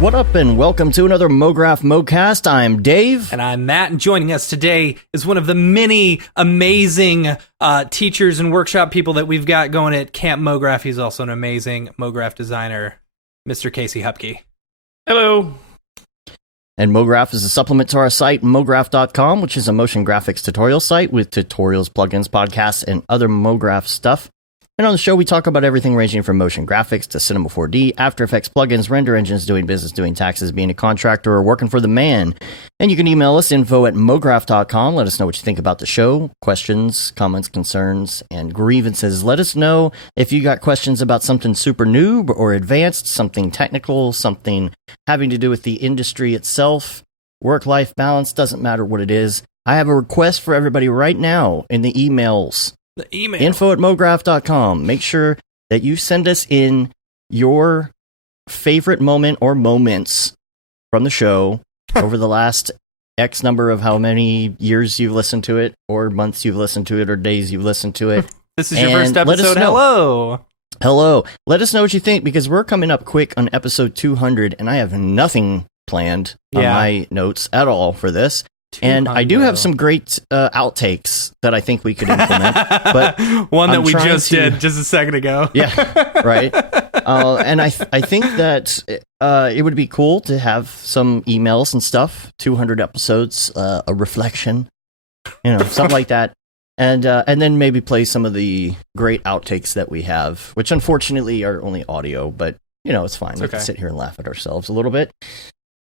What up, and welcome to another Mograph Mocast. I'm Dave. And I'm Matt, and joining us today is one of the many amazing teachers and workshop people that we've got going at Camp Mograph. He's also an amazing Mograph designer, Mr. Casey Hupke. Hello. And Mograph is a supplement to our site, mograph.com, which is a motion graphics tutorial site with tutorials, plugins, podcasts, and other Mograph stuff. And on the show, we talk about everything ranging from motion graphics to Cinema 4D, After Effects plugins, render engines, doing business, doing taxes, being a contractor, or working for the man. And you can email us, info@mograph.com. Let us know what you think about the show, questions, comments, concerns, and grievances. Let us know if you got questions about something super noob or advanced, something technical, something having to do with the industry itself, work-life balance, doesn't matter what it is. I have a request for everybody right now in the emails. info@mograph.com. Make sure that you send us in your favorite moment or moments from the show over the last X number of how many years you've listened to it, or months you've listened to it, or days you've listened to it. This is your first episode. Hello. Hello. Let us know what you think, because we're coming up quick on episode 200, and I have nothing planned on my notes at all for this. And I do have some great outtakes that I think we could implement. But one that we just did just a second ago. Yeah, right. And I think that it would be cool to have some emails and stuff. 200 episodes, a reflection, something like that. And then maybe play some of the great outtakes that we have, which unfortunately are only audio. But it's fine. We can sit here and laugh at ourselves a little bit.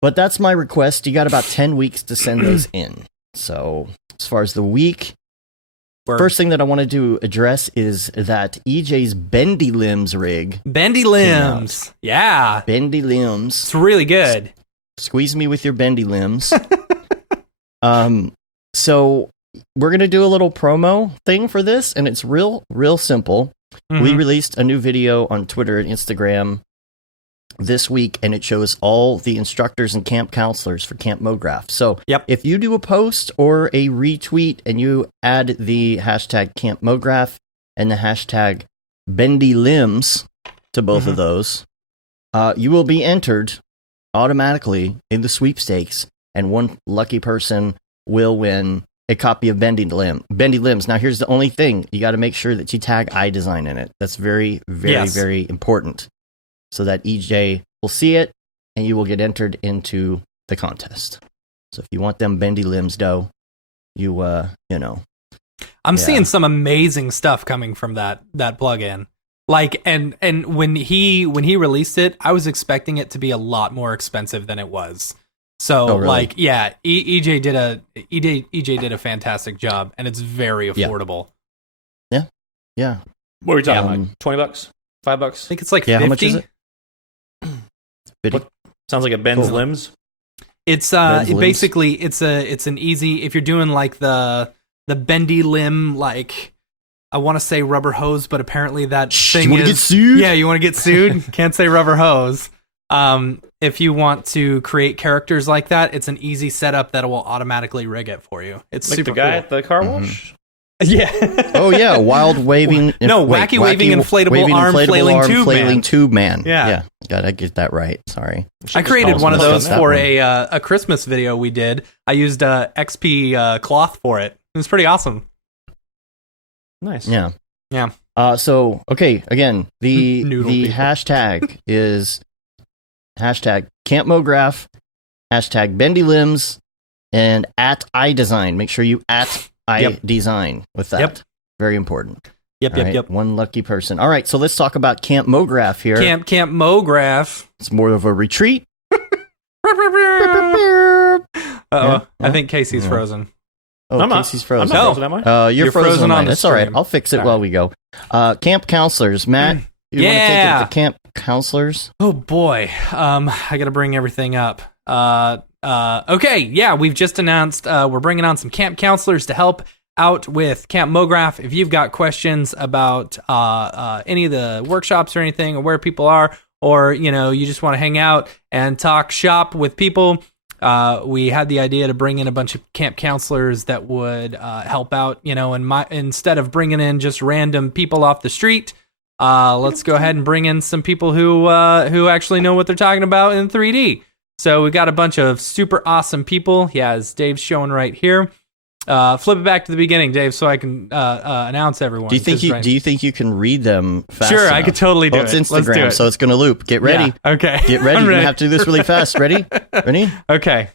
But that's my request. You got about 10 weeks to send those in. So as far as the week, first thing that I wanted to address is that EJ's Bendy Limbs rig. Bendy Limbs. Yeah. Bendy Limbs. It's really good. Squeeze me with your bendy limbs. So we're going to do a little promo thing for this, and it's real simple. Mm-hmm. We released a new video on Twitter and Instagram this week, and it shows all the instructors and camp counselors for Camp Mograph. So if you do a post or a retweet and you add the hashtag Camp Mograph and the hashtag Bendy Limbs to both of those, you will be entered automatically in the sweepstakes, and one lucky person will win a copy of Bendy Limbs. Now, here's the only thing. You got to make sure that you tag iDesign in it. That's very, very, very important, so that EJ will see it, and you will get entered into the contest. So if you want them Bendy Limbs dough, I'm seeing some amazing stuff coming from that plugin. Like, and when he released it, I was expecting it to be a lot more expensive than it was. So really? EJ did a fantastic job, and it's very affordable. Yeah. What are we talking like $20? $5? I think it's like 50. How much is it? Sounds like a Ben's Limbs. It's basically it's an easy, if you're doing like the bendy limb, like I want to say rubber hose, but apparently that thing you get sued? Yeah, you want to get sued? Can't say rubber hose. If you want to create characters like that, it's an easy setup that will automatically rig it for you. It's like super the guy cool. at the car wash. Yeah. Oh yeah, wild waving. Wacky waving inflatable arm flailing tube man. Yeah. Gotta get that right. Sorry. I created one of those for a Christmas video we did. I used XP cloth for it. It was pretty awesome. Nice. Yeah. So again, the hashtag is hashtag Camp Mograph, hashtag Bendy Limbs, and @iDesign. Make sure you @iDesign with that. Yep. Very important. Yep. One lucky person. All right, so let's talk about Camp Mograph here. Camp Mograph. It's more of a retreat. I think Casey's frozen. Oh, I'm Casey's frozen. I'm not frozen, am I? You're frozen on the That's all right. stream. I'll fix it while we go. Camp counselors. Matt, you want to take it to camp counselors? Oh, boy. I got to bring everything up. Okay, we've just announced we're bringing on some camp counselors to help out with Camp Mograph. If you've got questions about any of the workshops or anything, or where people are, or you just want to hang out and talk shop with people, we had the idea to bring in a bunch of camp counselors that would help out. And instead of bringing in just random people off the street, let's go ahead and bring in some people who actually know what they're talking about in 3D. So we got a bunch of super awesome people. Yeah, as Dave's showing right here. Flip it back to the beginning, Dave, so I can announce everyone. Do you think you can read them fast Sure, enough? I could totally do it. It's Instagram, Let's do it. so it's going to loop. Get ready. Yeah, okay. Get ready. You're going to have to do this really fast. Ready? Ready? Okay.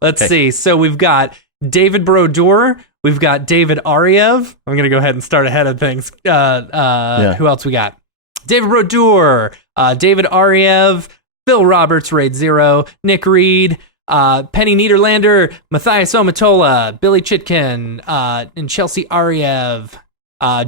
Let's see. So we've got David Brodeur. We've got David Ariew. I'm going to go ahead and start ahead of things. Who else we got? David Brodeur, David Ariew, Phil Roberts, Raid Zero, Nick Reed, Penny Niederlander, Matthias Omatola, Billy Chitkin, and Chelsea Ariew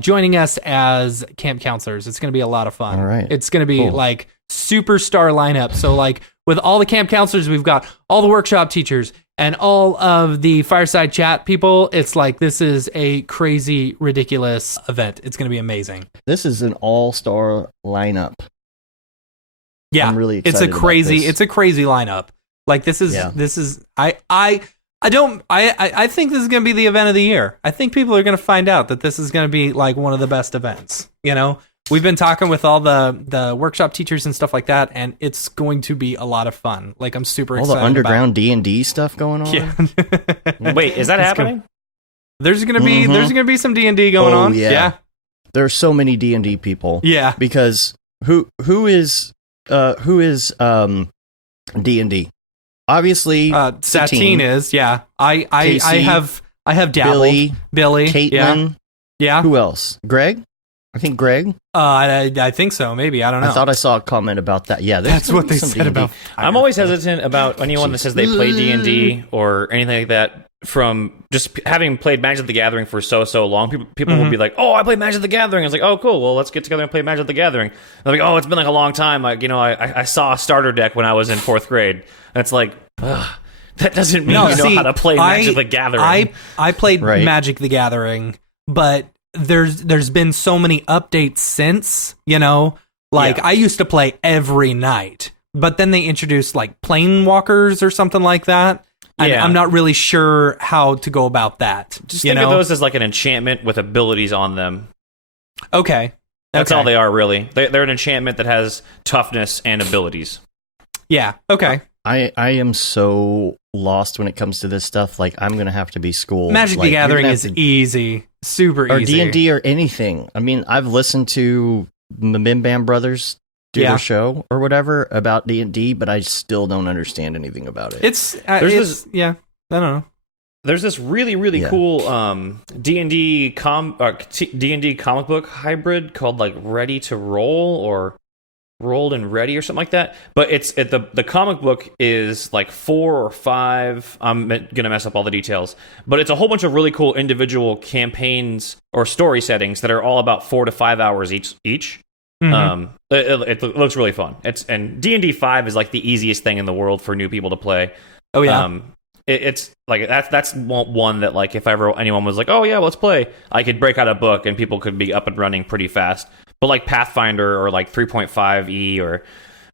joining us as camp counselors. It's going to be a lot of fun. All right. It's going to be like superstar lineup. So like with all the camp counselors, we've got all the workshop teachers and all of the fireside chat people. It's like this is a crazy, ridiculous event. It's going to be amazing. This is an all-star lineup. Yeah, I'm really excited it's a crazy lineup. Like this is I think this is going to be the event of the year. I think people are going to find out that this is going to be like one of the best events. You know, we've been talking with all the workshop teachers and stuff like that, and it's going to be a lot of fun. Like I'm super excited. All the underground D&D stuff going on. Yeah. Wait, is that happening? There's going to be some D&D going on. Yeah. There are so many D&D people. Yeah. Because who is D&D? Obviously, Satine is. Yeah. I have dabbled. Billy. Caitlin. Yeah. Who else? Greg? I think Greg. I think so. Maybe. I don't know. I thought I saw a comment about that. Yeah, that's what they said D&D. about. I'm always hesitant about anyone that says they play D&D or anything like that. From just having played Magic the Gathering for so long, people will be like, "Oh, I played Magic the Gathering." It's like, "Oh, cool. Well, let's get together and play Magic the Gathering." And they're like, "Oh, it's been like a long time. Like, I saw a starter deck when I was in 4th grade." And it's like, that doesn't mean you know how to play Magic the Gathering. I played Magic the Gathering, but there's been so many updates since. You know, like I used to play every night, but then they introduced like Planewalkers or something like that. Yeah. I'm not really sure how to go about that. Just think of those as like an enchantment with abilities on them. Okay. That's all they are, really. They're an enchantment that has toughness and abilities. Yeah. Okay. I am so lost when it comes to this stuff. Like, I'm going to have to be schooled. Magic the Gathering is easy. Super easy. Or D&D or anything. I mean, I've listened to the Bim Bam Brothers do their show or whatever about D&D, but I still don't understand anything about it. I don't know. There's this really cool D&D D&D comic book hybrid called like Ready to Roll or Rolled and Ready or something like that. But the comic book is like 4 or 5. I'm gonna mess up all the details, but it's a whole bunch of really cool individual campaigns or story settings that are all about 4 to 5 hours each. Mm-hmm. It looks really fun. And D&D 5 is like the easiest thing in the world for new people to play. Oh yeah. It's like that's one that like if ever anyone was like, oh yeah, let's play, I could break out a book and people could be up and running pretty fast. But like Pathfinder or like 3.5e or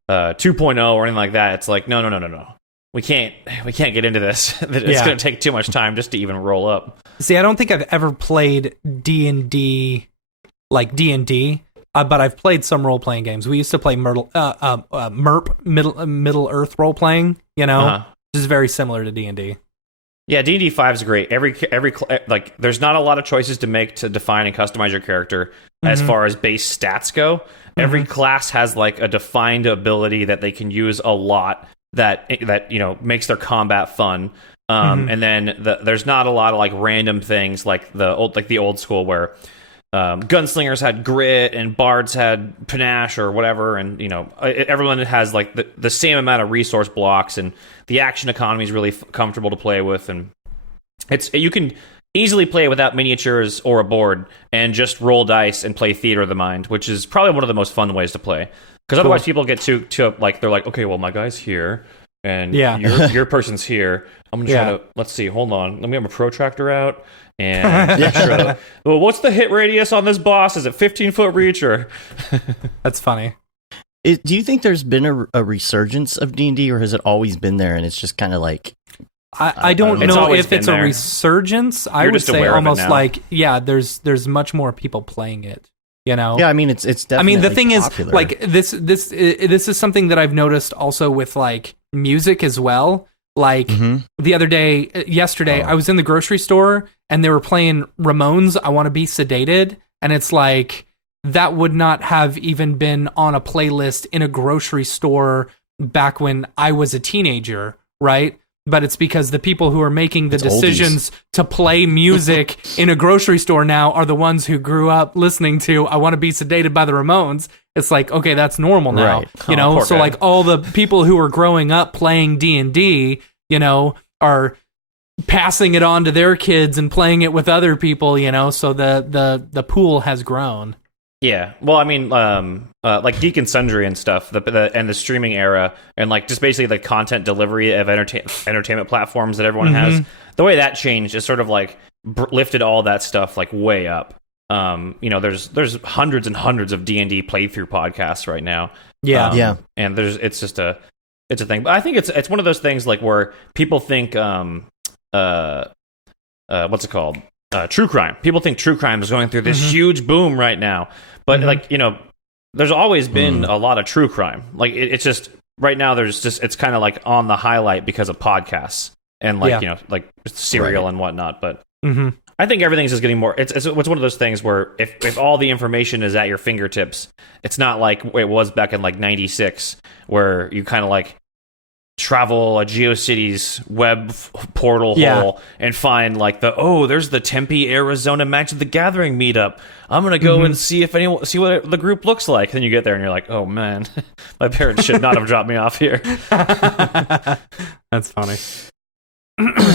2.0 or anything like that, it's like no. We can't get into this. It's going to take too much time just to even roll up. See, I don't think I've ever played D&D like D&D. But I've played some role-playing games. We used to play MERP, Middle Earth role-playing, which is very similar to D&D. Yeah, D&D 5 is great. Every like, there's not a lot of choices to make to define and customize your character as far as base stats go. Every class has like a defined ability that they can use a lot that makes their combat fun. And then there's not a lot of like random things like the old school where gunslingers had grit and bards had panache or whatever, and everyone has like the same amount of resource blocks, and the action economy is really comfortable to play with, and you can easily play without miniatures or a board and just roll dice and play theater of the mind, which is probably one of the most fun ways to play, because otherwise people get too like, they're like, okay, well, my guy's here and your person's here, I'm gonna try to, let's see, hold on, let me have a protractor out. And well, what's the hit radius on this boss? Is it 15-foot reach or? That's funny. Do you think there's been a resurgence of D&D, or has it always been there and it's just kind of like? I don't know if it's a resurgence. I would say almost like there's much more people playing it. You know? Yeah, I mean it's definitely. I mean, the thing popular. is, like this is something that I've noticed also with like music as well. Like the other day, yesterday, I was in the grocery store and they were playing Ramones' "I Want to Be Sedated," and it's like that would not have even been on a playlist in a grocery store back when I was a teenager, right? But it's because the people who are making the decisions to play music in a grocery store now are the ones who grew up listening to "I Want to Be Sedated" by the Ramones. It's like, okay, that's normal now, Right. you know? So guy. like all the people who are growing up playing D&D, you know, are passing it on to their kids and playing it with other people, you know? So the pool has grown. Yeah, well, I mean, like Geek and Sundry and stuff, and the streaming era, and like just basically the content delivery of entertainment platforms that everyone has. The way that changed is sort of like lifted all that stuff like way up. You know, there's hundreds and hundreds of D&D playthrough podcasts right now. Yeah, and it's a thing. But I think it's one of those things like where people think what's it called? True crime. People think true crime is going through this huge boom right now. But like, you know, there's always been a lot of true crime. Like it's just right now it's kind of like on the highlight because of podcasts and like, you know, like Serial and whatnot. But I think everything's just getting more. It's one of those things where if all the information is at your fingertips, it's not like it was back in like '96 where you kind of like travel a GeoCities web portal hole and find like there's the Tempe, Arizona Magic the Gathering meetup. I'm gonna go and see see what the group looks like. Then you get there and you're like, oh man, my parents should not have dropped me off here. That's funny.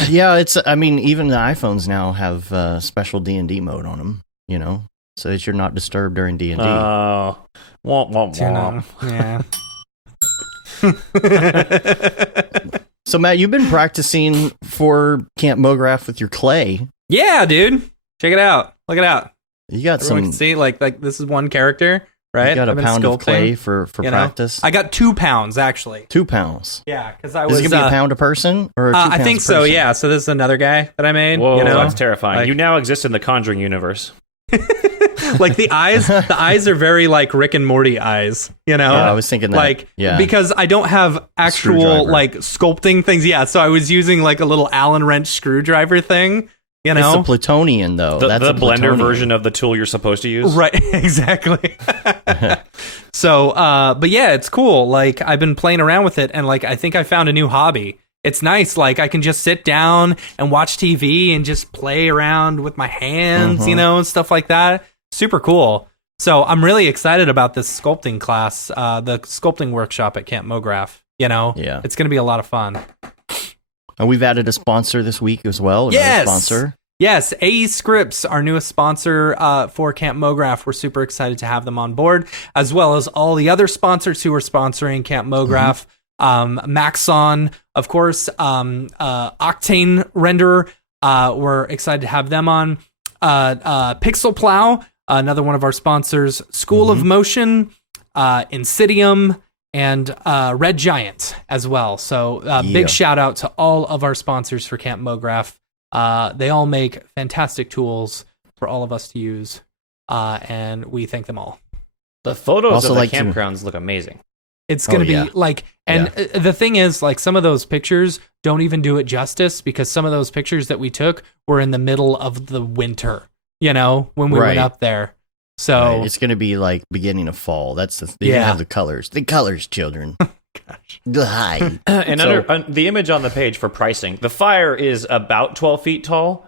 Yeah, I mean, even the iPhones now have special D&D mode on them, you know, so that you're not disturbed during D&D. Oh, Yeah. So, Matt, you've been practicing for Camp Mograph with your clay. Yeah, dude. Check it out. Look it out. You got Everyone can see, like this is one character, right? You got I've a been pound of sculpting, clay for you know? practice. I got 2 pounds, actually. 2 pounds. Yeah, because I Is was... it going to be a pound a person? Or 2 pounds I think a so, person? yeah. So this is another guy that I made. Whoa, you know? that's terrifying. Like- You now exist in the Conjuring universe. Like the eyes are very like Rick and Morty eyes, you know? Yeah, I was thinking that. Like, yeah. because I don't have actual Screwdriver. like sculpting things. Yeah, so I was using like a little Allen wrench screwdriver thing, you know? It's a Plutonian, though. The That's a blender Plutonian. version of the tool you're supposed to use. Right, exactly. So, but yeah, it's cool. Like, I've been playing around with it, and like, I think I found a new hobby. It's nice. Like, I can just sit down and watch TV and just play around with my hands, you know, and stuff like that. Super cool. So, I'm really excited about this sculpting class, the sculpting workshop at Camp Mograph. You know, Yeah. it's going to be a lot of fun. And we've added a sponsor this week as well. Another Yes. sponsor. Yes, AE Scripts, our newest sponsor for Camp Mograph. We're super excited to have them on board, as well as all the other sponsors who are sponsoring Camp Mograph. Maxon, of course, Octane Renderer. We're excited to have them on. Pixel Plow, another one of our sponsors. School of Motion, Insidium, and Red Giant as well. So big shout out to all of our sponsors for Camp Mograph. They all make fantastic tools for all of us to use, and we thank them all. The photos Also of the like to- campgrounds look amazing. It's going to be like, and the thing is, like, some of those pictures don't even do it justice because some of those pictures that we took were in the middle of the winter, you know, when we went up there. So Right. It's going to be like beginning of fall. That's you have the colors. The colors, children. gosh. Hi. And So- the image on the page for pricing, the fire is about 12 feet tall.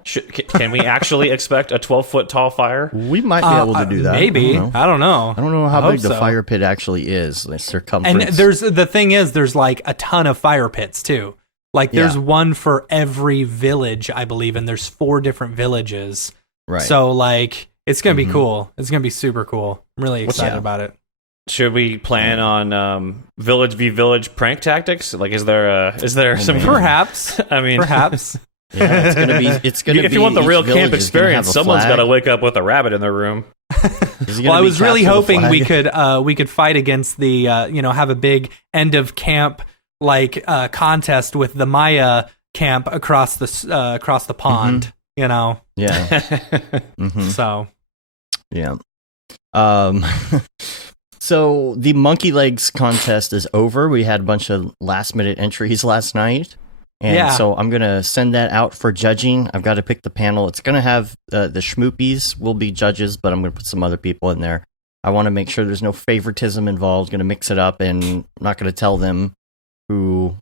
Can we actually expect a 12-foot tall fire? We might be able to do that. Maybe. I don't know. I don't know. how I big hope the so. fire pit actually is. The circumference. And there's like a ton of fire pits too. Like there's one for every village, I believe, and there's 4 different villages. right. So like it's gonna be cool. It's gonna be super cool. I'm really excited about it. Should we plan on village v village prank tactics? Like, is there some? man. Perhaps. I mean, Perhaps. yeah, it's gonna be. It's gonna if be. you want the each real village camp is gonna have experience, a someone's flag. got to wake up with a rabbit in their room. Is it gonna Well, I be was really capture the hoping flag? we could fight against the have a big end of camp like contest with the Maya camp across the pond. You know, Yeah. hmm so Yeah. Um, so the monkey legs contest is over. We had a bunch of last minute entries last night. And so I'm going to send that out for judging. I've got to pick the panel. It's going to have the schmoopies will be judges, but I'm going to put some other people in there. I want to make sure there's no favoritism involved. Going to mix it up, and I'm not going to tell them who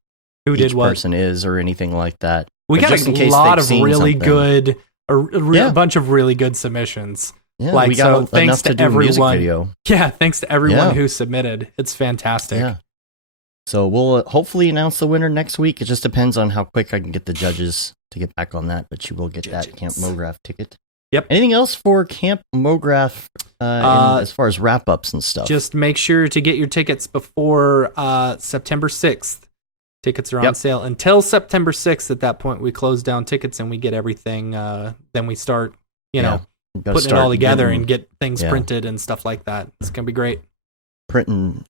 did each what person is or anything like that. We But got just in a case lot they've of seen really something. good, a bunch of really good submissions. Yeah, Like, we got so enough thanks to to do a music everyone. video. Yeah, thanks to everyone Yeah. who submitted. It's fantastic. Yeah. So we'll hopefully announce the winner next week. It just depends on how quick I can get the judges to get back on that, but you will get that Camp Mograph ticket. Yep. Anything else for Camp Mograph as far as wrap-ups and stuff? Just make sure to get your tickets before September 6th. Tickets are on sale until September 6th. At that point, we close down tickets and we get everything. Then we start, putting it all together and get things printed and stuff like that. It's going to be great. Printing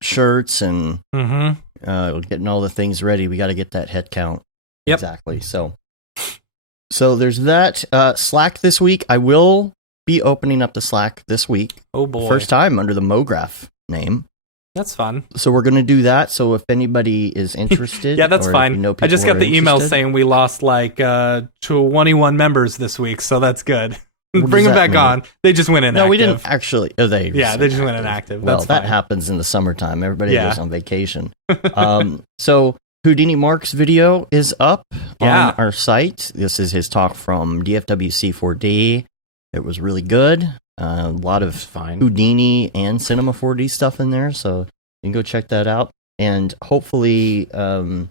shirts and getting all the things ready. We got to get that head count. Yep. Exactly. So there's that. Slack this week. I will be opening up the Slack this week. Oh boy. First time under the Mograph name. That's fun. So we're going to do that. So if anybody is interested. Yeah, that's or fine. You know I just people got are the email interested, saying we lost like 21 members this week, so that's good. What Bring does them that back mean? on. They just went inactive. No, we didn't actually. Oh, they Yeah, just they just went inactive. Well, That's that fine. happens in the summertime. Everybody Yeah. goes on vacation. So Houdini Mark's video is up Yeah. on our site. This is his talk from DFWC4D. It was really good. A lot of Houdini and Cinema 4D stuff in there, so you can go check that out. And hopefully, and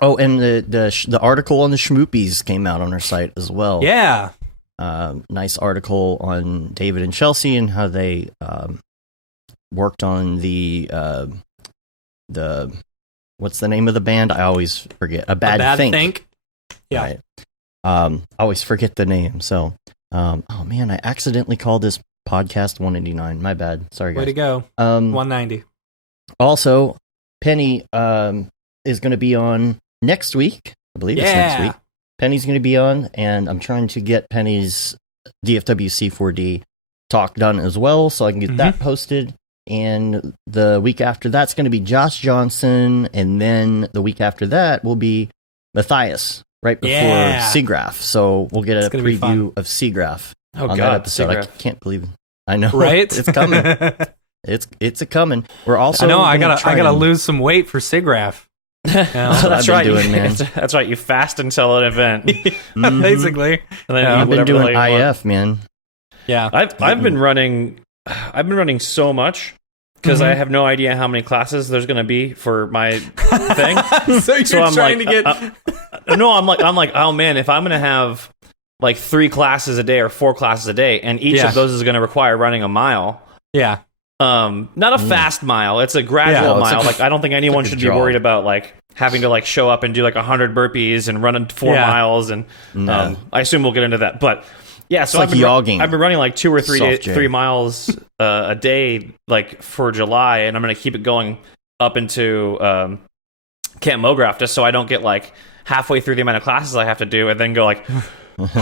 the article on the Schmoopies came out on our site as well. Yeah. Nice article on David and Chelsea and how they worked on the what's the name of the band? I always forget. A Bad Think. Yeah. Right. I always forget the name. So, oh man, I accidentally called this podcast 189. My bad. Sorry, guys. Way to go. 190. Also, Penny is going to be on next week. I believe it's next week. Penny's going to be on, and I'm trying to get Penny's DFWC4D talk done as well, so I can get that posted. And the week after that's going to be Josh Johnson, and then the week after that will be Matthias, right before Seagraph. So we'll get a preview of Seagraph on that episode. Seagraph. I can't believe it. I know, Right? It's coming. It's a coming. We're also. I know. I gotta lose some weight for Sigraph. That's been right. doing, man. That's right. You fast until an event. Basically. And then I've been doing IF, man. Yeah. I've been running so much because I have no idea how many classes there's going to be for my thing. So I'm trying to get. No, I'm like, oh man, if I'm going to have like 3 classes a day or 4 classes a day, and each of those is going to require running a mile. Yeah. Not a fast mile. It's a gradual mile. Like I don't think anyone should be worried about like having to like show up and do like 100 burpees and run 4 miles. And I assume we'll get into that. But yeah, so I've been running like 2 or 3 miles a day, like for July, and I'm going to keep it going up into Camp Mograph just so I don't get like halfway through the amount of classes I have to do and then go like. But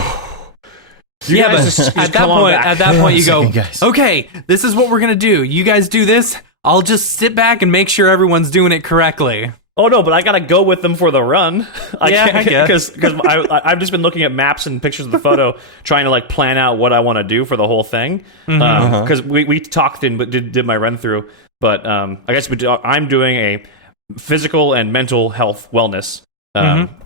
at that point, you go, guys. okay, this is what we're going to do. You guys do this. I'll just sit back and make sure everyone's doing it correctly. Oh, no, but I got to go with them for the run. I guess. Because I've just been looking at maps and pictures of the photo, trying to like plan out what I want to do for the whole thing. Because we talked but did my run through. But I guess I'm doing a physical and mental health wellness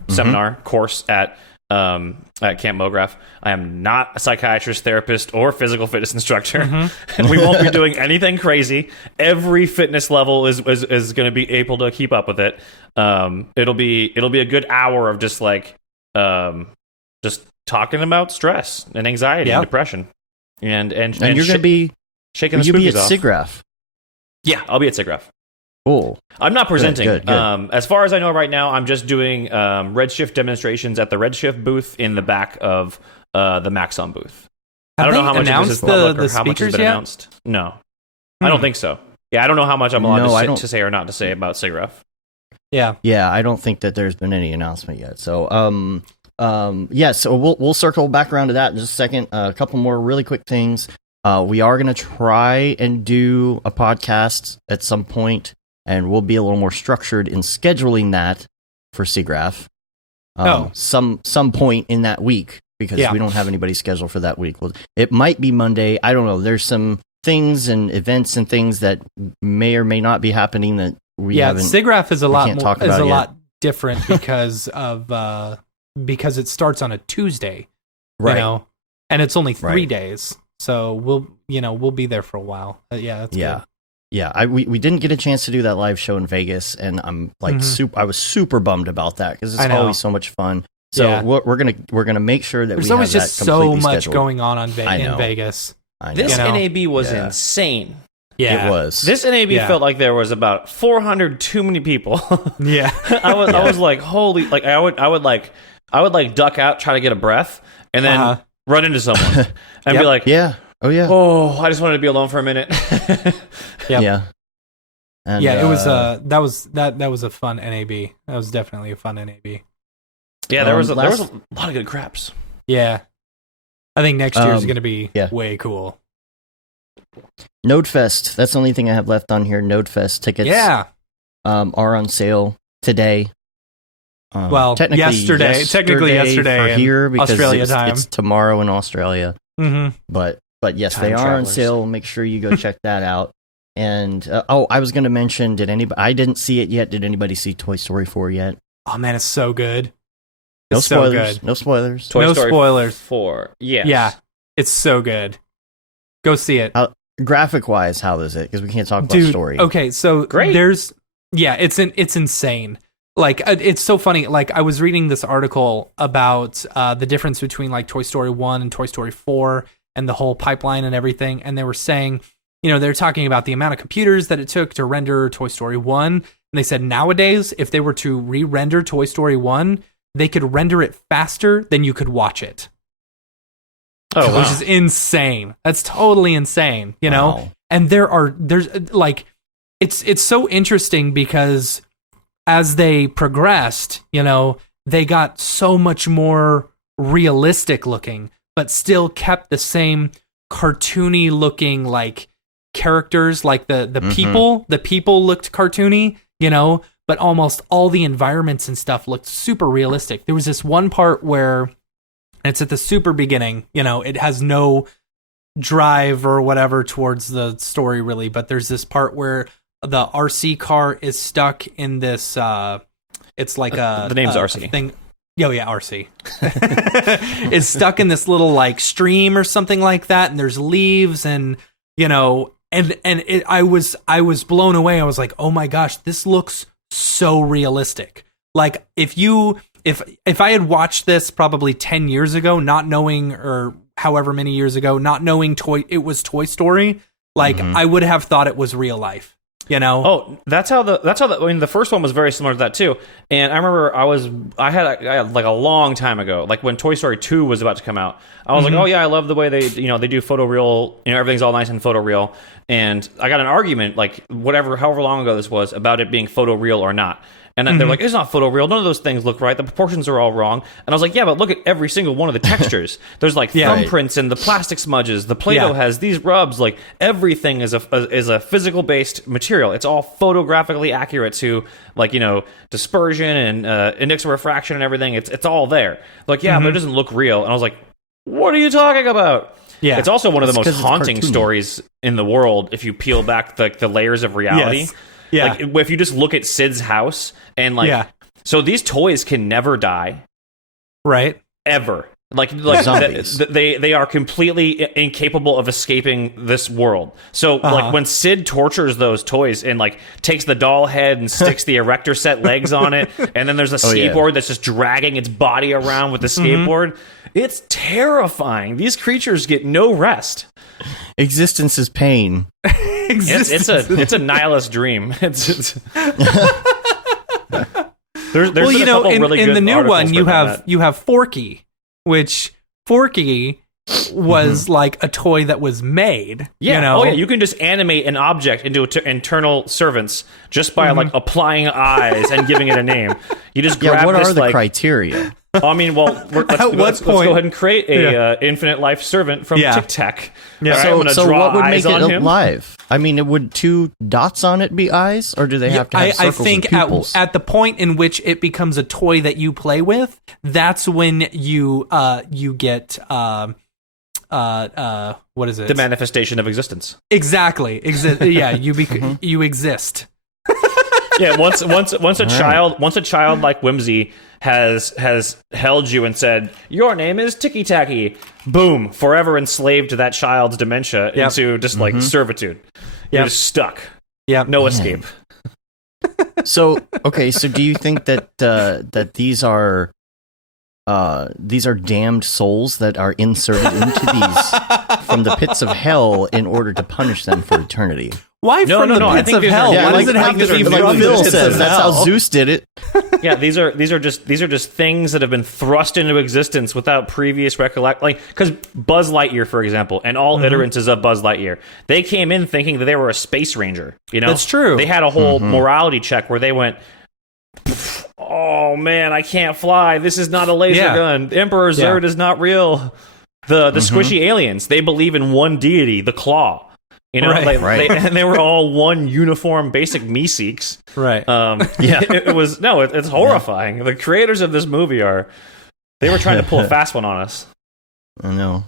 seminar course at Camp Mograph. I am not a psychiatrist, therapist, or physical fitness instructor, and we won't be doing anything crazy. Every fitness level is going to be able to keep up with it. It'll be a good hour of just like just talking about stress and anxiety and depression, and you're going to be shaking the you'll be spookies at off. Sigraph. Yeah, I'll be at Sigraph. Cool. I'm not presenting. Good. As far as I know right now, I'm just doing Redshift demonstrations at the Redshift booth in the back of the Maxon booth. I don't know how much of this is public or how much has been announced. No. I don't think so. Yeah, I don't know how much I'm allowed to say or not to say about Sigraph. Yeah. Yeah, I don't think that there's been any announcement yet. So, so we'll circle back around to that in just a second. A couple more really quick things. We are going to try and do a podcast at some point, and we'll be a little more structured in scheduling that for Seagraph. Some point in that week, because we don't have anybody scheduled for that week. Well, it might be Monday. I don't know. There's some things and events and things that may or may not be happening that we haven't. Seagraph is a lot different because it starts on a Tuesday, right? You know, and it's only 3 days, so we'll be there for a while. That's good. Yeah, we didn't get a chance to do that live show in Vegas, and I'm like I was super bummed about that because it's always so much fun. So we're gonna make sure that there's we always have just that so much scheduled. going on in Vegas. I know. This NAB was insane. Yeah, it was. This NAB felt like there was about 400 too many people. Yeah, I was like, holy! Like I would like duck out, try to get a breath, and then run into someone and be like, oh, I just wanted to be alone for a minute. Yeah. And, it was that was a fun NAB. That was definitely a fun NAB. Yeah, there was a lot of good craps. Yeah, I think next year is going to be way cool. Nodefest. That's the only thing I have left on here. Nodefest tickets. Are on sale today. Technically yesterday for here because Australia time. It's tomorrow in Australia. Mm-hmm. But yes, Time they are travelers. on sale. Make sure you go check that out. And I was going to mention, I didn't see it yet. Did anybody see Toy Story 4 yet? Oh man, it's so good. No spoilers. No spoilers. Toy Story spoilers. 4. Yes. Yeah, it's so good. Go see it. Graphic wise, how is it? Because we can't talk about story. Okay, so great. It's insane. Like it's so funny. Like I was reading this article about the difference between like Toy Story 1 and Toy Story 4 and the whole pipeline and everything, and they were saying, they're talking about the amount of computers that it took to render Toy Story 1, and they said nowadays if they were to re-render Toy Story 1, they could render it faster than you could watch it. Oh, wow. Which is insane. That's totally insane, Wow. And there's like it's so interesting because as they progressed, they got so much more realistic looking, but still kept the same cartoony looking like characters, like the people looked cartoony, but almost all the environments and stuff looked super realistic. There was this one part where it's at the super beginning, it has no drive or whatever towards the story really, but there's this part where the RC car is stuck in this it's like the name's RC thing. RC. It's stuck in this little like stream or something like that, and there's leaves and I was blown away. I was like, oh my gosh, this looks so realistic. Like if I had watched this probably 10 years ago, not knowing, or however many years ago, not knowing it was Toy Story, like I would have thought it was real life. Oh, that's how the first one was very similar to that too. And I remember I had like a long time ago, like when Toy Story 2 was about to come out, I was like, oh yeah, I love the way they do photoreal, everything's all nice and photoreal. And I got an argument, like however long ago this was, about it being photoreal or not. And they're like, it's not photoreal. None of those things look right. The proportions are all wrong. And I was like, yeah, but look at every single one of the textures. There's like thumbprints and the plastic smudges. The Play-Doh has these rubs. Like everything is a physical based material. It's all photographically accurate to like, dispersion and index of refraction and everything. It's all there. Like, yeah, but it doesn't look real. And I was like, what are you talking about? Yeah. It's also one of the most haunting stories in the world if you peel back the layers of reality. Yes. Yeah. Like if you just look at Sid's house and so these toys can never die, right? Ever. Like zombies. They are completely incapable of escaping this world. So like when Sid tortures those toys and like takes the doll head and sticks the erector set legs on it, and then there's a skateboard that's just dragging its body around with the skateboard. It's terrifying. These creatures get no rest. Existence is pain. It's a nihilist dream. There's well, been a couple really in good the new one you that. have Forky, which Forky was like a toy that was made. Yeah. Oh yeah, you can just animate an object into internal servants just by like applying eyes and giving it a name. You just grab what this, are the like, criteria? I mean, well, let's go ahead and create a infinite life servant from Tic Tac. Yeah. Right, I'm gonna so draw what would eyes make it on him. alive? I mean, would 2 dots on it be eyes, or do they have to have circles I think with pupils? at the point in which it becomes a toy that you play with, that's when you get what is it? The manifestation of existence. Exactly. Yeah, you exist. Yeah, once a child like Whimsy has held you and said, your name is Ticky Tacky, boom, forever enslaved to that child's dementia into just like servitude. You're just stuck. Yeah, no escape. So do you think that that these are damned souls that are inserted into these from the pits of hell in order to punish them for eternity? Why from the pits of hell? Why does it have to be like from the Phil pits says? of That's hell? how Zeus did it. Yeah, these are just things that have been thrust into existence without previous recollect. Like, because Buzz Lightyear, for example, and all iterances of Buzz Lightyear, they came in thinking that they were a space ranger. You know, that's true. They had a whole morality check where they went, "Oh man, I can't fly. This is not a laser gun. Emperor Zerd is not real." The squishy aliens, they believe in one deity, the Claw. You know, and they were all one uniform basic Meeseeks. Right. It's horrifying. The creators of this movie they were trying to pull a fast one on us. I know.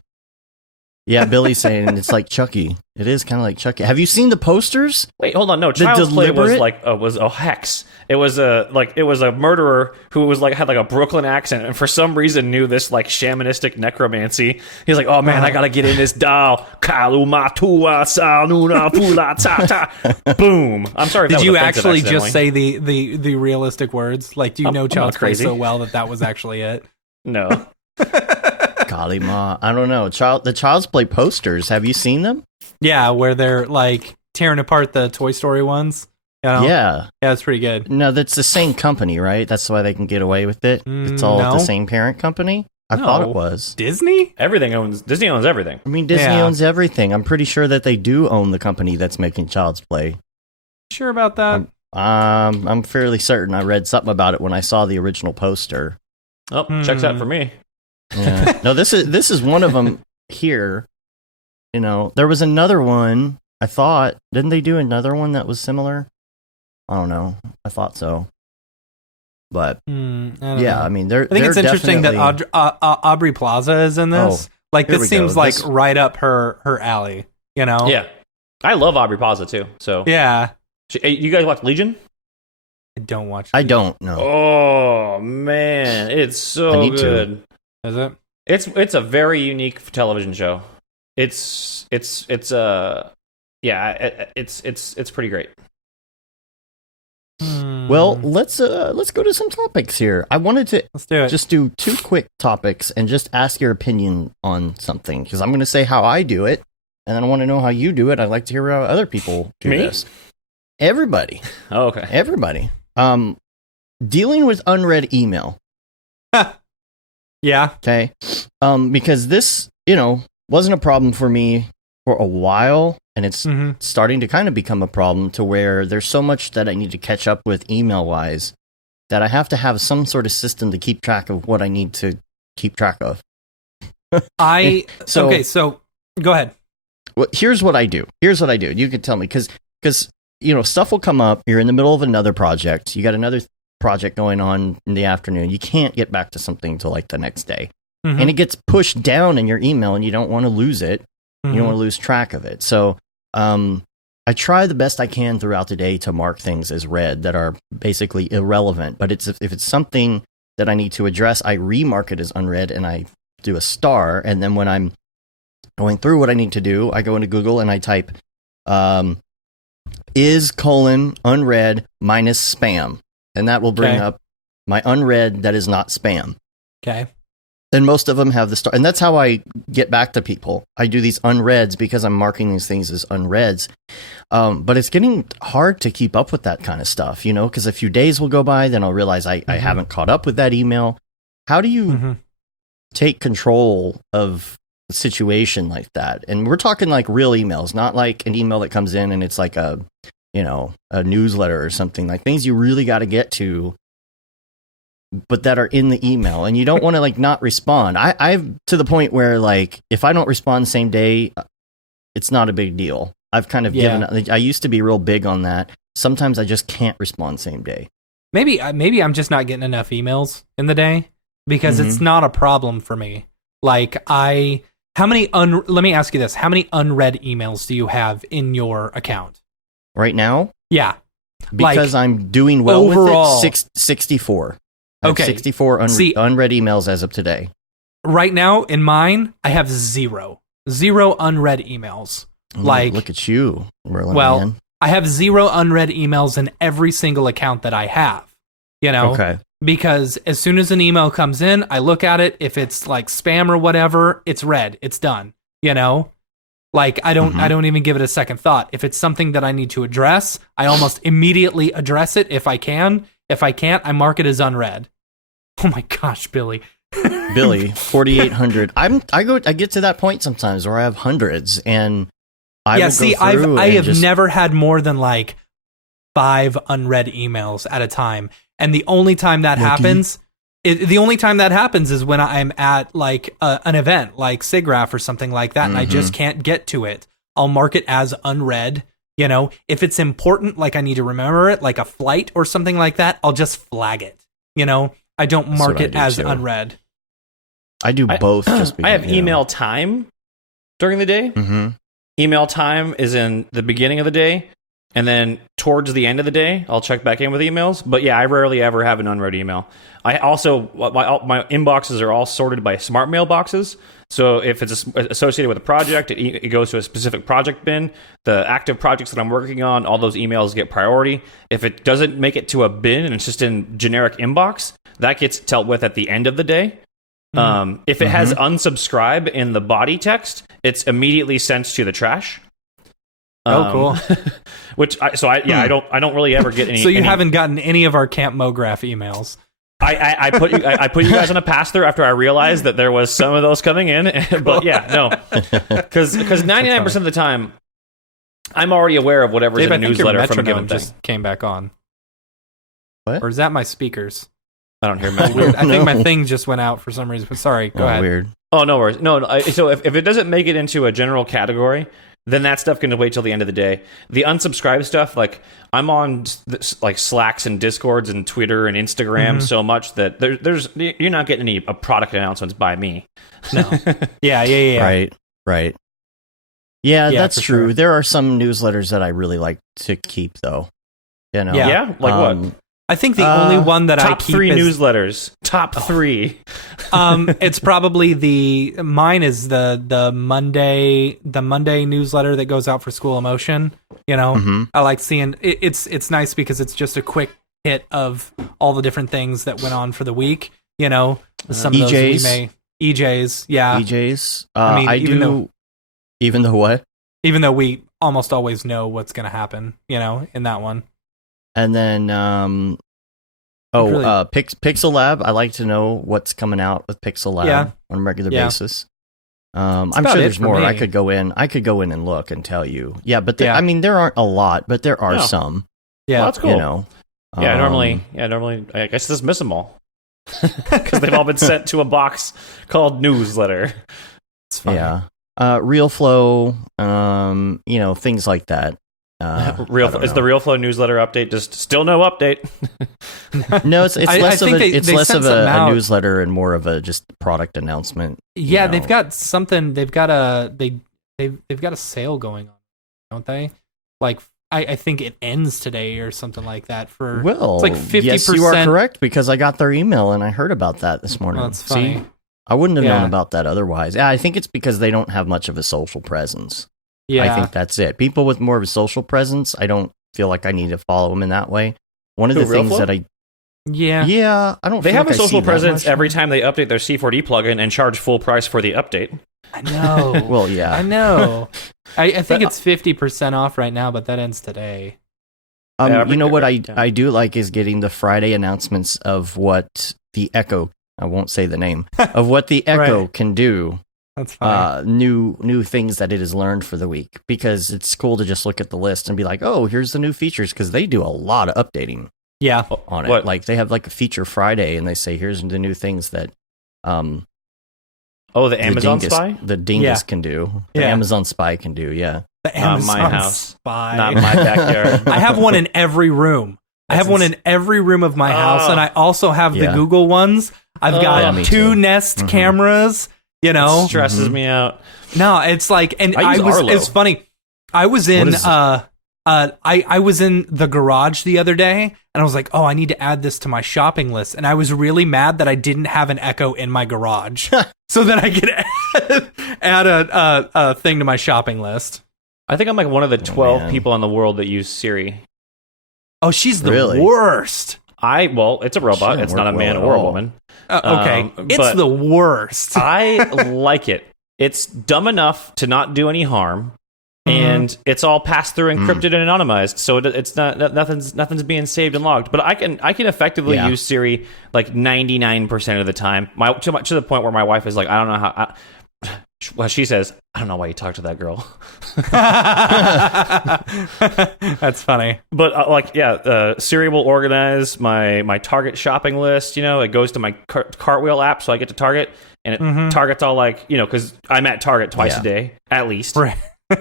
Yeah, Billy's saying it's like Chucky. It is kind of like Chucky. Have you seen the posters? Wait, hold on. No, Child's Play was a hex. It was a murderer who had like a Brooklyn accent, and for some reason knew this like shamanistic necromancy. He's like, oh man, I gotta get in this doll. Kalumatua sanuna pula ta ta. Boom. I'm sorry. Did you actually just say the realistic words? Like, do you know Child's Play so well that was actually it? No. Kalima. I don't know. The Child's Play posters. Have you seen them? Yeah, where they're like tearing apart the Toy Story ones. You know? Yeah. Yeah, it's pretty good. No, that's the same company, right? That's why they can get away with it. It's all the same parent company. I thought it was. Disney? Disney owns everything. I mean, Disney owns everything. I'm pretty sure that they do own the company that's making Child's Play. Sure about that? I'm fairly certain. I read something about it when I saw the original poster. Oh, checks out for me. Yeah. No, this is one of them here. You know, there was another one. I thought, didn't they do another one that was similar? I don't know. I thought so. But I mean, I think it's interesting that Aubrey Plaza is in this. Like, this seems like right up her alley. You know? Yeah, I love Aubrey Plaza too. So yeah, you guys watch Legion? I don't watch. I don't know. Oh man, it's so good. Is it? It's a very unique television show. It's pretty great. Well, let's go to some topics here. I wanted to just do 2 quick topics and just ask your opinion on something, because I'm going to say how I do it, and then I want to know how you do it. I'd like to hear how other people do this. Everybody. Oh, okay. Everybody. Dealing with unread email. Yeah. Okay. Because this, wasn't a problem for me for a while, and it's starting to kind of become a problem to where there's so much that I need to catch up with email-wise that I have to have some sort of system to keep track of what I need to keep track of. So go ahead. Well, here's what I do. You can tell me, because stuff will come up. You're in the middle of another project. You got another project going on in the afternoon. You can't get back to something till like the next day. And it gets pushed down in your email, and you don't want to lose it. You don't want to lose track of it. So I try the best I can throughout the day to mark things as read that are basically irrelevant. But if it's something that I need to address, I remark it as unread, and I do a star. And then when I'm going through what I need to do, I go into Google and I type is : unread minus spam. And that will bring up my unread that is not spam. Okay. And most of them have the star. And that's how I get back to people. I do these unreads because I'm marking these things as unreads. But it's getting hard to keep up with that kind of stuff, because a few days will go by, then I'll realize I haven't caught up with that email. How do you take control of a situation like that? And we're talking like real emails, not like an email that comes in and it's like a newsletter or something, like things you really got to get to but that are in the email, and you don't want to like not respond. I've to the point where like if I don't respond the same day, it's not a big deal. I've kind of given. I used to be real big on that. Sometimes I just can't respond same day. Maybe I'm just not getting enough emails in the day because it's not a problem for me. Like let me ask you this: how many unread emails do you have in your account right now? Yeah, because I'm doing well overall, with it. 64. Okay, 64 unread emails as of today. Right now in mine, I have zero unread emails. Look at you, Merlin. Well, man. I have 0 unread emails in every single account that I have, Okay. Because as soon as an email comes in, I look at it. If it's like spam or whatever, it's read. It's done, Like I don't even give it a second thought. If it's something that I need to address, I almost immediately address it if I can. If I can't, I mark it as unread. Oh my gosh, Billy. Billy, 4,800. I get to that point sometimes where I have hundreds and I have never had more than like 5 unread emails at a time, and the only time that happens, is when I'm at like an event like SIGGRAPH or something like that, and I just can't get to it. I'll mark it as unread. If it's important, like I need to remember it, like a flight or something like that, I'll just flag it. I don't mark it as unread. I do both. I have email time during the day. Mm-hmm. Email time is in the beginning of the day, and then towards the end of the day, I'll check back in with emails. But yeah, I rarely ever have an unread email. I also, my inboxes are all sorted by smart mailboxes. So if it's associated with a project, it goes to a specific project bin. The active projects that I'm working on, all those emails get priority. If it doesn't make it to a bin and it's just in generic inbox, that gets dealt with at the end of the day. If it has unsubscribe in the body text, it's immediately sent to the trash. Cool. I don't really ever get any. So you haven't gotten any of our Camp Mograph emails. I put you guys on a pass through after I realized that there was some of those coming in, but yeah, no, because 99% of the time, I'm already aware of whatever's in the newsletter from a given thing. Just came back on. What? Or is that my speakers? I don't hear weird. I think my thing just went out for some reason. But sorry, go ahead. Weird. Oh, no worries. No. So if it doesn't make it into a general category, then that stuff can wait till the end of the day. The unsubscribe stuff, like I'm on like Slacks and Discords and Twitter and Instagram so much that you're not getting any product announcements by me. No. Yeah. Right. Yeah, that's true. Sure. There are some newsletters that I really like to keep, though. Yeah. Like what? I think the only one that I keep top 3 newsletters. Top 3. It's probably mine is the Monday newsletter that goes out for School of Motion. I like seeing it's nice because it's just a quick hit of all the different things that went on for the week. Some of those EJs, yeah. EJs. Even though what? Even though we almost always know what's going to happen, in that one. And then, Pixel Lab. I like to know what's coming out with Pixel Lab on a regular basis. I'm sure there's more. Me. I could go in and look and tell you. Yeah, but there aren't a lot, but there are some. Yeah, well, that's cool. Normally, I guess just miss them all because they've all been sent to a box called newsletter. It's funny. Yeah, RealFlow. Things like that. Is the RealFlow newsletter update just still no update? No, it's less of a newsletter and more of a just product announcement. Yeah, they've got something. They've got a sale going on, don't they? Like I think it ends today or something like that. It's like 50%. Yes, you are correct because I got their email and I heard about that this morning. Oh, that's funny. See, I wouldn't have known about that otherwise. Yeah, I think it's because they don't have much of a social presence. Yeah. I think that's it. People with more of a social presence, I don't feel like I need to follow them in that way. One of the things that I I don't. They have a social presence every time they update their C4D plugin and charge full price for the update. I know. Well, yeah, I know. I think it's 50% off right now, but that ends today. You know what I do like is getting the Friday announcements of what the Echo. I won't say the name of what the Echo can do. That's fine. New things that it has learned for the week, because it's cool to just look at the list and be like, oh, here's the new features, because they do a lot of updating. Yeah. on it. What? Like they have like a feature Friday, and they say here's the new things that the Amazon Spy? the dingus Yeah. can do. The Yeah. Amazon Spy can do. Yeah. The Not Amazon my house. Spy. Not my backyard. I have one in every room. I have one in every room of my house, and I also have the Yeah. Google ones. I've Yeah, got me 2 too. Nest cameras. You know, Stresses me out. no, it's like, and I use Arlo. it's funny. I was in, What is I was in the garage the other day, and I was like, oh, I need to add this to my shopping list. And I was really mad that I didn't have an Echo in my garage, so that I could add a thing to my shopping list. I think I'm like one of the 12 man. people in the world that use Siri. Oh, she's the Really? worst. Well, it's a robot. Shouldn't It's not a work man well at or a all. woman. Okay, it's but the worst. I like it. It's dumb enough to not do any harm, and it's all passed through, encrypted, and anonymized. So it's not nothing's being saved and logged. But I can effectively Yeah. use Siri like 99% of the time. To the point where my wife is like, I don't know how. Well, she says, I don't know why you talk to that girl. That's funny. But Siri will organize my Target shopping list. You know, it goes to my Cartwheel app, so I get to Target, and it Target's all like, you know, because I'm at Target twice a day at least. Right.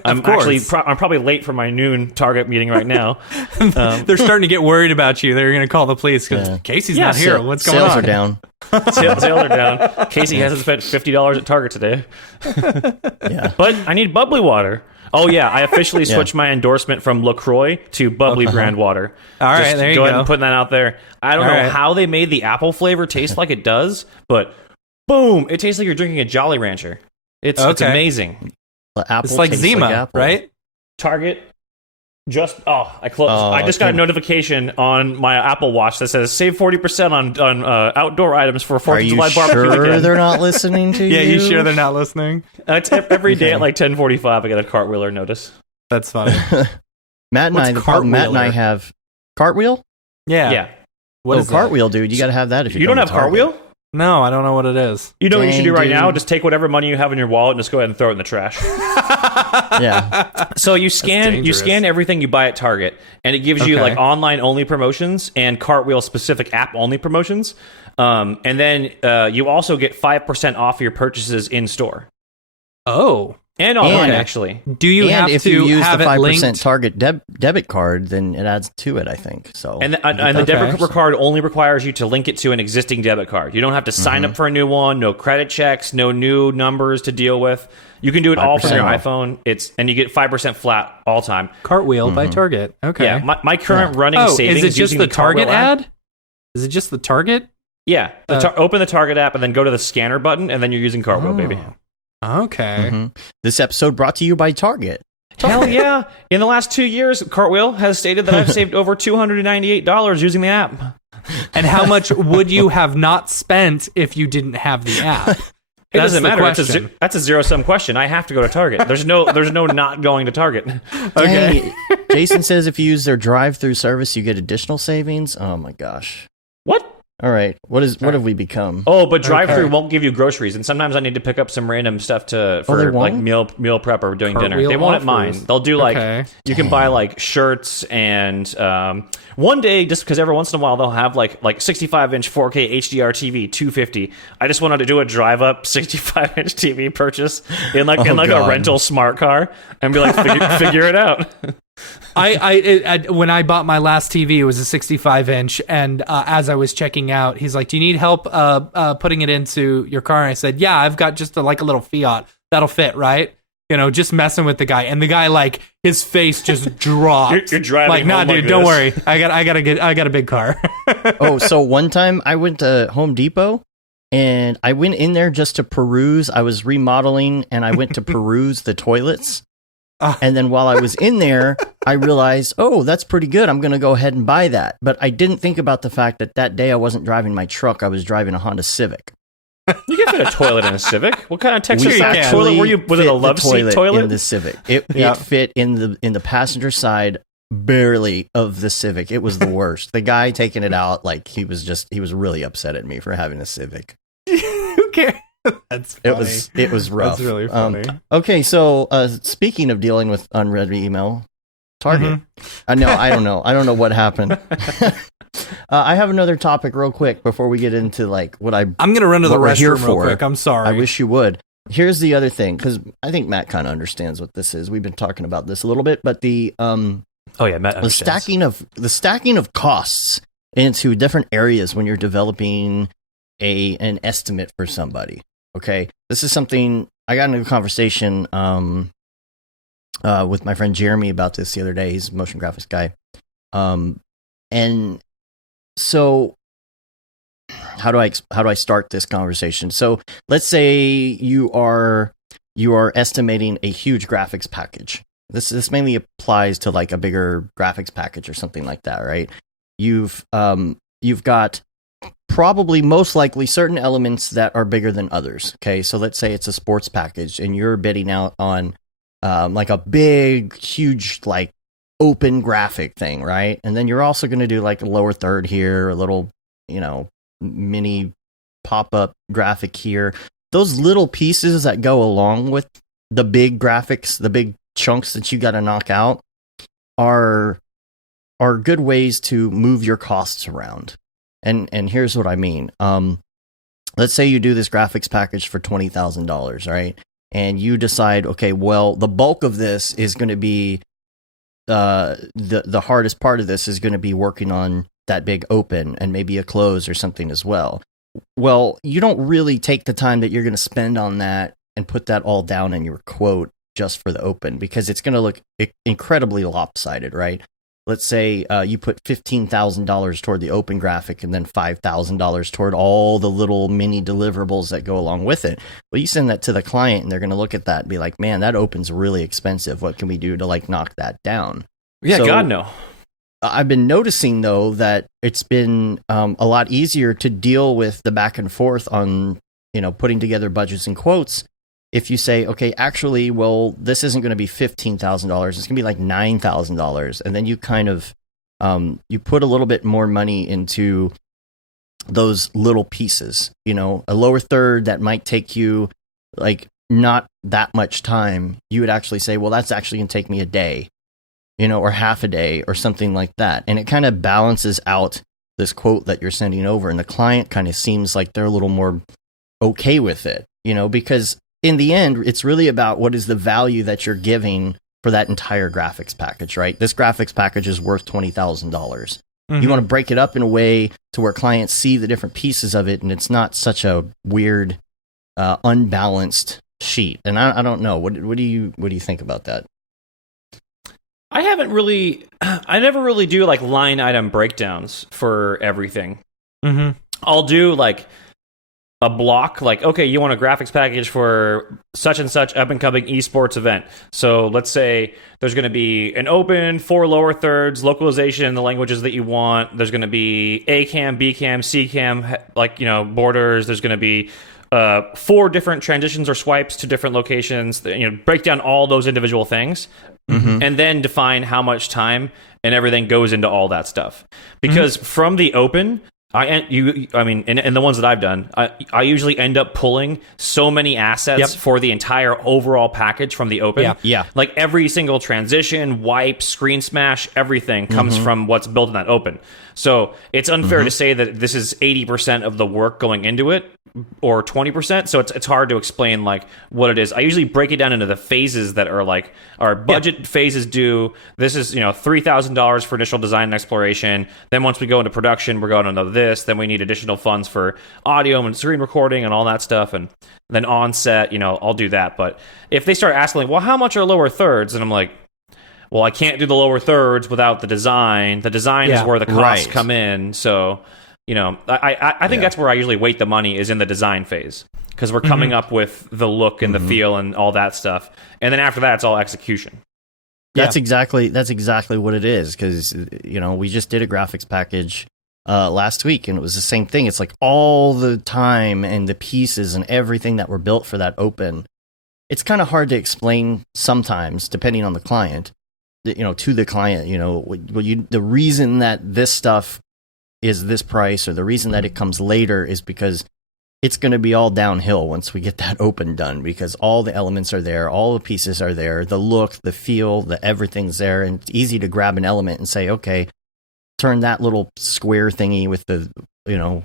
I'm course. actually I'm probably late for my noon Target meeting right now. They're starting to get worried about you. They're going to call the police because Yeah. Casey's not here. So- What's going sales on? are down. Sales are down. Casey hasn't spent $50 at Target today. Yeah. But I need bubbly water. Oh yeah, I officially switched my endorsement from LaCroix to bubbly brand water. All right, Just there you go ahead go. and put that out there. I don't All know right. how they made the apple flavor taste like it does, but boom, it tastes like you're drinking a Jolly Rancher. It's Okay. amazing. The apple It's like tastes Zima, apple. right? Target. I closed. Oh, I just got a okay. notification on my Apple Watch that says save 40% on outdoor items for 4th Are of you July barbecue sure weekend. they're not listening to you? Yeah, you sure they're not listening? It's every day Okay. at like 10:45. I get a cartwheeler notice. That's funny. Matt and What's I, the problem Matt and I Cartwheeler? have cartwheel. Yeah. What Oh, is that? cartwheel, dude! You got to have that if You you don't have cartwheel? No, I don't know what it is. You know what you should do Dang, right now? dude. Just take whatever money you have in your wallet and just go ahead and throw it in the trash. Yeah, So you scan dangerous. everything you buy at Target, and it gives you Okay. like online only promotions and cartwheel specific app only promotions. And then you also get 5% off your purchases in store Oh. and online. And- Actually, Do you and have if to you use have the it 5% linked? Target debit card, then it adds to it. I think so. and the Okay. debit card only requires you to link it to an existing debit card. You don't have to sign up for a new one. No credit checks. No new numbers to deal with. You can do it all from your 5% iPhone. And you get 5% flat all time. Cartwheel by Target. Okay. Yeah, my current running Oh, savings is it just using the Target Cartwheel app. ad? Is it just the Target? Yeah, open the Target app and then go to the scanner button, and then you're using Cartwheel, baby. Okay. Mhm. This episode brought to you by Target. Hell yeah! In the last 2 years, Cartwheel has stated that I've saved over $298 using the app. And how much would you have not spent if you didn't have the app? It That's doesn't the matter. question. That's a zero-sum question. I have to go to Target. There's no not going to Target. Okay. Jason says if you use their drive-through service, you get additional savings. Oh my gosh! What? All right, what have we become? Oh, but drive-through Okay. won't give you groceries, and sometimes I need to pick up some random stuff they for like won't? meal prep or doing dinner. Cartwheel They won't at mine. offers. They'll do like Okay. you can buy like shirts and one day just because every once in a while they'll have like 65-inch 4K HDR TV 250. I just wanted to do a drive-up 65-inch TV purchase in like a God. rental smart car and be like figure it out. When I bought my last TV, it was a 65-inch, and as I was checking out, he's like, "Do you need help putting it into your car?" And I said, "Yeah, I've got just a little Fiat that'll fit, right?" You know, just messing with the guy, and the guy like his face just dropped. You're driving like, nah, home dude, like don't this." worry, I got a big car. Oh, so one time I went to Home Depot and I went in there just to peruse. I was remodeling and I went to peruse the toilets. And then while I was in there, I realized, oh, that's pretty good. I'm going to go ahead and buy that. But I didn't think about the fact that that day I wasn't driving my truck. I was driving a Honda Civic. You can fit a toilet in a Civic. What kind of Texas We size toilet were you? Was it fit a the love seat toilet? in the Civic? It Yeah. fit in the passenger side barely of the Civic. It was the worst. The guy taking it out, like he was really upset at me for having a Civic. Who cares? That's funny. It was rough. That's really funny. Okay, so speaking of dealing with unread email, Target. No, I don't know. I don't know what happened. I have another topic real quick before we get into like I'm gonna run to the restroom real for. quick. I'm sorry. I wish you would. Here's the other thing, because I think Matt kind of understands what this is. We've been talking about this a little bit, but the Matt understands. the stacking of costs into different areas when you're developing an estimate for somebody. Okay, this is something I got into a conversation with my friend Jeremy about this the other day. He's a motion graphics guy, and so how do I start this conversation? So let's say you are estimating a huge graphics package. This mainly applies to like a bigger graphics package or something like that, right? You've got probably most likely certain elements that are bigger than others. Okay, so let's say it's a sports package and you're bidding out on like a big, huge, like open graphic thing, right? And then you're also going to do like a lower third here, a little, mini pop-up graphic here. Those little pieces that go along with the big graphics, the big chunks that you got to knock out are good ways to move your costs around. And here's what I mean. Let's say you do this graphics package for $20,000, right? And you decide, okay, well, the bulk of this is going to be the hardest part of this is going to be working on that big open and maybe a close or something as well. Well, you don't really take the time that you're going to spend on that and put that all down in your quote just for the open, because it's going to look incredibly lopsided, right? Let's say you put $15,000 toward the open graphic and then $5,000 toward all the little mini deliverables that go along with it. Well, you send that to the client and they're going to look at that and be like, man, that open's really expensive. What can we do to like knock that down? Yeah, so, God, no. I've been noticing, though, that it's been a lot easier to deal with the back and forth on, putting together budgets and quotes. If you say, okay, actually, well, this isn't going to be $15,000. It's going to be like $9,000. And then you kind of, you put a little bit more money into those little pieces, a lower third that might take you like not that much time. You would actually say, well, that's actually going to take me a day, or half a day or something like that. And it kind of balances out this quote that you're sending over. And the client kind of seems like they're a little more okay with it, because in the end, it's really about what is the value that you're giving for that entire graphics package, right? This graphics package is worth $20,000. You want to break it up in a way to where clients see the different pieces of it, and it's not such a weird, unbalanced sheet. And I don't know. What do you think about that? I never really do like line item breakdowns for everything. I'll do like a block, like, okay, you want a graphics package for such and such up and coming esports event. So let's say there's going to be an open, 4 lower thirds, localization in the languages that you want. There's going to be A cam, B cam, C cam, like, borders. There's going to be 4 different transitions or swipes to different locations. Break down all those individual things, and then define how much time and everything goes into all that stuff. Because from the open, in the ones that I've done, I usually end up pulling so many assets for the entire overall package from the open. Yeah. Like every single transition, wipe, screen smash, everything comes from what's built in that open. So it's unfair to say that this is 80% of the work going into it or 20%. So it's hard to explain like what it is. I usually break it down into the phases that are like our budget phases do. This is, $3,000 for initial design and exploration. Then once we go into production, we're going into this. Then we need additional funds for audio and screen recording and all that stuff. And then on set, I'll do that. But if they start asking, like, well, how much are lower thirds? And I'm like, well, I can't do the lower thirds without the design. The design is where the costs come in. So, I think that's where I usually weight the money is in the design phase, because we're coming up with the look and the feel and all that stuff. And then after that, it's all execution. That's exactly what it is. Because, we just did a graphics package last week, and it was the same thing. It's like all the time and the pieces and everything that were built for that open. It's kind of hard to explain sometimes, depending on the client. To the client, the reason that this stuff is this price, or the reason that it comes later, is because it's going to be all downhill once we get that open done, because all the elements are there, all the pieces are there, the look, the feel, the everything's there, and it's easy to grab an element and say, okay, turn that little square thingy with the,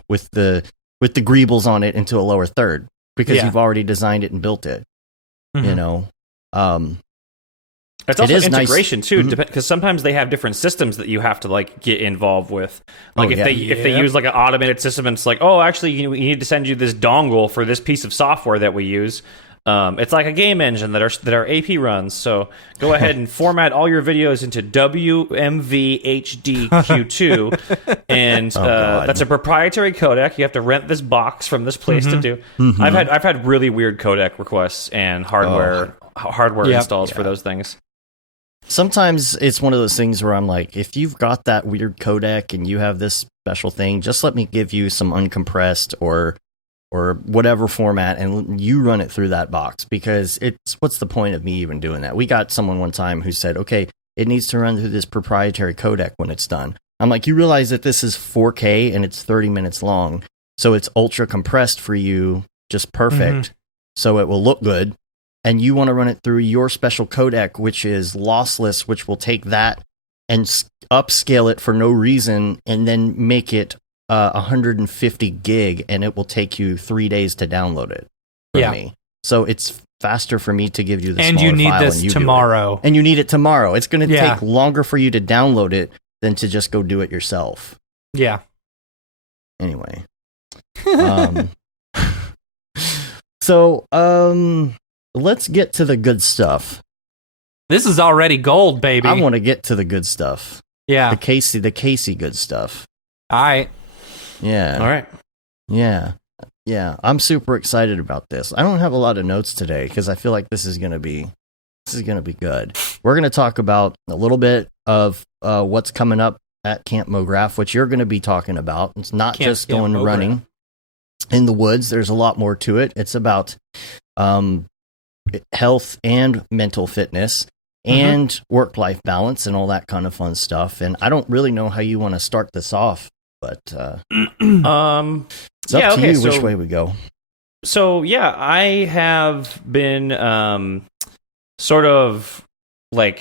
with the greebles on it into a lower third, because you've already designed it and built it. It's also integration nice. too, because sometimes they have different systems that you have to like get involved with. Like if they use like an automated system, and it's like, oh, actually, we need to send you this dongle for this piece of software that we use. It's like a game engine that our AP runs. So go ahead and format all your videos into WMVHDQ2, and that's a proprietary codec. You have to rent this box from this place to do. I've had really weird codec requests and hardware installs for those things. Sometimes it's one of those things where I'm like, if you've got that weird codec and you have this special thing, just let me give you some uncompressed or whatever format, and you run it through that box, because what's the point of me even doing that? We got someone one time who said, okay, it needs to run through this proprietary codec when it's done. I'm like, you realize that this is 4K and it's 30 minutes long, so it's ultra compressed for you, just perfect, so it will look good. And you want to run it through your special codec, which is lossless, which will take that and upscale it for no reason, and then make it 150 gig, and it will take you 3 days to download it for me. So it's faster for me to give you the and smaller you need file, this and you tomorrow. And you need it tomorrow. It's going to take longer for you to download it than to just go do it yourself. Yeah. Anyway. So, let's get to the good stuff. This is already gold, baby. I want to get to the good stuff. Yeah. The Casey good stuff. All right. Yeah. All right. Yeah. Yeah. I'm super excited about this. I don't have a lot of notes today because I feel like this is going to be good. We're going to talk about a little bit of what's coming up at Camp Mograph, which you're going to be talking about. It's not just going running in the woods. There's a lot more to it. It's about health and mental fitness and work-life balance and all that kind of fun stuff. And I don't really know how you want to start this off, but it's up to you which way we go. So yeah, I have been sort of like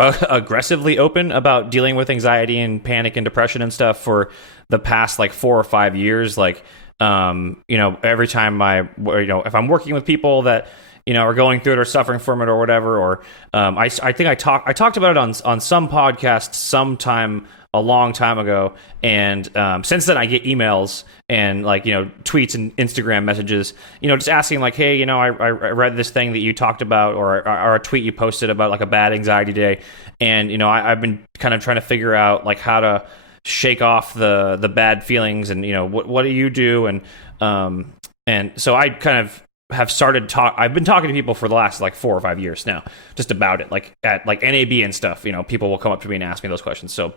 aggressively open about dealing with anxiety and panic and depression and stuff for the past like 4 or 5 years. Like every time if I'm working with people that, are going through it or suffering from it or whatever, or I think I talked about it on some podcast sometime a long time ago. And since then I get emails and tweets and Instagram messages, just asking like, hey, I read this thing that you talked about, or a tweet you posted about like a bad anxiety day. And, I've been kind of trying to figure out like how to shake off the bad feelings, and what do you do, and so I kind of have started I've been talking to people for the last like 4 or 5 years now just about it, like at like NAB and stuff. People will come up to me and ask me those questions. So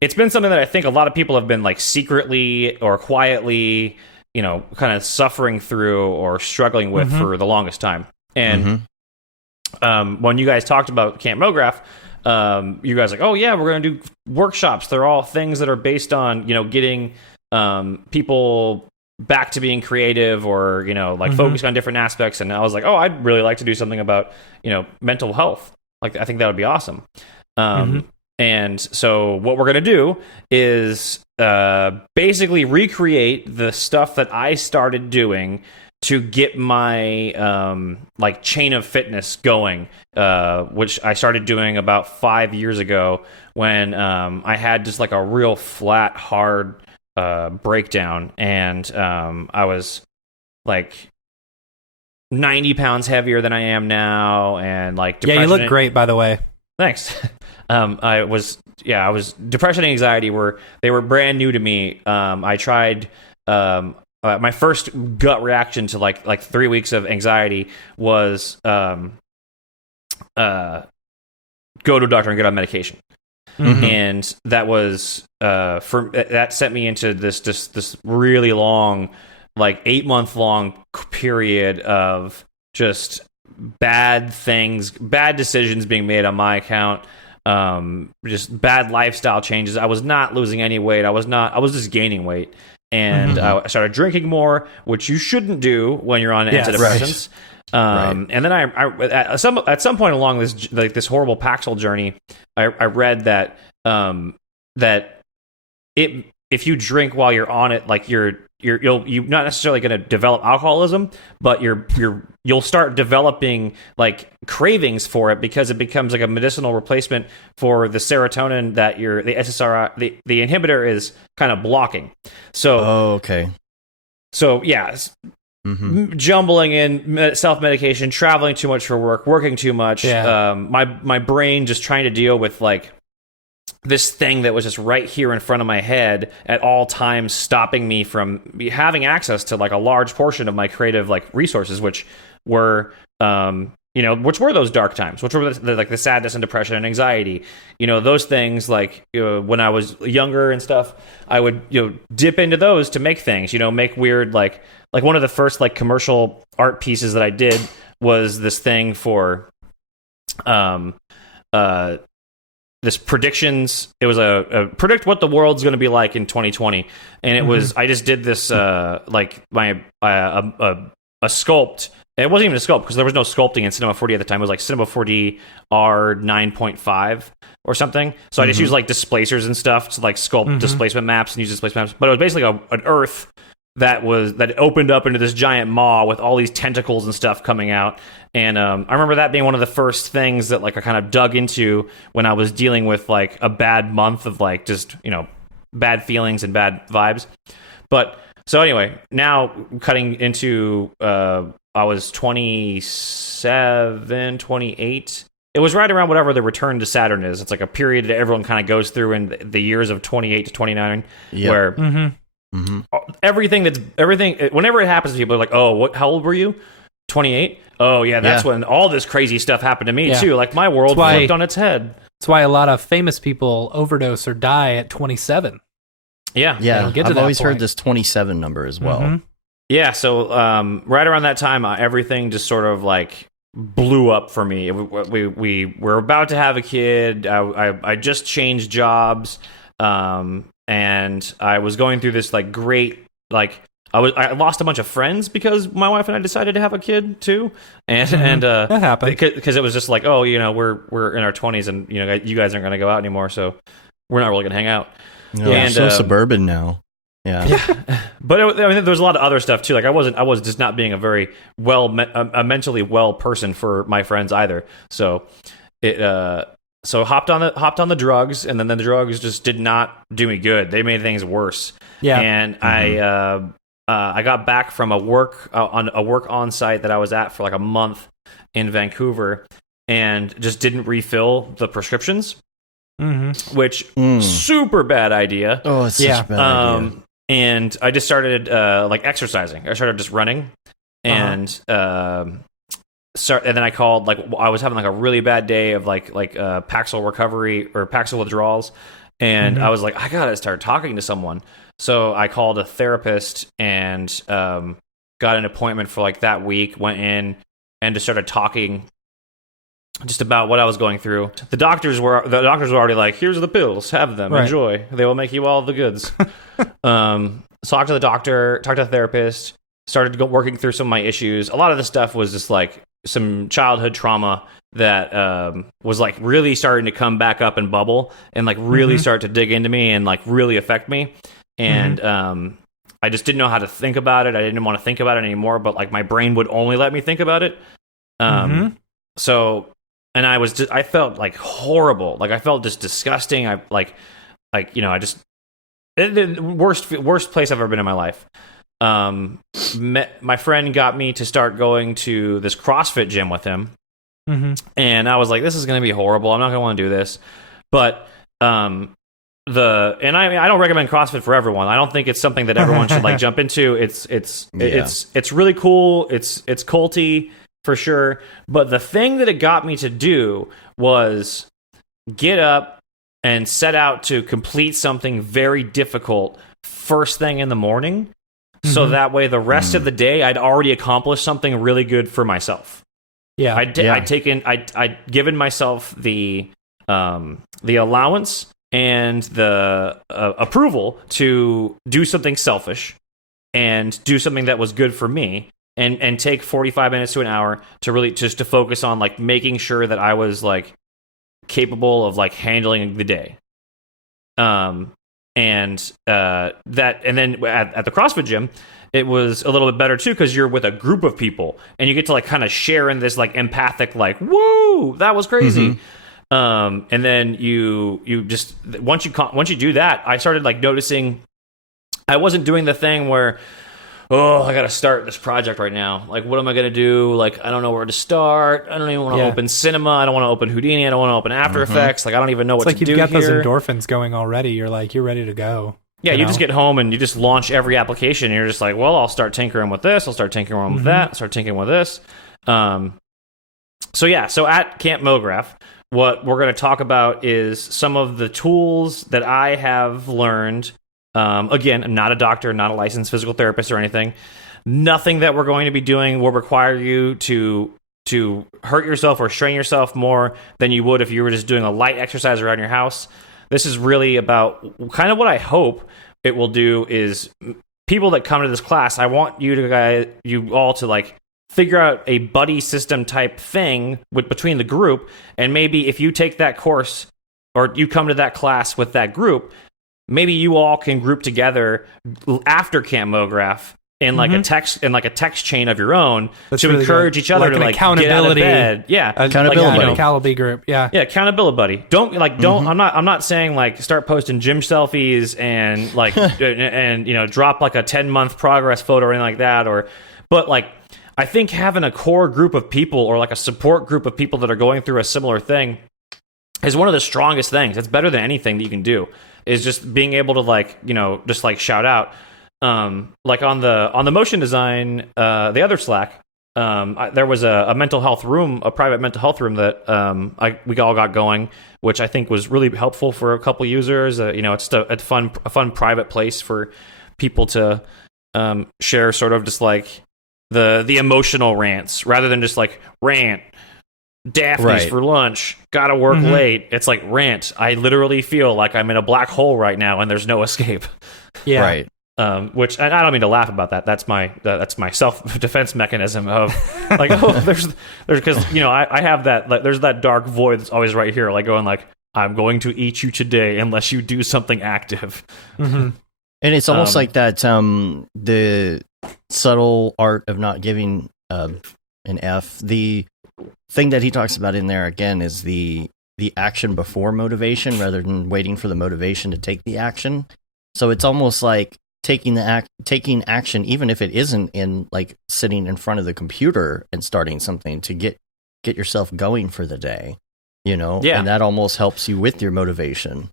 it's been something that I think a lot of people have been like secretly or quietly kind of suffering through or struggling with for the longest time. And when you guys talked about Camp Mograph, you guys like, oh yeah, we're going to do workshops. They're all things that are based on, getting people back to being creative, or, focusing on different aspects. And I was like, oh, I'd really like to do something about, mental health. Like, I think that would be awesome. And so what we're going to do is basically recreate the stuff that I started doing to get my chain of fitness going, which I started doing about 5 years ago when I had just like a real flat, hard breakdown, and I was like 90 pounds heavier than I am now, and like depression. Yeah, you look great, by the way. Thanks. I was depression and anxiety were brand new to me. I tried. My first gut reaction to like 3 weeks of anxiety was go to a doctor and get on medication. And that was that sent me into this really long, like 8-month long period of just bad decisions being made on my account, just bad lifestyle changes. I was not losing any weight. I was just gaining weight. and I started drinking more, which you shouldn't do when you're on antidepressants. And then at some point along this horrible Paxil journey, I read that if you drink while you're on it, like you're not necessarily going to develop alcoholism, but you'll start developing like cravings for it, because it becomes like a medicinal replacement for the serotonin that the SSRI, the inhibitor, is kind of blocking. So So yeah, jumbling in self-medication, traveling too much for work, working too much. My brain just trying to deal with like this thing that was just right here in front of my head at all times, stopping me from having access to like a large portion of my creative like resources, which were which were those dark times, which were the sadness and depression and anxiety, those things. Like when I was younger and stuff, I would dip into those to make things, make weird like one of the first like commercial art pieces that I did was this thing for this predictions. It was a predict what the world's going to be like in 2020, and it was I just did this like my a sculpt. It wasn't even a sculpt, because there was no sculpting in Cinema 4D at the time. It was like Cinema 4D R9.5 or something. So I just used like displacers and stuff to like sculpt displacement maps and use displacement maps. But it was basically an Earth that opened up into this giant maw with all these tentacles and stuff coming out. And I remember that being one of the first things that like I kind of dug into when I was dealing with like a bad month of like just bad feelings and bad vibes. But so anyway, now cutting into I was 27, 28. It was right around whatever the return to Saturn is. It's like a period that everyone kind of goes through in the years of 28 to 29, where everything, whenever it happens to people, are like, oh, how old were you? 28? Oh, yeah, that's when all this crazy stuff happened to me, too. Like, my world flipped on its head. That's why a lot of famous people overdose or die at 27. Yeah. I've always heard this 27 number as well. Yeah, so right around that time, everything just sort of like blew up for me. We were about to have a kid. I just changed jobs, and I was going through this like great like I lost a bunch of friends because my wife and I decided to have a kid too, and that happened because it was just like, oh, we're in our 20s, and you guys aren't going to go out anymore, so we're not really going to hang out. No, and so suburban now. Yeah. But there was a lot of other stuff too. Like I was just not being a very mentally well person for my friends either. So hopped on the drugs, and then the drugs just did not do me good. They made things worse. Yeah. And I got back from a work on site that I was at for like a month in Vancouver, and just didn't refill the prescriptions. Which super bad idea. Oh, it's such a bad idea. And I just started like exercising. I started just running, and and then I called, like I was having like a really bad day of like Paxil recovery or Paxil withdrawals, and I was like, I gotta start talking to someone. So I called a therapist and got an appointment for like that week. Went in and just started talking just about what I was going through. The doctors were already like, here's the pills, have them, enjoy. They will make you all the goods. Talked to the doctor, talked to the therapist, started working through some of my issues. A lot of the stuff was just like some childhood trauma that was like really starting to come back up and bubble and like really start to dig into me and like really affect me. And I just didn't know how to think about it. I didn't want to think about it anymore, but like my brain would only let me think about it. So, and I felt like horrible. Like I felt just disgusting. The worst place I've ever been in my life. My friend got me to start going to this CrossFit gym with him. And I was like, this is going to be horrible. I'm not going to want to do this. But, I don't recommend CrossFit for everyone. I don't think it's something that everyone should like jump into. It's really cool. It's culty for sure. But the thing that it got me to do was get up and set out to complete something very difficult first thing in the morning. So that way the rest of the day I'd already accomplished something really good for myself. Yeah. I'd given myself the allowance and the approval to do something selfish and do something that was good for me, and take 45 minutes to an hour to really just to focus on like making sure that I was like capable of like handling the day. And then at the CrossFit gym, it was a little bit better too, because you're with a group of people and you get to like kind of share in this like empathic like, woo, that was crazy. And then you just once you do that, I started like noticing I wasn't doing the thing where, oh, I got to start this project right now. Like, what am I going to do? Like, I don't know where to start. I don't even want to open Cinema. I don't want to open Houdini. I don't want to open After Effects. Like, I don't even know what to do here. It's like you've got those endorphins going already. You're ready to go. Yeah, you just get home and you just launch every application. And you're just like, well, I'll start tinkering with this. I'll start tinkering with that. I'll start tinkering with this. So at Camp Mograph, what we're going to talk about is some of the tools that I have learned. Again, I'm not a doctor, not a licensed physical therapist or anything. Nothing that we're going to be doing will require you to hurt yourself or strain yourself more than you would if you were just doing a light exercise around your house. This is really about kind of what I hope it will do is people that come to this class, I want you all to like figure out a buddy system type thing between the group. And maybe if you take that course or you come to that class with that group, maybe you all can group together after Camp Mograph in like a text chain of your own to encourage each other to like get out of bed. Yeah, accountability group. Yeah, accountability buddy. Don't. I'm not saying like start posting gym selfies and like and drop like a 10-month progress photo or anything like that. But like I think having a core group of people or like a support group of people that are going through a similar thing is one of the strongest things. It's better than anything that you can do. Is just being able to like just like shout out like on the motion design the other Slack there was a mental health room, a private mental health room that we all got going, which I think was really helpful for a couple users. It's a fun private place for people to share sort of just like the emotional rants rather than just like rant. Daphne's for lunch, gotta work late. It's like rant. I literally feel like I'm in a black hole right now and there's no escape. Yeah. Right. Which I don't mean to laugh about that. That's my self-defense mechanism of like, oh, there's because I have that, like, there's that dark void that's always right here, like going like, I'm going to eat you today unless you do something active. And it's almost like that the subtle art of not giving an F. The thing that he talks about in there again is the action before motivation rather than waiting for the motivation to take the action. So it's almost like taking action, even if it isn't in like sitting in front of the computer and starting something to get yourself going for the day, and that almost helps you with your motivation.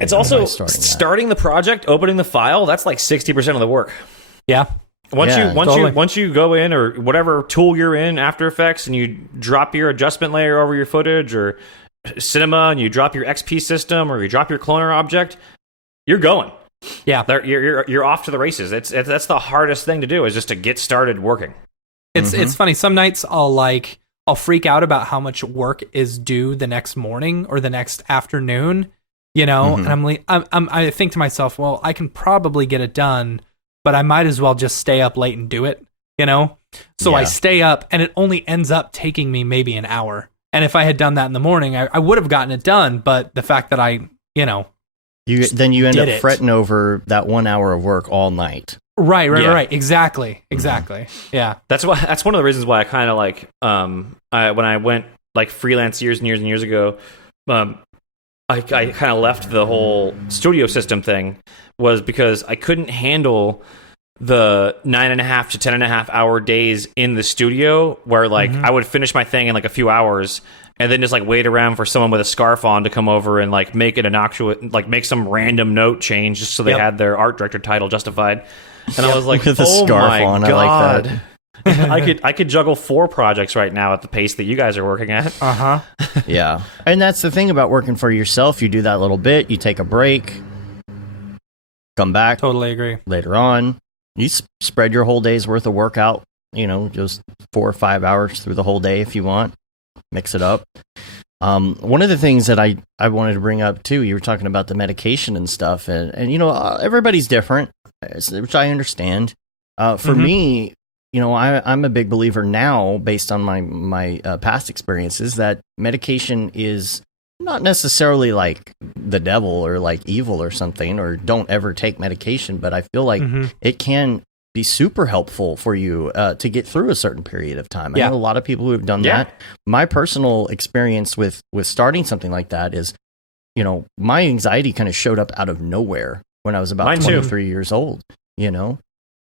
It's also starting the project, opening the file. That's like 60% of the work. Yeah. Once you go in or whatever tool you're in, After Effects, and you drop your adjustment layer over your footage, or Cinema, and you drop your XP system, or you drop your cloner object, you're going. Yeah, you're off to the races. That's the hardest thing to do, is just to get started working. It's funny. Some nights I'll freak out about how much work is due the next morning or the next afternoon. And I'm like, I think to myself, well, I can probably get it done, but I might as well just stay up late and do it, So I stay up, and it only ends up taking me maybe an hour. And if I had done that in the morning, I would have gotten it done. But the fact that I, you end up fretting over that 1 hour of work all night. Right. Exactly. Yeah. That's one of the reasons why I kind of like, when I went like freelance years and years and years ago, I kind of left the whole studio system thing, was because I couldn't handle the 9.5 to 10.5 hour days in the studio where like I would finish my thing in like a few hours and then just like wait around for someone with a scarf on to come over and like make it make some random note change just so they had their art director title justified. And I was like, with a scarf on, God. I like that. I could juggle 4 projects right now at the pace that you guys are working at. Yeah. And that's the thing about working for yourself. You do that little bit, you take a break, come back. Totally agree. Later on, you spread your whole day's worth of work out, just 4 or 5 hours through the whole day if you want. Mix it up. One of the things that I wanted to bring up too, you were talking about the medication and stuff, and everybody's different, which I understand. For me, I'm a big believer now, based on my past experiences, that medication is not necessarily like the devil or like evil or something, or don't ever take medication, but I feel like it can be super helpful for you to get through a certain period of time. I know a lot of people who have done that. My personal experience with starting something like that is, my anxiety kind of showed up out of nowhere when I was about 23 years old,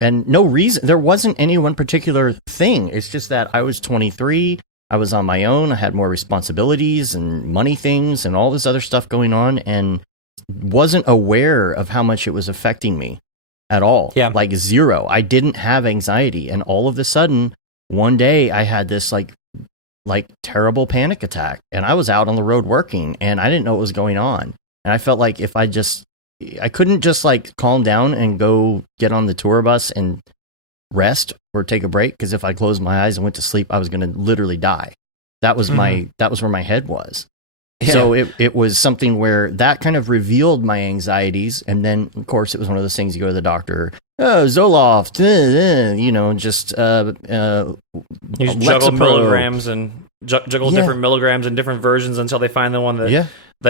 and no reason. There wasn't any one particular thing. It's just that I was 23. I was on my own. I had more responsibilities and money things and all this other stuff going on, and wasn't aware of how much it was affecting me at all. Yeah. Like zero. I didn't have anxiety. And all of a sudden, one day I had this like terrible panic attack, and I was out on the road working, and I didn't know what was going on. And I felt like if I couldn't just like calm down and go get on the tour bus and rest or take a break, because if I closed my eyes and went to sleep, I was going to literally die. That was that was where my head was. Yeah. So it was something where that kind of revealed my anxieties. And then, of course, it was one of those things you go to the doctor, Zoloft, just you juggle milligrams and juggle different milligrams and different versions until they find the one that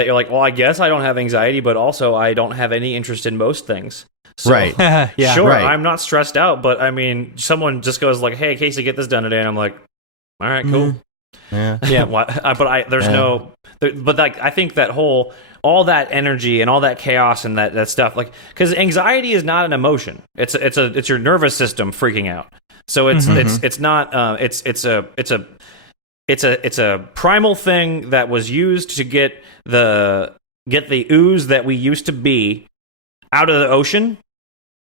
you're like, well, I guess I don't have anxiety, but also I don't have any interest in most things. So, right. Sure, right. I'm not stressed out, but I mean, someone just goes like, hey, Casey, get this done today. And I'm like, all right, cool. Yeah. But I think that all that energy and all that chaos and that stuff, like, because anxiety is not an emotion. It's your nervous system freaking out. So it's a primal thing that was used to get the ooze that we used to be out of the ocean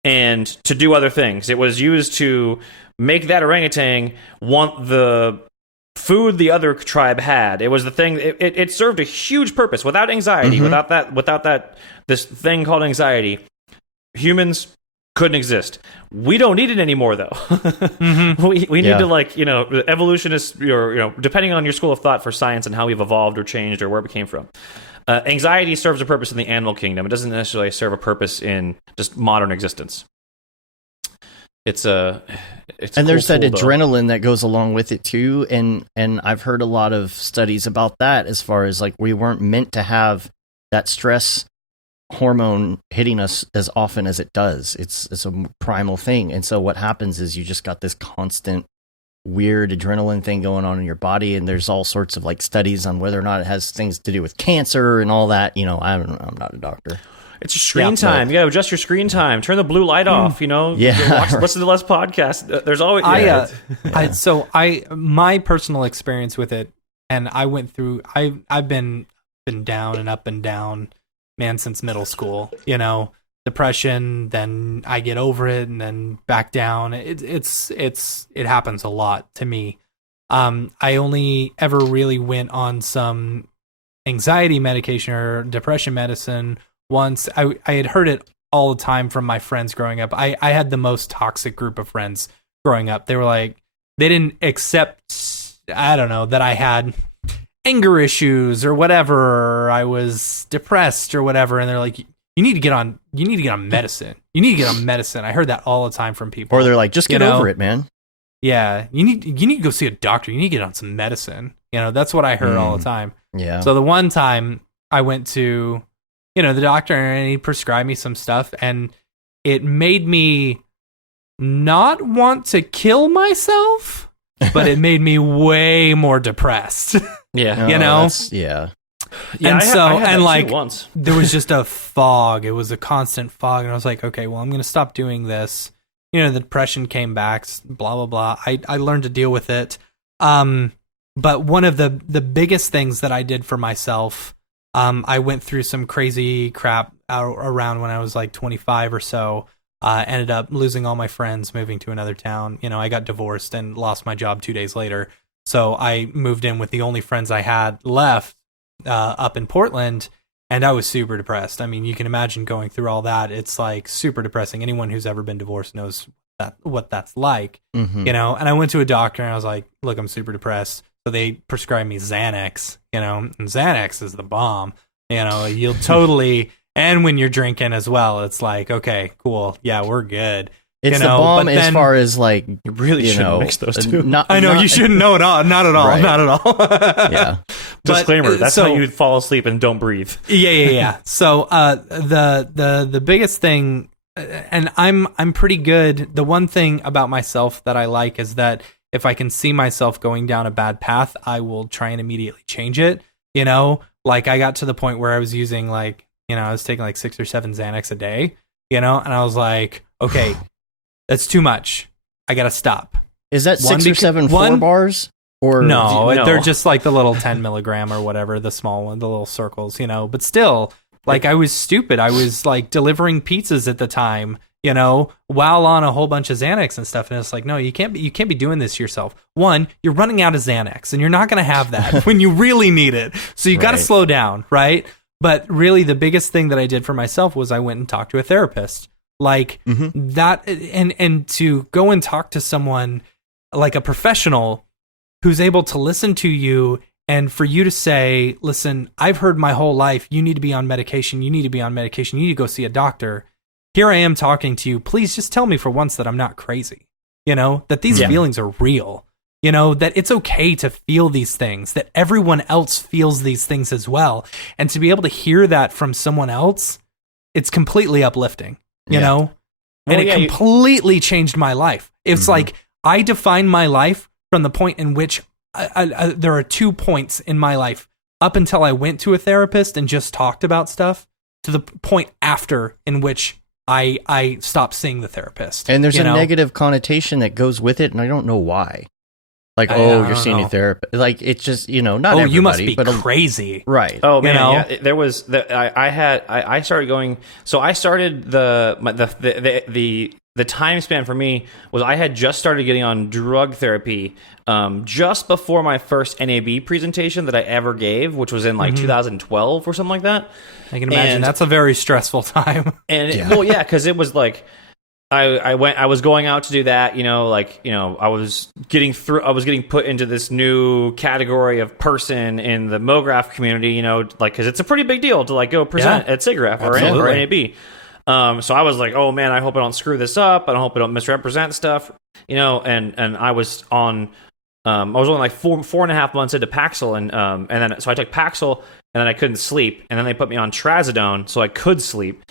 and to do other things. It was used to make that orangutan want the food the other tribe had. It was the thing. It served a huge purpose. Without anxiety, without that, this thing called anxiety, humans couldn't exist. We don't need it anymore, though. We need to evolutionists, depending on your school of thought for science and how we've evolved or changed or where we came from. Anxiety serves a purpose in the animal kingdom. It doesn't necessarily serve a purpose in just modern existence. It's and there's that adrenaline that goes along with it too, and I've heard a lot of studies about that, as far as like we weren't meant to have that stress hormone hitting us as often as it does. It's a primal thing, and so what happens is you just got this constant weird adrenaline thing going on in your body, and there's all sorts of like studies on whether or not it has things to do with cancer and all that. I'm not a doctor. It's your screen time. You got to adjust your screen time. Turn the blue light off. Listen to less podcasts. There's always. My personal experience with it, and I went through. I've been down and up and down, man, since middle school. Depression. Then I get over it, and then back down. It happens a lot to me. I only ever really went on some anxiety medication or depression medicine once. I had heard it all the time from my friends growing up. I had the most toxic group of friends growing up. They were like, they didn't accept, I don't know, that I had anger issues or whatever, or I was depressed or whatever. And they're like, you need to get on medicine. You need to get on medicine. I heard that all the time from people. Or they're like, just get over it, man. Yeah. You need to go see a doctor. You need to get on some medicine. That's what I heard all the time. Yeah. So the one time I went to, the doctor, and he prescribed me some stuff, and it made me not want to kill myself, but it made me way more depressed. Yeah. Yeah. And I had that too once. There was just a fog. It was a constant fog, and I was like, okay, well, I'm going to stop doing this. The depression came back, blah, blah, blah. I learned to deal with it. But one of the biggest things that I did for myself, I went through some crazy crap around when I was like 25 or so. Ended up losing all my friends, moving to another town. I got divorced and lost my job 2 days later. So I moved in with the only friends I had left up in Portland, and I was super depressed. I mean, you can imagine going through all that. It's like super depressing. Anyone who's ever been divorced knows what that's like, And I went to a doctor, and I was like, look, I'm super depressed. So they prescribed me Xanax, and Xanax is the bomb. You'll totally, and when you're drinking as well, it's like, okay, cool. Yeah, we're good. It's the bomb as far as like, you really shouldn't mix those two. You shouldn't know at all. Not at all. Right. Not at all. Yeah. Disclaimer, that's how you fall asleep and don't breathe. Yeah. So the biggest thing, and I'm pretty good. The one thing about myself that I like is that if I can see myself going down a bad path, I will try and immediately change it. Like I got to the point where I was using I was taking like 6 or 7 Xanax a day, and I was like, okay, that's too much. I gotta stop. Is that 6 or 7 4 bars? Or no, they're just like the little 10 milligram or whatever, the small one, the little circles, but still, like I was stupid. I was like delivering pizzas at the time, while on a whole bunch of Xanax and stuff. And it's like, no, you can't be doing this to yourself. One, you're running out of Xanax and you're not going to have that when you really need it. So you got to slow down. Right. But really the biggest thing that I did for myself was I went and talked to a therapist like that. And to go and talk to someone like a professional who's able to listen to you and for you to say, listen, I've heard my whole life, you need to be on medication. You need to be on medication. You need to go see a doctor. Here I am talking to you. Please just tell me for once that I'm not crazy, that these feelings are real, that it's okay to feel these things, that everyone else feels these things as well. And to be able to hear that from someone else, it's completely uplifting, and it completely changed my life. It's like I define my life from the point in which there are 2 points in my life up until I went to a therapist and just talked about stuff to the point after in which I stopped seeing the therapist. And there's a negative connotation that goes with it, and I don't know why. Like, you're seeing a therapist. Like, it's just, not everybody. You must be crazy. Right. Oh, man, yeah. There was, I started going, so I started the time span for me was I had just started getting on drug therapy just before my first NAB presentation that I ever gave, which was in 2012 or something like that. I can imagine that's a very stressful time. And because it was like I was going out to do that, I was getting put into this new category of person in the Mograph community, because it's a pretty big deal to go present at SIGGRAPH or NAB. So I was like, oh man, I hope I don't screw this up. I hope I don't misrepresent stuff, and I was on, I was only like 4.5 months into Paxil, and then so I took Paxil, and then I couldn't sleep, and then they put me on Trazodone so I could sleep.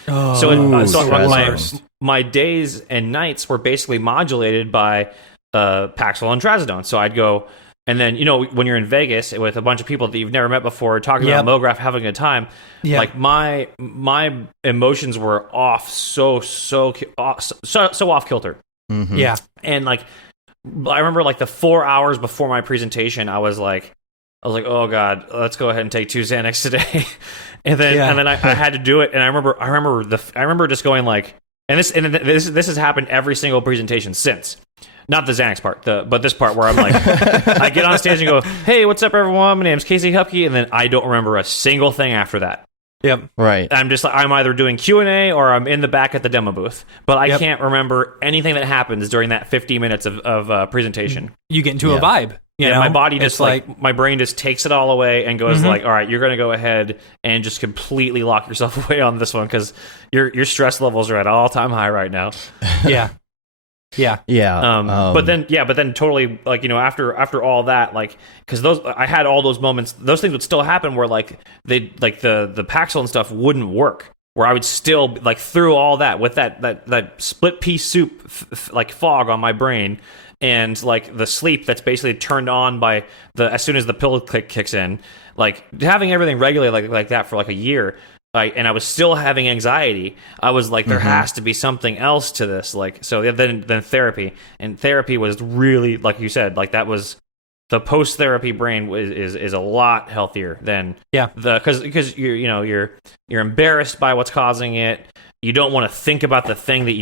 My days and nights were basically modulated by Paxil and Trazodone. So I'd go, and then when you're in Vegas with a bunch of people that you've never met before, talking about Mograph, having a good time, like my emotions were off, so off kilter. Yeah, and I remember the 4 hours before my presentation, I was like, oh god, let's go ahead and take 2 Xanax today, and then I had to do it, and I remember just going and this has happened every single presentation since. Not the Xanax part, but this part where I'm like, I get on stage and go, hey, what's up, everyone? My name's Casey Hupke, and then I don't remember a single thing after that. Yep. Right. I'm just I'm either doing Q&A or I'm in the back at the demo booth, but I can't remember anything that happens during that 50 minutes of presentation. You get into a vibe. My body just my brain just takes it all away and goes all right, you're going to go ahead and just completely lock yourself away on this one because your stress levels are at all-time high right now. Yeah. But then totally after all that, because I had all those moments, those things would still happen where the Paxil and stuff wouldn't work, where I would still through all that with that split pea soup fog on my brain. And the sleep that's basically turned on by as soon as the pill kicks in, having everything regulate like that for a year, and I was still having anxiety. I was like, there has to be something else to this. Then therapy, and therapy was really, like you said, that was the post therapy brain is a lot healthier than because you're embarrassed by what's causing it. You don't want to think about the thing that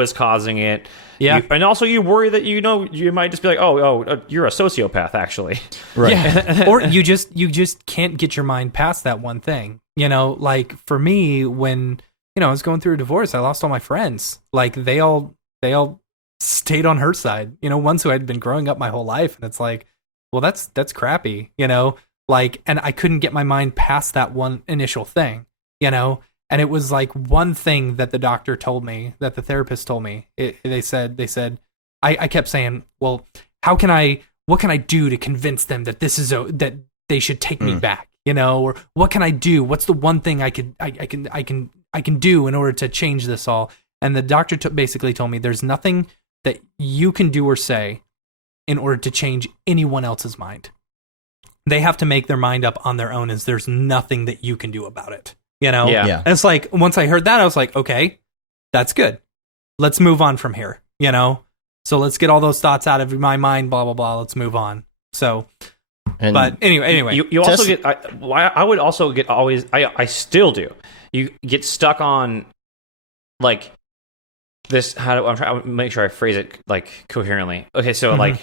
is causing it. Yeah. And also you worry that you might just be like, oh, you're a sociopath, actually. Right. Yeah. Or you just can't get your mind past that one thing. For me, when I was going through a divorce, I lost all my friends. They all stayed on her side. Ones who had been growing up my whole life, and it's well, that's crappy, like, and I couldn't get my mind past that one initial thing, and it was like one thing that the doctor told me, that the therapist told me. They said, I kept saying, well, what can I do to convince them that that they should take me back, or what can I do? What's the one thing I can do in order to change this all? And the doctor basically told me there's nothing that you can do or say in order to change anyone else's mind. They have to make their mind up on their own, as there's nothing that you can do about it. Yeah. And it's like, once I heard that, I was like, okay, that's good. Let's move on from here, So let's get all those thoughts out of my mind, blah, blah, blah. Let's move on. So, but anyway. You also get, I would also get I still do. You get stuck on, like, this, I'm trying to make sure I phrase it, like, coherently. Okay, so, like,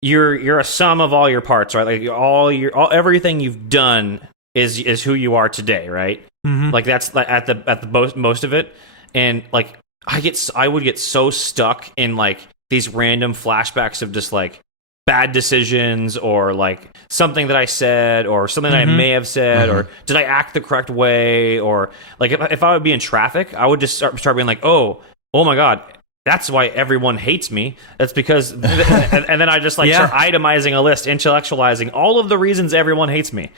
you're a sum of all your parts, right? Like, everything you've done is who you are today, right? Like, that's at the most of it. And, like, I would get so stuck in, like, these random flashbacks of just, like, bad decisions, or, like, something that I said, or something that I may have said, or did I act the correct way, or, like, if I would be in traffic, I would just start being like, oh my God, that's why everyone hates me. That's because, and then I just, like, start itemizing a list, intellectualizing all of the reasons everyone hates me.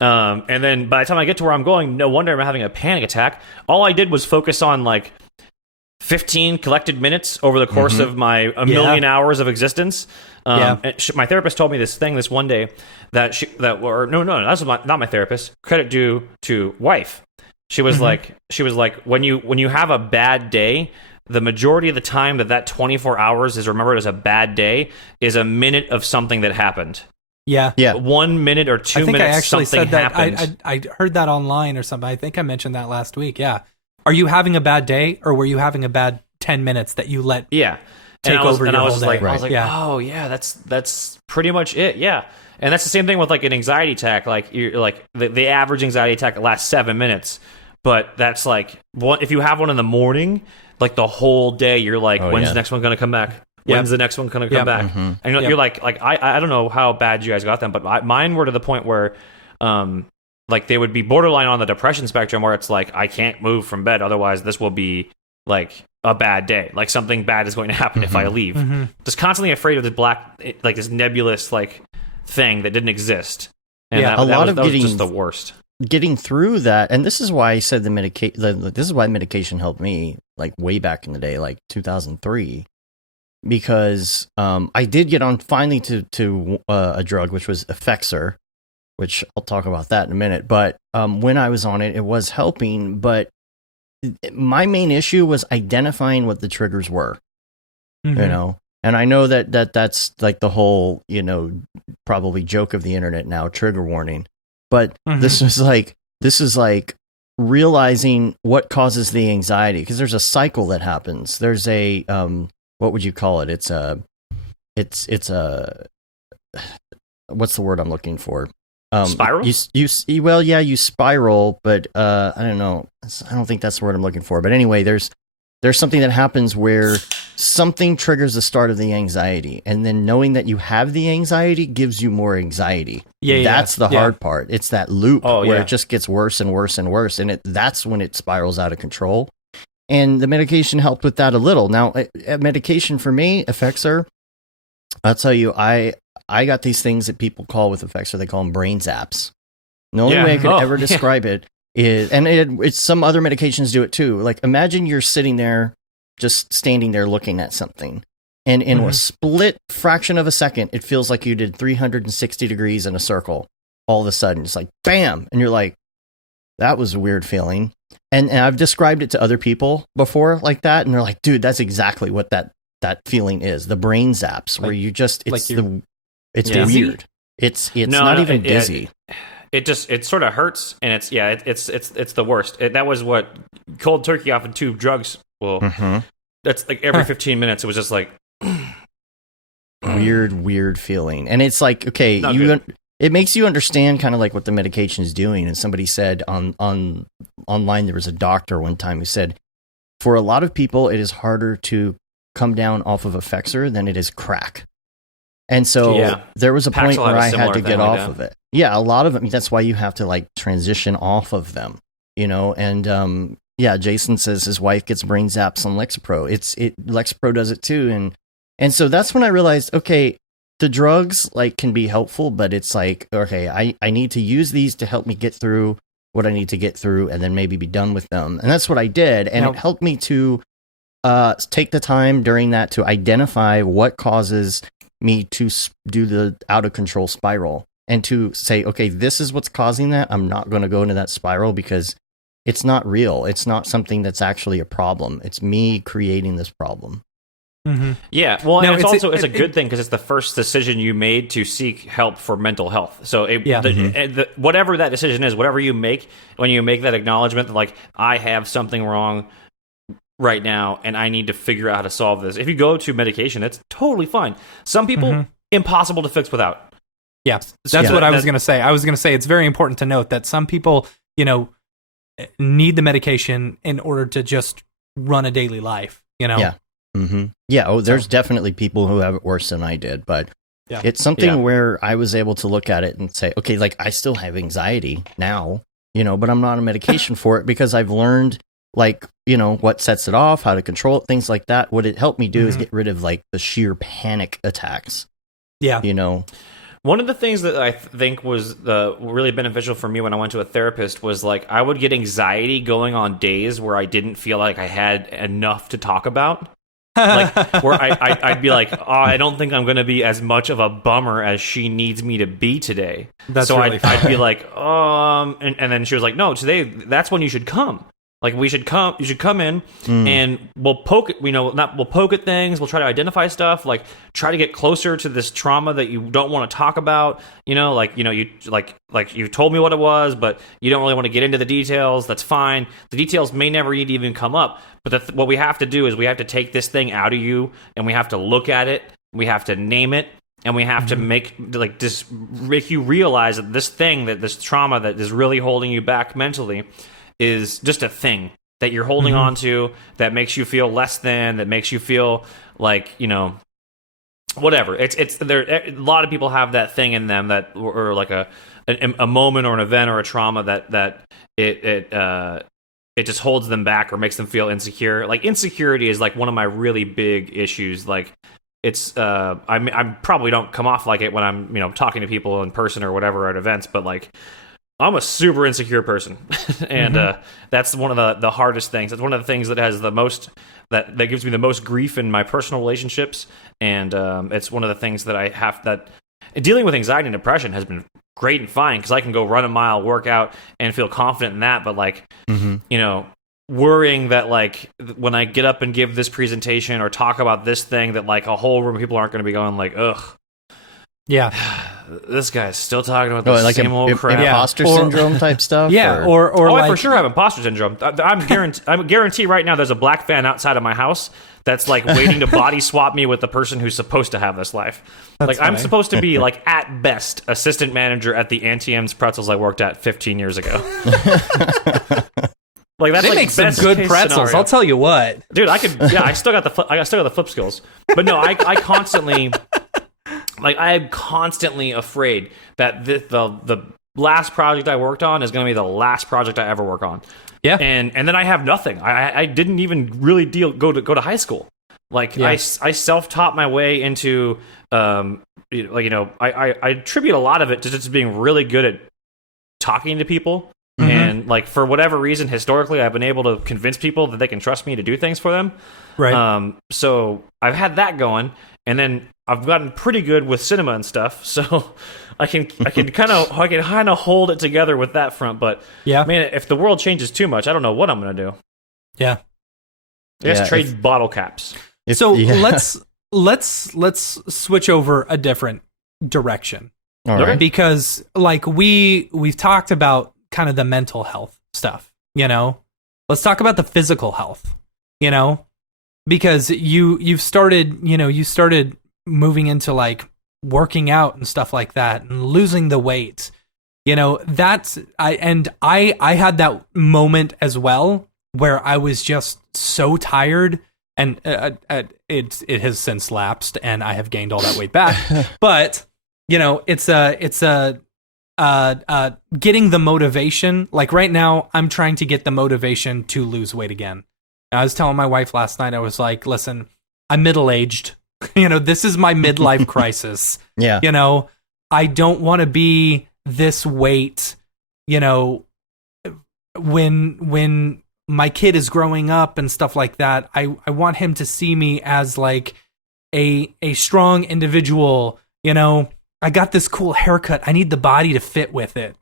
And then by the time I get to where I'm going, no wonder I'm having a panic attack. All I did was focus on, like, 15 collected minutes over the course of my million hours of existence. My therapist told me this one day that's not my therapist. Credit due to wife. She was like, when you have a bad day, the majority of the time that 24 hours is remembered as a bad day is a minute of something that happened. Yeah. 1 minute or 2 minutes. I think I actually said that. I heard that online or something. I think I mentioned that last week. Yeah. Are you having a bad day, or were you having a bad 10 minutes that you let take over your whole day? I was like, oh yeah, that's pretty much it. Yeah. And that's the same thing with, like, an anxiety attack. Like, you're like, the average anxiety attack lasts 7 minutes, but that's like if you have one in the morning, like, the whole day you're like, when's the next one going to come back? When's the next one going to come back? And you're like I don't know how bad you guys got them, but mine were to the point where, like, they would be borderline on the depression spectrum, where it's like, I can't move from bed, otherwise this will be, like, a bad day. Like, something bad is going to happen if I leave. Just constantly afraid of this nebulous, like, thing that didn't exist. And that was just the worst. Getting through that, and this is why I said this is why medication helped me, like, way back in the day, like 2003, because I did get on finally to a drug, which was Effexor, which I'll talk about that in a minute. But when I was on it, it was helping. But my main issue was identifying what the triggers were, And I know that's like the whole, probably joke of the internet now, trigger warning. But this is like realizing what causes the anxiety, because there's a cycle that happens. There's a what would you call it? It's a what's the word I'm looking for? Spiral? You spiral, but I don't know. I don't think that's the word I'm looking for. But anyway, there's something that happens where something triggers the start of the anxiety, and then knowing that you have the anxiety gives you more anxiety. That's the hard part. It's that loop where it just gets worse and worse and worse, and that's when it spirals out of control. And the medication helped with that a little. Now, medication for me, Effexor, I'll tell you, I got these things that people call with Effexor, they call them brain zaps. The only way I could ever describe it is, and it's some other medications do it too. Like, imagine you're sitting there, just standing there looking at something, and in a split fraction of a second, it feels like you did 360 degrees in a circle. All of a sudden, it's like, bam! And you're like, that was a weird feeling. And I've described it to other people before like that, and they're like, dude, that's exactly what that feeling is. The brain zaps, where you just, it's weird. It's not even dizzy. It sort of hurts, and it's the worst. That was what cold turkey off of 2 drugs. Well, that's like every 15 minutes. It was just like weird feeling, and it's like, okay, it makes you understand kind of like what the medication is doing. And somebody said online, there was a doctor one time who said, for a lot of people, it is harder to come down off of Effexor than it is crack. And so there was a Pax point will where have a I had similar to thing get like off that. of it. Yeah, a lot of them. That's why you have to like transition off of them, and Jason says his wife gets brain zaps on Lexapro. Lexapro does it too, and so that's when I realized, okay, the drugs like can be helpful, but it's like, okay, I need to use these to help me get through what I need to get through, and then maybe be done with them. And that's what I did, and it helped me to take the time during that to identify what causes me to do the out of control spiral, and to say, okay, this is what's causing that. I'm not going to go into that spiral because it's not real. It's not something that's actually a problem. It's me creating this problem. Mm-hmm. Yeah, well, No, and it's a good thing because it's the first decision you made to seek help for mental health. So, whatever that decision is, whatever you make, when you make that acknowledgement that, like, I have something wrong right now and I need to figure out how to solve this. If you go to medication, that's totally fine. Some people, impossible to fix without. Yeah, that's what I was going to say. I was going to say it's very important to note that some people, need the medication in order to just run a daily life, Yeah. Mm-hmm. Yeah. There's definitely people who have it worse than I did, but it's something where I was able to look at it and say, okay, like I still have anxiety now, but I'm not on medication for it because I've learned like, what sets it off, how to control it, things like that. What it helped me do is get rid of like the sheer panic attacks. Yeah. One of the things that I think was really beneficial for me when I went to a therapist was like I would get anxiety going on days where I didn't feel like I had enough to talk about. Like where I'd be like, oh, I don't think I'm going to be as much of a bummer as she needs me to be today. That's so really I'd be like, and then she was like, no, today that's when you should come. Like you should come in and we'll poke at, we'll poke at things. We'll try to identify stuff, like try to get closer to this trauma that you don't want to talk about. You told me what it was, but you don't really want to get into the details. That's fine. The details may never need to even come up. But what we have to do is we have to take this thing out of you and we have to look at it. We have to name it. And we have to make you realize that this trauma that is really holding you back mentally is just a thing that you're holding on to that makes you feel less than, that makes you feel like, whatever. It's there. A lot of people have that thing in them that, or like a moment or an event or a trauma that it just holds them back or makes them feel insecure. Like insecurity is like one of my really big issues. Like it's I probably don't come off like it when I'm talking to people in person or whatever at events, but like I'm a super insecure person, and that's one of the hardest things. It's one of the things that has the most that gives me the most grief in my personal relationships, and it's one of the things that I have that dealing with anxiety and depression has been great and fine because I can go run a mile, work out, and feel confident in that. But like, worrying that like when I get up and give this presentation or talk about this thing, that like a whole room of people aren't going to be going like, ugh. Yeah, this guy's still talking about the same old crap. Imposter syndrome type stuff. Yeah, or I for sure have imposter syndrome. I'm guarantee right now there's a black fan outside of my house that's like waiting to body swap me with the person who's supposed to have this life. That's I'm funny. supposed to be like at best assistant manager at the Auntie M's Pretzels I worked at 15 years ago. Like that's they like make some best good case pretzels. scenario. I'll tell you what, Dude. I still got the flip skills. But no, I constantly. Like, I'm constantly afraid that the last project I worked on is going to be the last project I ever work on. Yeah, and then I have nothing. I didn't even really go to high school. Like I self-taught my way into I attribute a lot of it to just being really good at talking to people. And like for whatever reason, historically, I've been able to convince people that they can trust me to do things for them. right? So I've had that going, and then I've gotten pretty good with cinema and stuff. So I can kind of hold it together with that front. But Yeah. man, if the world changes too much, I don't know what I'm gonna do. Yeah. I guess Yeah, trade bottle caps. So let's switch over a different direction. All Okay. right. Because like we've talked about kind of the mental health stuff, let's talk about the physical health, because you started moving into like working out and stuff like that and losing the weight. I had that moment as well where I was just so tired and it has since lapsed, and I have gained all that weight back. But it's getting the motivation. Like right now, I'm trying to get the motivation to lose weight again. I was telling my wife last night, I was like, listen, I'm middle-aged. This is my midlife crisis. Yeah. I don't want to be this weight, when my kid is growing up and stuff like that. I want him to see me as like a strong individual. I got this cool haircut. I need the body to fit with it.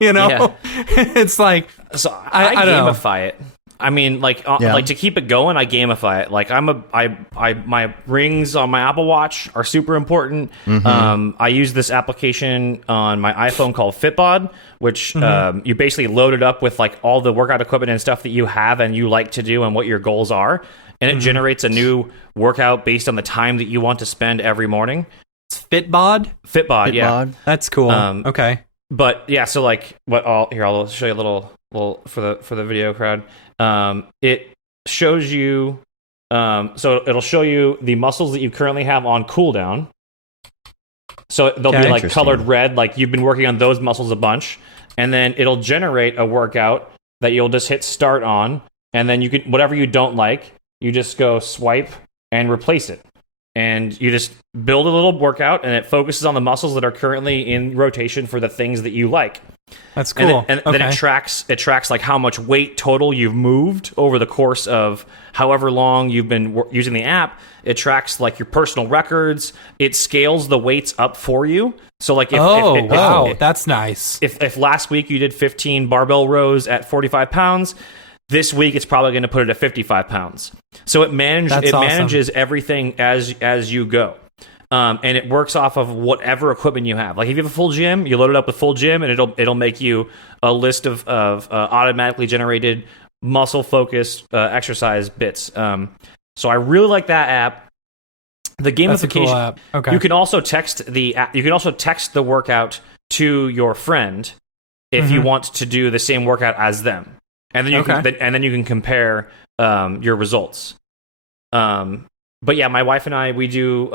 Yeah. It's like, so I gamify it. I mean, like to keep it going, I gamify it. Like my rings on my Apple Watch are super important. I use this application on my iPhone called Fitbod, which you basically load it up with like all the workout equipment and stuff that you have and you like to do and what your goals are, and it generates a new workout based on the time that you want to spend every morning. It's Fitbod, yeah, that's cool. Okay, but yeah, so like I'll show you a little for the video crowd. It shows you, so it'll show you the muscles that you currently have on cooldown. So they'll be like colored red, like you've been working on those muscles a bunch, and then it'll generate a workout that you'll just hit start on, and then you can, whatever you don't like, you just go swipe and replace it. And you just build a little workout, and it focuses on the muscles that are currently in rotation for the things that you like. That's cool. And then it tracks like how much weight total you've moved over the course of however long you've been using the app. It tracks like your personal records. It scales the weights up for you. So like if that's nice. If last week you did 15 barbell rows at 45 pounds, this week it's probably going to put it at 55 pounds. So it manages everything as you go. And it works off of whatever equipment you have. Like if you have a full gym, you load it up with full gym, and it'll make you a list of automatically generated muscle focused exercise bits. So I really like that app. The gamification. That's a cool app. Okay. You can also text the workout to your friend if you want to do the same workout as them, and then you can compare your results. But yeah, my wife and I, we do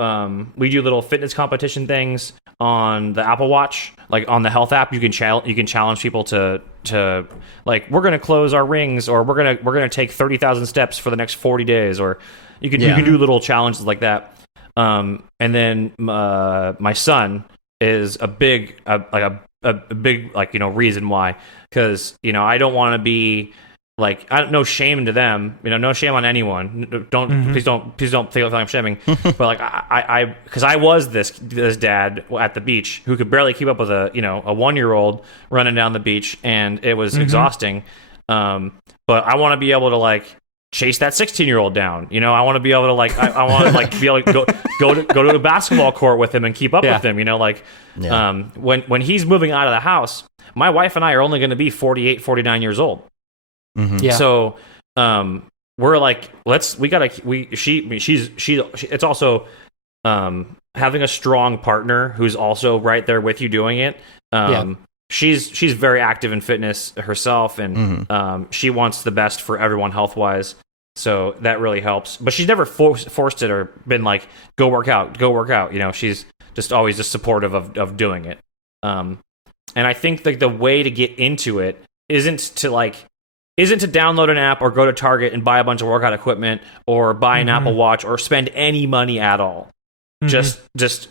little fitness competition things on the Apple Watch, like on the health app. You can challenge people to like, we're gonna close our rings, or we're gonna take 30,000 steps for the next 40 days, or you can do little challenges like that. And then my son is a big reason why, because I don't want to be like, no shame to them, no shame on anyone. Please don't feel like I'm shaming. But like I because I was this dad at the beach who could barely keep up with a 1-year-old running down the beach, and it was exhausting. But I want to be able to like chase that 16-year-old down. I want to be able to like I want to like be able to go to a basketball court with him and keep up with him. When he's moving out of the house, my wife and I are only going to be 48, 49 years old. Yeah. So we're like, it's also having a strong partner who's also right there with you doing it. She's very active in fitness herself, and she wants the best for everyone health wise. So that really helps. But she's never forced it or been like, go work out. She's just always just supportive of doing it. And I think like the way to get into it isn't to download an app or go to Target and buy a bunch of workout equipment or buy an Apple Watch or spend any money at all. Just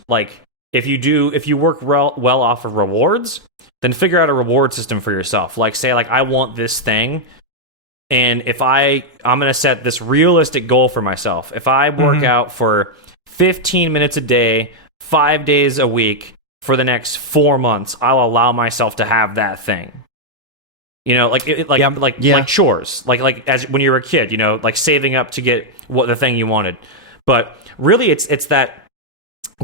like if you work well off of rewards, then figure out a reward system for yourself. Like say like, I want this thing, and if I'm going to set this realistic goal for myself. If I work out for 15 minutes a day, 5 days a week for the next 4 months, I'll allow myself to have that thing. Like chores, like as when you were a kid, like saving up to get the thing you wanted. But really, it's that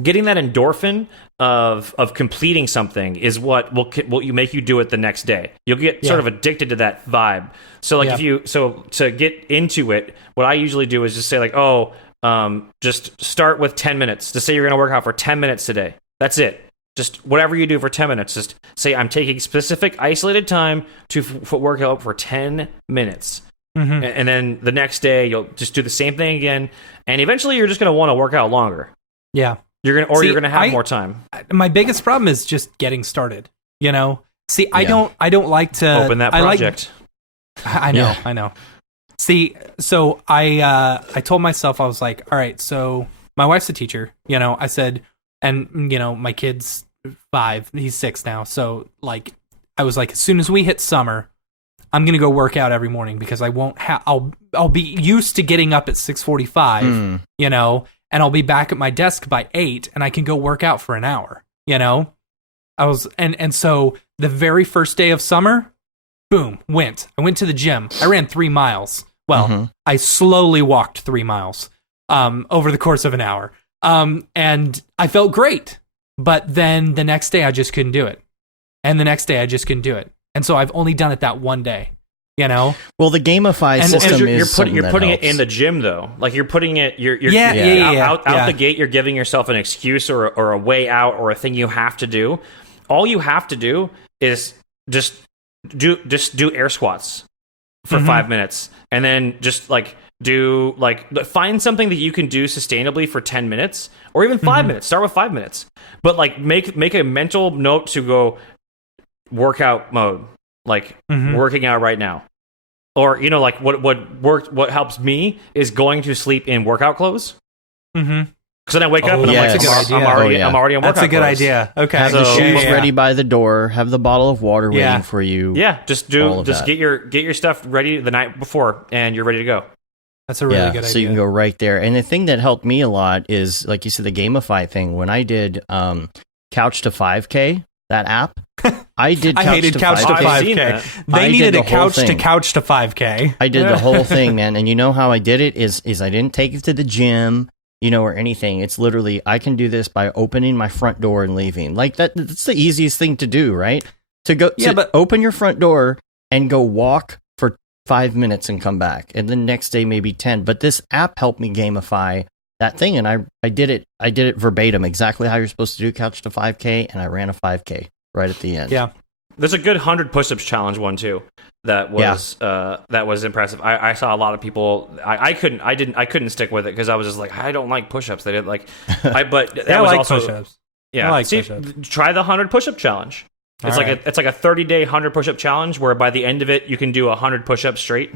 getting that endorphin of completing something is what will you make you do it the next day. You'll get sort of addicted to that vibe. So like to get into it, what I usually do is just say like, just start with 10 minutes. Just say you're going to work out for 10 minutes today. That's it. Just whatever you do for 10 minutes, just say I'm taking specific isolated time to work out for 10 minutes. and then the next day you'll just do the same thing again, and eventually you're just going to want to work out longer. Yeah. You're going to have more time. My biggest problem is just getting started, you know? See, I don't like to open that project. I know. See, so I told myself, I was like, all right, so my wife's a teacher, you know, I said, and you know, my kid's 5, he's 6 now. So like, I was like, as soon as we hit summer, I'm going to go work out every morning because I won't have, I'll be used to getting up at 6:45, you know, and I'll be back at my desk by 8 and I can go work out for an hour, you know? And so the very first day of summer, boom, I went to the gym. I ran 3 miles. Well, I slowly walked 3 miles, over the course of an hour. And I felt great, but then the next day I just couldn't do it. And the next day I just couldn't do it. And so I've only done it that one day. You know, well, the gamify system you're putting it in the gym though. Like you're putting it, out the gate. You're giving yourself an excuse or a way out or a thing you have to do. All you have to do is just do air squats for 5 minutes, and then just find something that you can do sustainably for 10 minutes or even 5 minutes. Start with 5 minutes, but like make a mental note to go workout mode, like working out right now. Or, you know, like what helps me is going to sleep in workout clothes. Because then I wake up and I'm like, I'm already in workout clothes. That's a good idea. Okay. Have the shoes ready by the door. Have the bottle of water waiting for you. Yeah, just get your stuff ready the night before and you're ready to go. That's a really good idea. So you can go right there. And the thing that helped me a lot is, like you said, the gamify thing. When I did Couch to 5K, that app, I hated Couch to 5K. They needed a couch to 5K. I did the whole thing, man. And you know how I did it is I didn't take it to the gym, you know, or anything. It's literally, I can do this by opening my front door and leaving. Like that's the easiest thing to do, right? But open your front door and go walk for 5 minutes and come back. And then next day, maybe 10. But this app helped me gamify that thing. And I did it verbatim, exactly how you're supposed to do Couch to 5K. And I ran a 5K right at the end. Yeah. There's a good 100 push-ups challenge one too. That was impressive. I saw a lot of people. I couldn't stick with it because I was just like, I don't like push-ups. They did like, but that I was like also push-ups. Yeah, I like push-ups. Try the 100 push-up challenge. It's like a 30-day 100 push-up challenge where by the end of it you can do 100 push-ups straight.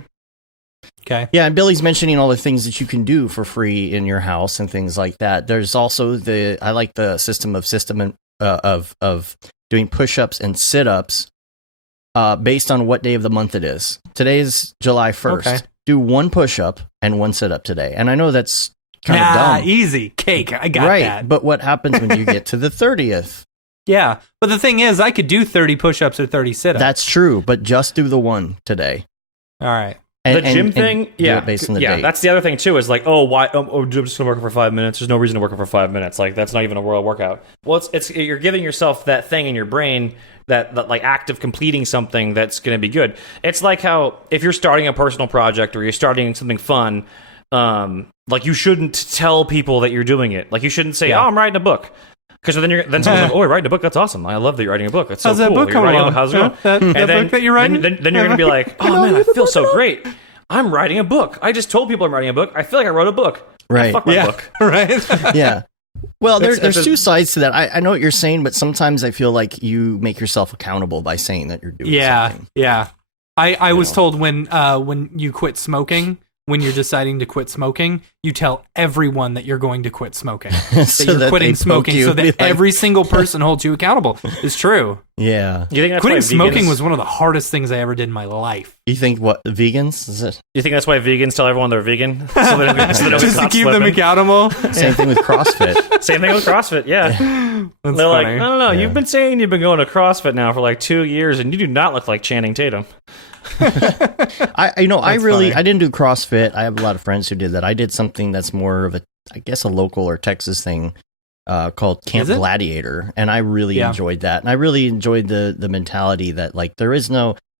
Okay. Yeah, and Billy's mentioning all the things that you can do for free in your house and things like that. There's also I like the system of doing push-ups and sit-ups based on what day of the month it is. Today is July 1st. Okay. Do 1 push-up and 1 sit-up today. And I know that's kind of dumb. Easy. Cake. I got that. But what happens when you get to the 30th? Yeah. But the thing is, I could do 30 push-ups or 30 sit-ups. That's true, but just do the 1 today. All right. The gym thing, based on the date. That's the other thing too. Is like, why? I'm just gonna work for 5 minutes. There's no reason to work for 5 minutes. Like that's not even a real workout. Well, it's you're giving yourself that thing in your brain that like act of completing something that's gonna be good. It's like how if you're starting a personal project or you're starting something fun, like you shouldn't tell people that you're doing it. Like you shouldn't say, I'm writing a book. Because then someone's like, you're writing a book. That's awesome. I love that you're writing a book. That's so How's cool. That book you're writing a book. How's it going? That book that you're writing? Then you're going to be like, oh man, I feel so great. I'm writing a book. I just told people I'm writing a book. I feel like I wrote a book. Right. Fuck my book. Right. Yeah. Well, there's 2 sides to that. I know what you're saying, but sometimes I feel like you make yourself accountable by saying that you're doing something. Yeah. I was told when you quit smoking, when you're deciding to quit smoking, you tell everyone that you're going to quit smoking. That you're quitting smoking so that every single person holds you accountable. It's true. Yeah. You think that's quitting smoking was one of the hardest things I ever did in my life. You think what, vegans? Is it? You think that's why vegans tell everyone they're vegan? So they don't just to keep them accountable? Same thing with CrossFit. Same thing with CrossFit, yeah. They're funny. Like, no, you've been saying you've been going to CrossFit now for like 2 years and you do not look like Channing Tatum. I didn't do CrossFit. I have a lot of friends who did that. I did something that's more of a local or Texas thing called Camp Gladiator, and I really enjoyed that. And I really enjoyed the mentality that like they're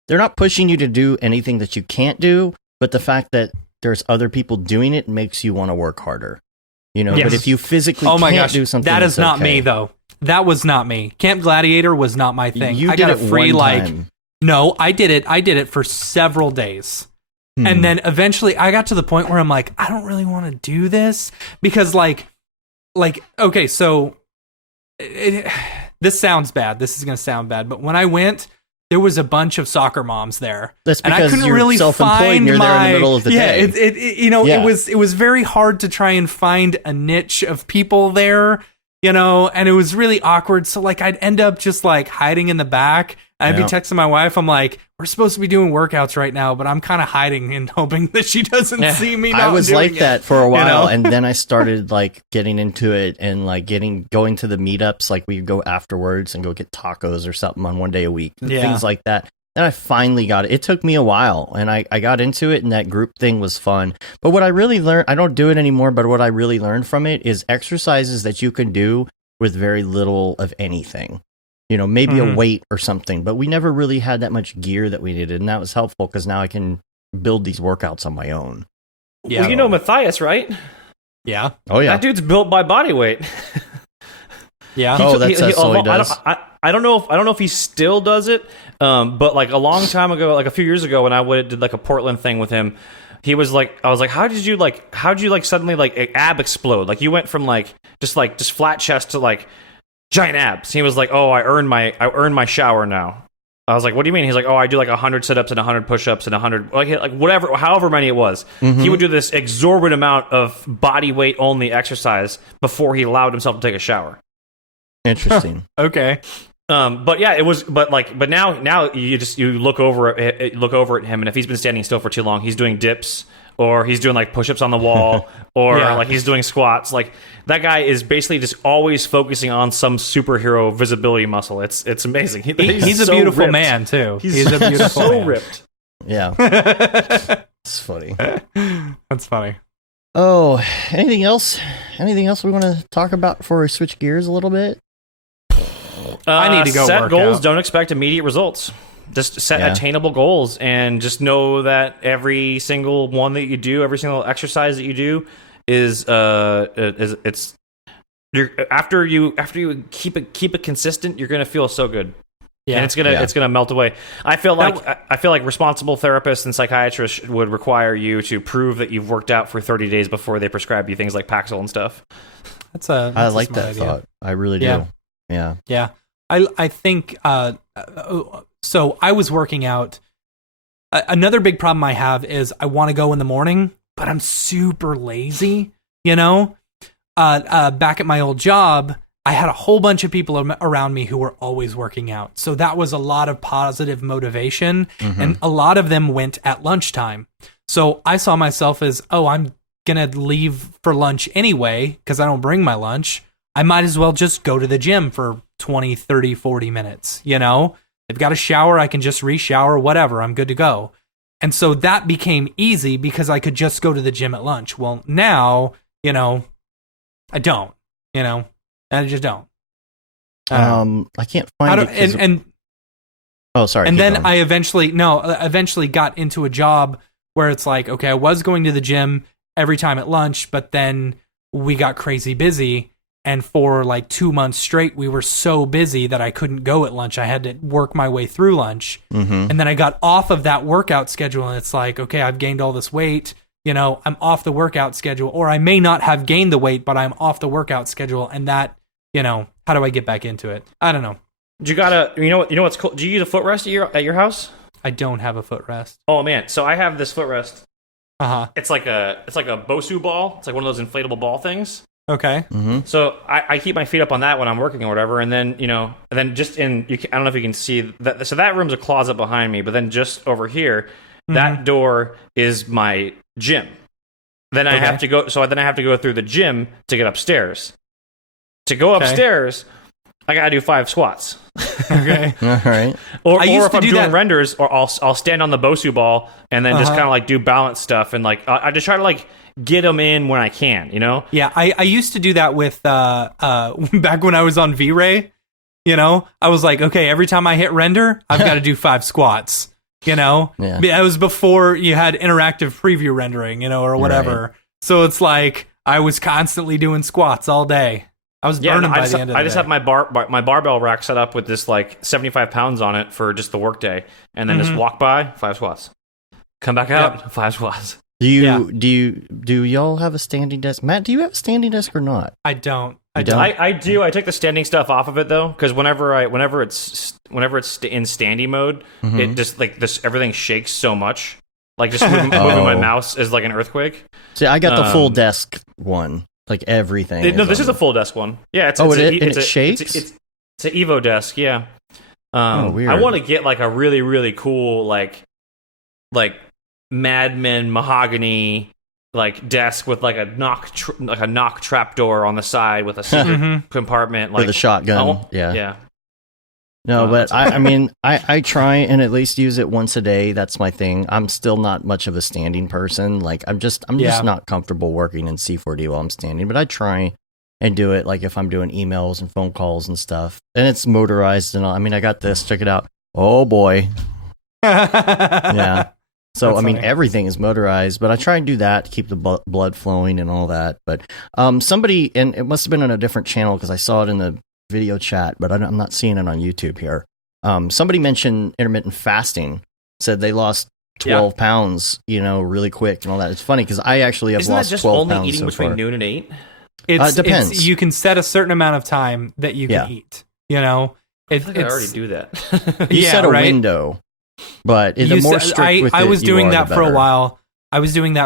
not pushing you to do anything that you can't do, but the fact that there's other people doing it makes you want to work harder. You know, but if you physically can't do something, that is not me though. That was not me. Camp Gladiator was not my thing. I got a free No, I did it. I did it for several days. And then eventually I got to the point where I'm like, I don't really want to do this because like, okay, so this sounds bad. This is going to sound bad, but when I went, there was a bunch of soccer moms there. That's because and I couldn't you're really self-employed find and you're there in the middle of the day. It was very hard to try and find a niche of people there, and it was really awkward. So like I'd end up just like hiding in the back. I'd be texting my wife. I'm like, we're supposed to be doing workouts right now, but I'm kind of hiding and hoping that she doesn't see me. I was like that for a while, and then I started like getting into it and like going to the meetups. Like we'd go afterwards and go get tacos or something on one day a week, things like that. And I finally got it. It took me a while, and I got into it, and that group thing was fun. But what I really learned, I don't do it anymore, but what I really learned from it is exercises that you can do with very little of anything. Maybe a weight or something, but we never really had that much gear that we needed, and that was helpful because now I can build these workouts on my own. Yeah, well, you know Matthias, right? Yeah. Oh yeah, that dude's built by body weight. Yeah. That's all he does. I don't know if he still does it, but like a long time ago, like a few years ago, when I did like a Portland thing with him, he was like, I was like, how'd you suddenly like ab explode? Like you went from just flat chest to like giant abs. He was like, oh, I earned my shower now. I was like, what do you mean? He's like, oh, I do like 100 sit-ups and 100 push-ups and 100 like whatever, however many it was. He would do this exorbitant amount of body weight only exercise before he allowed himself to take a shower. Interesting. Okay. But yeah, it was. But now you look over at him, and if he's been standing still for too long, he's doing dips, or he's doing like push-ups on the wall, or like he's doing squats. Like that guy is basically just always focusing on some superhero visibility muscle. It's amazing. He's a so beautiful ripped. Man too. He's a beautiful so man. ripped. Yeah. It's funny. That's funny. Oh, anything else? Anything else we want to talk about before we switch gears a little bit? I need to go set work goals. out. Don't expect immediate results. Just set attainable goals, and just know that every single one that you do, every single exercise that you do, after you keep it consistent, you're gonna feel so good. Yeah, and it's gonna melt away. I feel like responsible therapists and psychiatrists would require you to prove that you've worked out for 30 days before they prescribe you things like Paxil and stuff. I like that thought. I really do. Yeah. Yeah. I think so I was working out. Another big problem I have is I want to go in the morning, but I'm super lazy, Back at my old job, I had a whole bunch of people around me who were always working out. So that was a lot of positive motivation, and a lot of them went at lunchtime. So I saw myself as, I'm going to leave for lunch anyway because I don't bring my lunch. I might as well just go to the gym for 20, 30, 40 minutes, They've got a shower, I can just re-shower, whatever, I'm good to go. And so that became easy because I could just go to the gym at lunch. Well, now, I don't, I just don't. I can't find it. Oh, sorry. And then I eventually got into a job where it's like, okay, I was going to the gym every time at lunch, but then we got crazy busy. And for like 2 months straight, we were so busy that I couldn't go at lunch. I had to work my way through lunch. And then I got off of that workout schedule, and it's like, okay, I've gained all this weight. I'm off the workout schedule, or I may not have gained the weight, but I'm off the workout schedule. And that, how do I get back into it? I don't know. You gotta, what's cool? Do you use a footrest at your house? I don't have a footrest. Oh man, so I have this footrest. It's like a Bosu ball. It's like one of those inflatable ball things. Okay. So I keep my feet up on that when I'm working or whatever, and then just I don't know if you can see that. So that room's a closet behind me, but then just over here, that door is my gym. Then I have to go. So then I have to go through the gym to get upstairs. To go upstairs, I gotta do 5 squats. Okay. All right. Or if I'm doing renders, or I'll stand on the Bosu ball and then just kind of like do balance stuff, and like I just try to like get them in when I can, Yeah, I used to do that with back when I was on V-Ray. I was like, okay, every time I hit render, I've got to do 5 squats. Yeah. It was before you had interactive preview rendering, or whatever. Right. So it's like I was constantly doing squats all day. I was burning by the end of the day. I just have my barbell rack set up with this like 75 pounds on it for just the work day, and then just walk by 5 squats. come back out. 5 squats. Do y'all have a standing desk? Matt, do you have a standing desk or not? I don't. I do. I take the standing stuff off of it though, because whenever it's in standy mode, it just like this everything shakes so much. Like just moving my mouse is like an earthquake. See, I got the full desk one, like everything. No, this is a full desk one. Yeah, it shakes. It's an Evo desk. Yeah. Weird. I want to get like a really really cool like Mad Men mahogany like desk with like a knock trapdoor on the side with a secret compartment like with a shotgun. Yeah. No, but I mean, I try and at least use it once a day. That's my thing. I'm still not much of a standing person. Like I'm just not comfortable working in C4D while I'm standing, but I try and do it like if I'm doing emails and phone calls and stuff. And it's motorized and all. I mean, I got this. Check it out. Oh boy. Yeah. So, That's I mean, funny. everything is motorized, but I try and do that to keep the blood flowing and all that. But somebody, and it must have been on a different channel because I saw it in the video chat, but I'm not seeing it on YouTube here. Somebody mentioned intermittent fasting, said they lost 12 pounds, really quick and all that. It's funny because I actually have Isn't lost that just 12 only pounds eating so between far. noon and 8? It depends. You can set a certain amount of time that you can eat. I already do that. You set a window, but the more strict with I was doing that for a better. while. I was doing I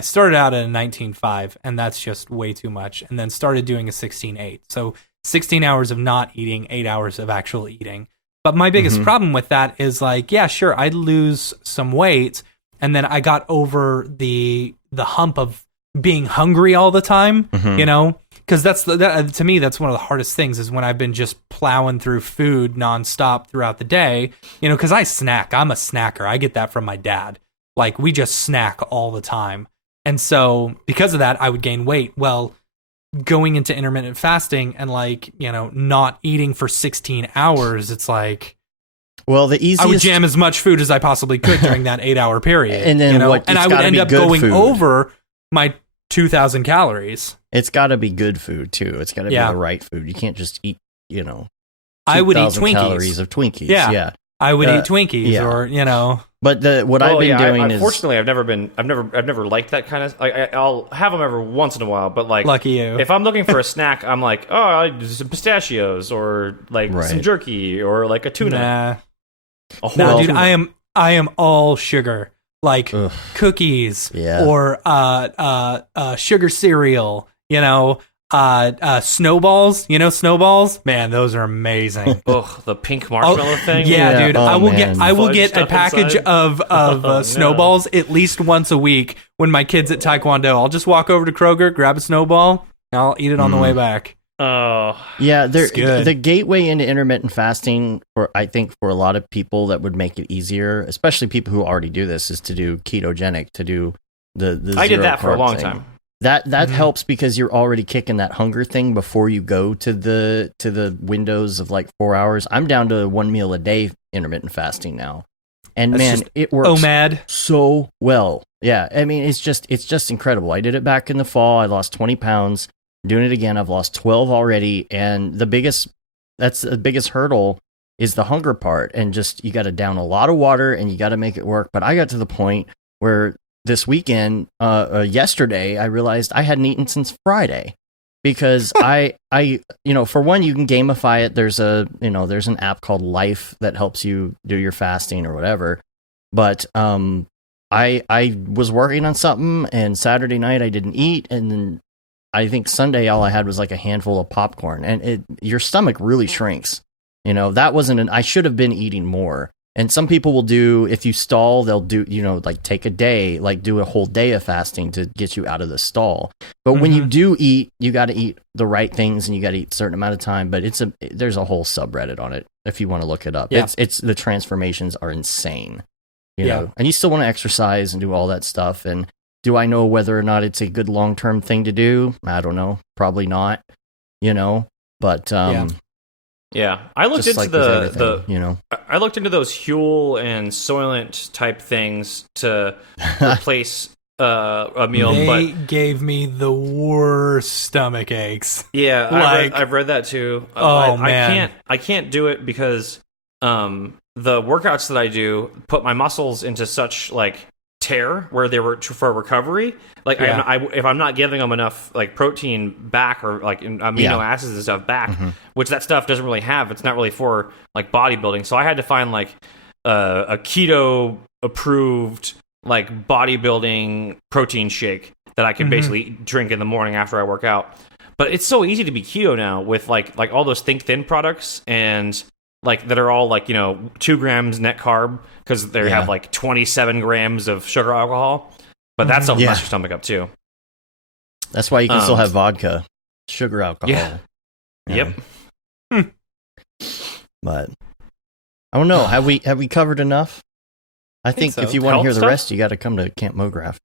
started out at a 19.5, and that's just way too much, and then started doing a 16.8. So 16 hours of not eating, 8 hours of actual eating. But my biggest problem with that is like, yeah, sure, I'd lose some weight, and then I got over the hump of being hungry all the time, because to me that's one of the hardest things is when I've been just plowing through food nonstop throughout the day, because I snack. I'm a snacker. I get that from my dad. Like we just snack all the time, and so because of that, I would gain weight. Well, going into intermittent fasting and not eating for 16 hours, it's like. Well, the easiest. I would jam as much food as I possibly could during that 8 hour period, and then and I would end up going over my 2,000 calories. It's got to be good food too. It's got to be the right food. You can't just eat, I would eat 2,000 Twinkies. calories of Twinkies. Yeah. I would eat Twinkies, or But what I've been doing is, unfortunately, I've never liked that kind of. I'll have them every once in a while, but like, lucky you. If I'm looking for a snack, I'm like, oh, I'll do some pistachios or like some jerky or like a tuna. Nah, dude, I am all sugar. Like cookies or sugar cereal, snowballs, snowballs, man, those are amazing. The pink marshmallow thing. Yeah, dude. I will get a Fudge package stuff of snowballs at least once a week when my kid's at Taekwondo. I'll just walk over to Kroger, grab a snowball, and I'll eat it on the way back. Oh, yeah. The gateway into intermittent fasting, I think for a lot of people that would make it easier, especially people who already do this, is to do ketogenic, to do the I did that for a carb long thing. time. That helps because you're already kicking that hunger thing before you go to the windows of like 4 hours. I'm down to 1 meal a day intermittent fasting now, and it works so well. Yeah, I mean it's just incredible. I did it back in the fall. I lost 20 pounds. Doing it again, I've lost 12 already, and the biggest hurdle is the hunger part, and just you got to down a lot of water and you got to make it work. But I got to the point where this weekend, yesterday, I realized I hadn't eaten since Friday because I for one, you can gamify it. There's an app called Life that helps you do your fasting or whatever. But I was working on something, and Saturday night I didn't eat, and then I think Sunday all I had was like a handful of popcorn, and your stomach really shrinks. That wasn't I should have been eating more. And some people will do, if you stall, they'll do, like take a day, like do a whole day of fasting to get you out of the stall. But when you do eat, you got to eat the right things and you got to eat a certain amount of time. But there's a whole subreddit on it if you want to look it up. Yeah. It's the transformations are insane, know, and you still want to exercise and do all that stuff. And do I know whether or not it's a good long-term thing to do? I don't know. Probably not, but, yeah, I looked into the I looked into those Huel and Soylent type things to replace a meal. They but gave me the worst stomach aches. Yeah, I've read that too. Man, I can't do it because the workouts that I do put my muscles into such like tear where they were for recovery. Like if I'm not giving them enough like protein back or like amino acids and stuff back, which that stuff doesn't really have. It's not really for like bodybuilding. So I had to find like a keto approved like bodybuilding protein shake that I can basically drink in the morning after I work out. But it's so easy to be keto now with like all those Think Thin products and like that are all like 2 grams net carb because they have like 27 grams of sugar alcohol. But that's something mess your stomach up too. That's why you can still have vodka, sugar alcohol. Yeah. Yep. But I don't know. Have we covered enough? I think so. If you want to hear the stuff? rest, you got to come to Camp Mograph.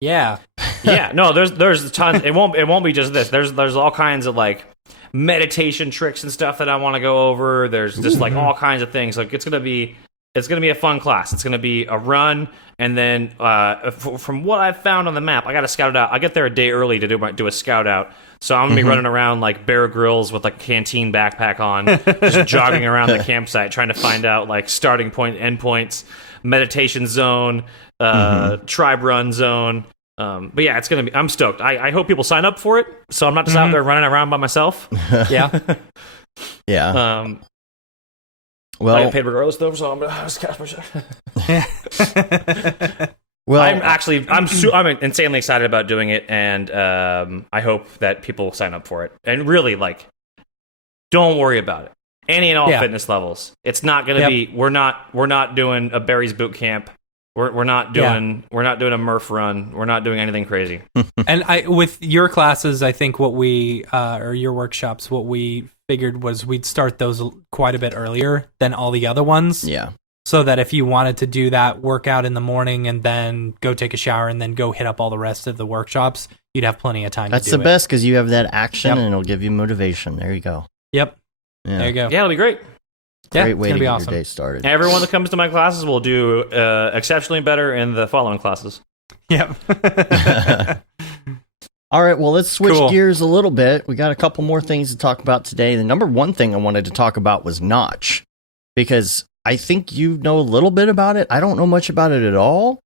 Yeah. Yeah. No, there's tons. It won't be just this. There's all kinds of like meditation tricks and stuff that I want to go over. There's just like all kinds of things. Like it's gonna be a fun class. It's gonna be a run, and then from what I've found on the map, I got to scout it out. I get there a day early to do a scout out. So I'm gonna be running around like Bear Grylls with like a canteen backpack on, just jogging around the campsite trying to find out like starting point, end points, meditation zone, tribe run zone. But yeah, it's gonna be. I'm stoked. I hope people sign up for it, so I'm not just out there running around by myself. Yeah. Yeah. I get paid regardless, though, so I'm just cash myself. Well, I'm insanely excited about doing it, and I hope that people sign up for it. And really, like, don't worry about it. Any and all fitness levels. It's not going to be. We're not doing a Barry's boot camp. We're not doing a Murph run. We're not doing anything crazy. And with your classes, I think what we or your workshops, what we figured was we'd start those quite a bit earlier than all the other ones. Yeah. So that if you wanted to do that workout in the morning and then go take a shower and then go hit up all the rest of the workshops, you'd have plenty of time That's to do it. the best because you have that action and it'll give you motivation. There you go. Yep. Yeah. There you go. Yeah, it'll be great. Great way to get awesome. your day started. Everyone that comes to my classes will do exceptionally better in the following classes. Yep. All right, well, let's switch gears a little bit. We got a couple more things to talk about today. The number one thing I wanted to talk about was Notch, because I think you know a little bit about it. I don't know much about it at all.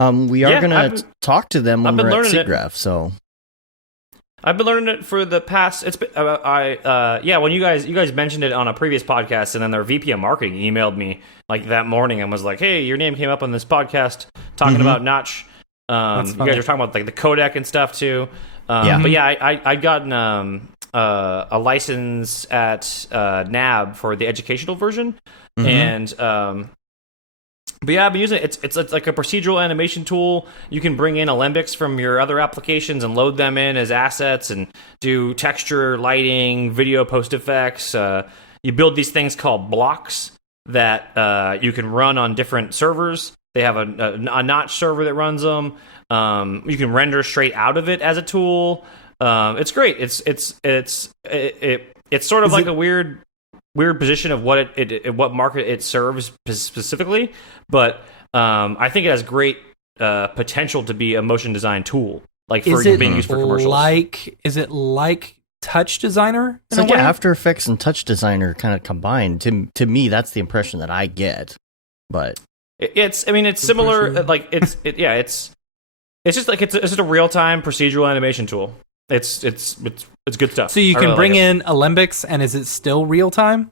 We are going to talk to them when we're at SIGGRAPH, so... I've been learning it for the past. It's been when you guys mentioned it on a previous podcast, and then their VP of marketing emailed me like that morning and was like, "Hey, your name came up on this podcast talking about Notch. You guys were talking about like the codec and stuff too." But yeah, I'd gotten a license at NAB for the educational version, and but yeah, I've been using it. It's like a procedural animation tool. You can bring in Alembics from your other applications and load them in as assets and do texture, lighting, video post effects. You build these things called blocks that you can run on different servers. They have a Notch server that runs them. You can render straight out of it as a tool. It's great. It's sort of like a weird position of what what market it serves specifically, but I think it has great potential to be a motion design tool, like for being used for commercials. Is it like Touch Designer? It's like After Effects and Touch Designer kind of combined. To me, that's the impression that I get. But it's similar. Like it's just like it's just a real time procedural animation tool. It's good stuff. So you can bring in Alembics, and is it still real time?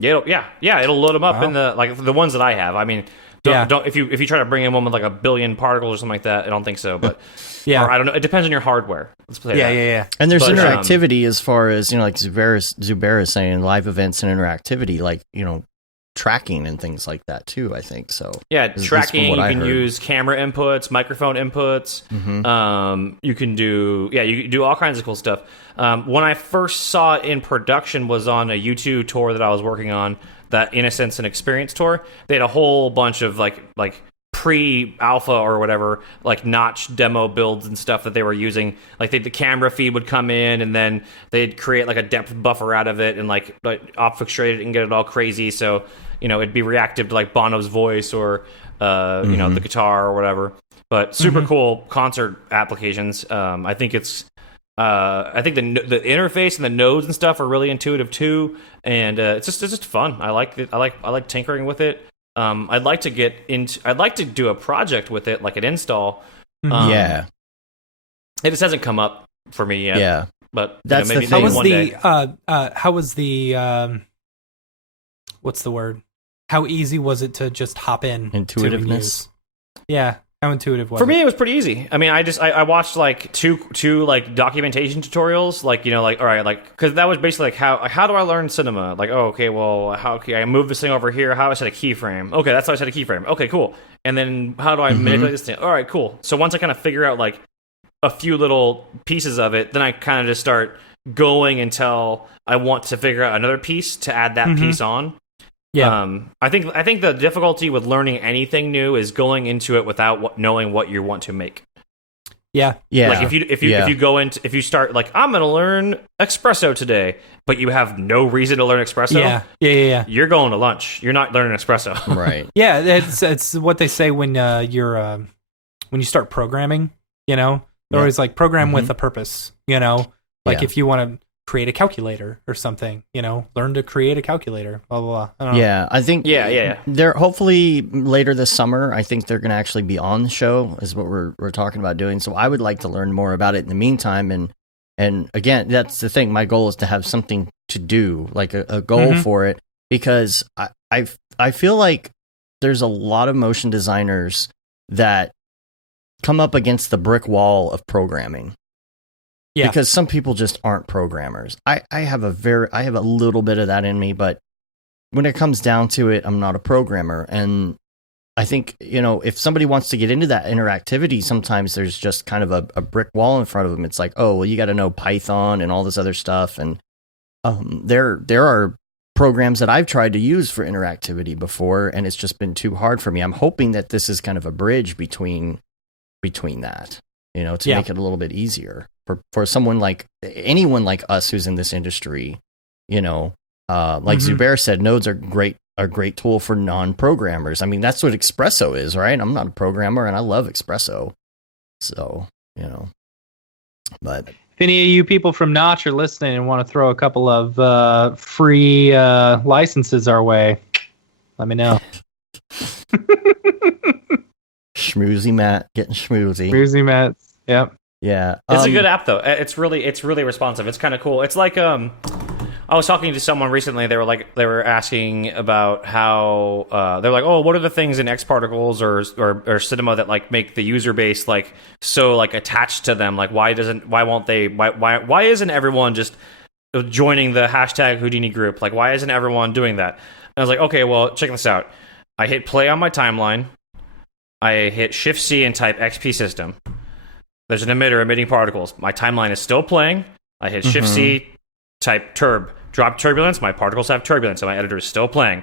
Yeah, it'll load them up in the ones that I have. I mean, don't if you try to bring in one with like a billion particles or something like that, I don't think so. But or I don't know. It depends on your hardware. Let's play that. Yeah. And there's interactivity as far as like Zubair is saying, live events and interactivity, like tracking and things like that too, I think so. Yeah, tracking, you can use camera inputs, microphone inputs. You can do all kinds of cool stuff. When I first saw it in production was on a U2 tour that I was working on, that Innocence and Experience tour. They had a whole bunch of like pre-alpha or whatever, like Notch demo builds and stuff that they were using. Like the camera feed would come in, and then they'd create like a depth buffer out of it and like obfuscate it and get it all crazy. So it'd be reactive to like Bono's voice or the guitar or whatever. But super cool concert applications. I think it's I think the interface and the nodes and stuff are really intuitive too, and it's just fun. I like tinkering with it. I'd like to do a project with it, like an install. Yeah, it just hasn't come up for me yet. Yeah, but that's maybe, the thing. How was the what's the word? How easy was it to just hop in? Intuitiveness. Yeah. How intuitive was it? For me, it was pretty easy. I mean, I watched like two like documentation tutorials, like, you know, like, all right, like, because that was basically like how do I learn cinema? Like, oh, okay, well, I move this thing over here. How do I set a keyframe? Okay, that's how I set a keyframe. Okay, cool. And then how do I manipulate this thing? All right, cool. So once I kind of figure out like a few little pieces of it, then I kind of just start going until I want to figure out another piece to add that piece on. Yeah. I think the difficulty with learning anything new is going into it without knowing what you want to make. Yeah. Yeah. Like if you start like, I'm gonna learn espresso today, but you have no reason to learn espresso. Yeah. You're going to lunch. You're not learning espresso. Right. Yeah. It's what they say when you start programming. You know, they're always like program with a purpose. You know, like if you want to create a calculator or something, you know, learn to create a calculator, blah, blah, blah. I don't know. Yeah, I think they're hopefully later this summer, I think they're going to actually be on the show is what we're talking about doing. So I would like to learn more about it in the meantime. And again, that's the thing. My goal is to have something to do, like a goal for it, because I feel like there's a lot of motion designers that come up against the brick wall of programming. Yeah. Because some people just aren't programmers. I have a little bit of that in me, but when it comes down to it, I'm not a programmer. And I think, you know, if somebody wants to get into that interactivity, sometimes there's just kind of a brick wall in front of them. It's like, oh, well, you got to know Python and all this other stuff. And there are programs that I've tried to use for interactivity before, and it's just been too hard for me. I'm hoping that this is kind of a bridge between that, you know, to make it a little bit easier. For someone like anyone like us who's in this industry, you know, like Zubair said, nodes are a great tool for non-programmers. I mean, that's what Espresso is, right? I'm not a programmer, and I love Espresso. So, you know, but if any of you people from Notch are listening and want to throw a couple of free licenses our way, let me know. Schmoozy Matt getting schmoozy. Schmoozy Matt. Yep. Yeah, it's a good app though. It's really responsive. It's kind of cool. It's like I was talking to someone recently. They were asking about how they're like, oh, what are the things in X Particles or Cinema that like make the user base like so like attached to them? Like why isn't everyone just joining the hashtag Houdini group? Like why isn't everyone doing that? And I was like, okay, well, check this out. I hit play on my timeline. I hit Shift C and type XP system. There's an emitter emitting particles. My timeline is still playing. I hit Shift C, type turb, drop turbulence. My particles have turbulence, and my editor is still playing.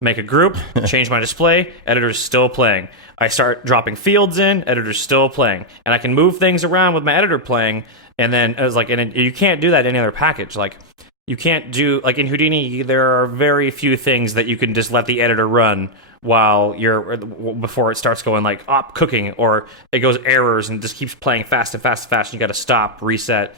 Make a group, change my display, editor is still playing. I start dropping fields in, editor's still playing. And I can move things around with my editor playing, and then I was like, and you can't do that in any other package. Like, you can't do, like in Houdini, there are very few things that you can just let the editor run while before it starts going like cooking, or it goes errors and just keeps playing fast and fast and fast, and you got to stop, reset.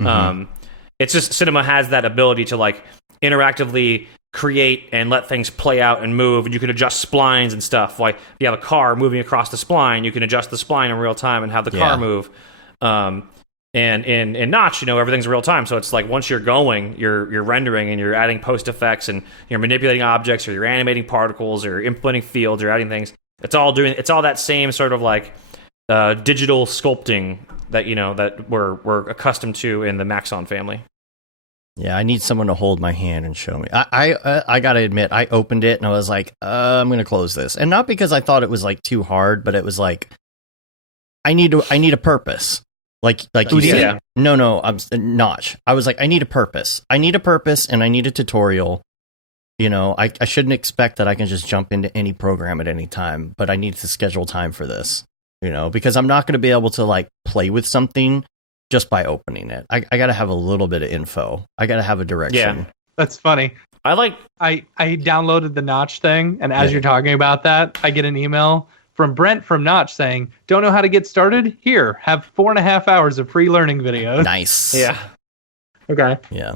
It's just Cinema has that ability to like interactively create and let things play out and move, and you can adjust splines and stuff. Like if you have a car moving across the spline, you can adjust the spline in real time and have the car move. And in Notch, you know, everything's real time. So it's like once you're going, you're rendering and you're adding post effects and you're manipulating objects, or you're animating particles, or implementing fields, or adding things. It's all that same sort of like digital sculpting that, you know, that we're accustomed to in the Maxon family. Yeah, I need someone to hold my hand and show me. I gotta admit, I opened it and I was like, I'm gonna close this, and not because I thought it was like too hard, but it was like I need a purpose. Like you said, no, I'm Notch. I was like, I need a purpose. And I need a tutorial. You know, I shouldn't expect that I can just jump into any program at any time, but I need to schedule time for this, you know, because I'm not going to be able to like play with something just by opening it. I got to have a little bit of info. I got to have a direction. Yeah, that's funny. I downloaded the Notch thing, and as you're talking about that, I get an email from Brent from Notch saying, "Don't know how to get started? Here, have 4.5 hours of free learning videos." Nice. Yeah. Okay. Yeah.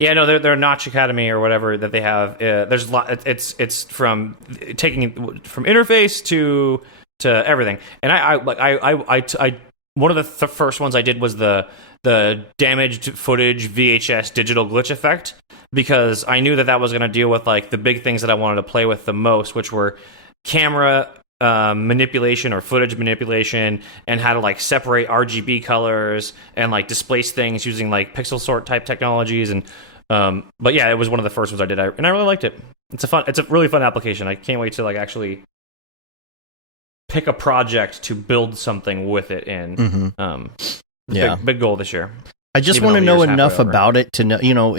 Yeah, no, their Notch Academy or whatever that they have. There's a lot. It's from taking from interface to everything. And I one of the first ones I did was the damaged footage VHS digital glitch effect, because I knew that was going to deal with like the big things that I wanted to play with the most, which were camera manipulation or footage manipulation, and how to like separate RGB colors and like displace things using like pixel sort type technologies. And but yeah, it was one of the first ones I did, and I really liked it. It's a really fun application. I can't wait to like actually pick a project to build something with it in. Big goal this year. I just want to know enough about it to know,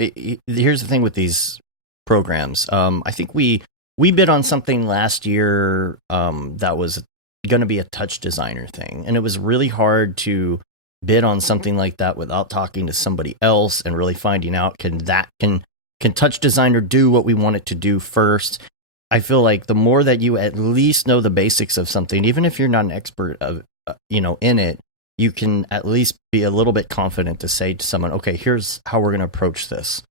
here's the thing with these programs. I think we bid on something last year that was going to be a touch designer thing, and it was really hard to bid on something like that without talking to somebody else and really finding out can touch designer do what we want it to do first. I feel like the more that you at least know the basics of something, even if you're not an expert of in it, you can at least be a little bit confident to say to someone, okay, here's how we're going to approach this.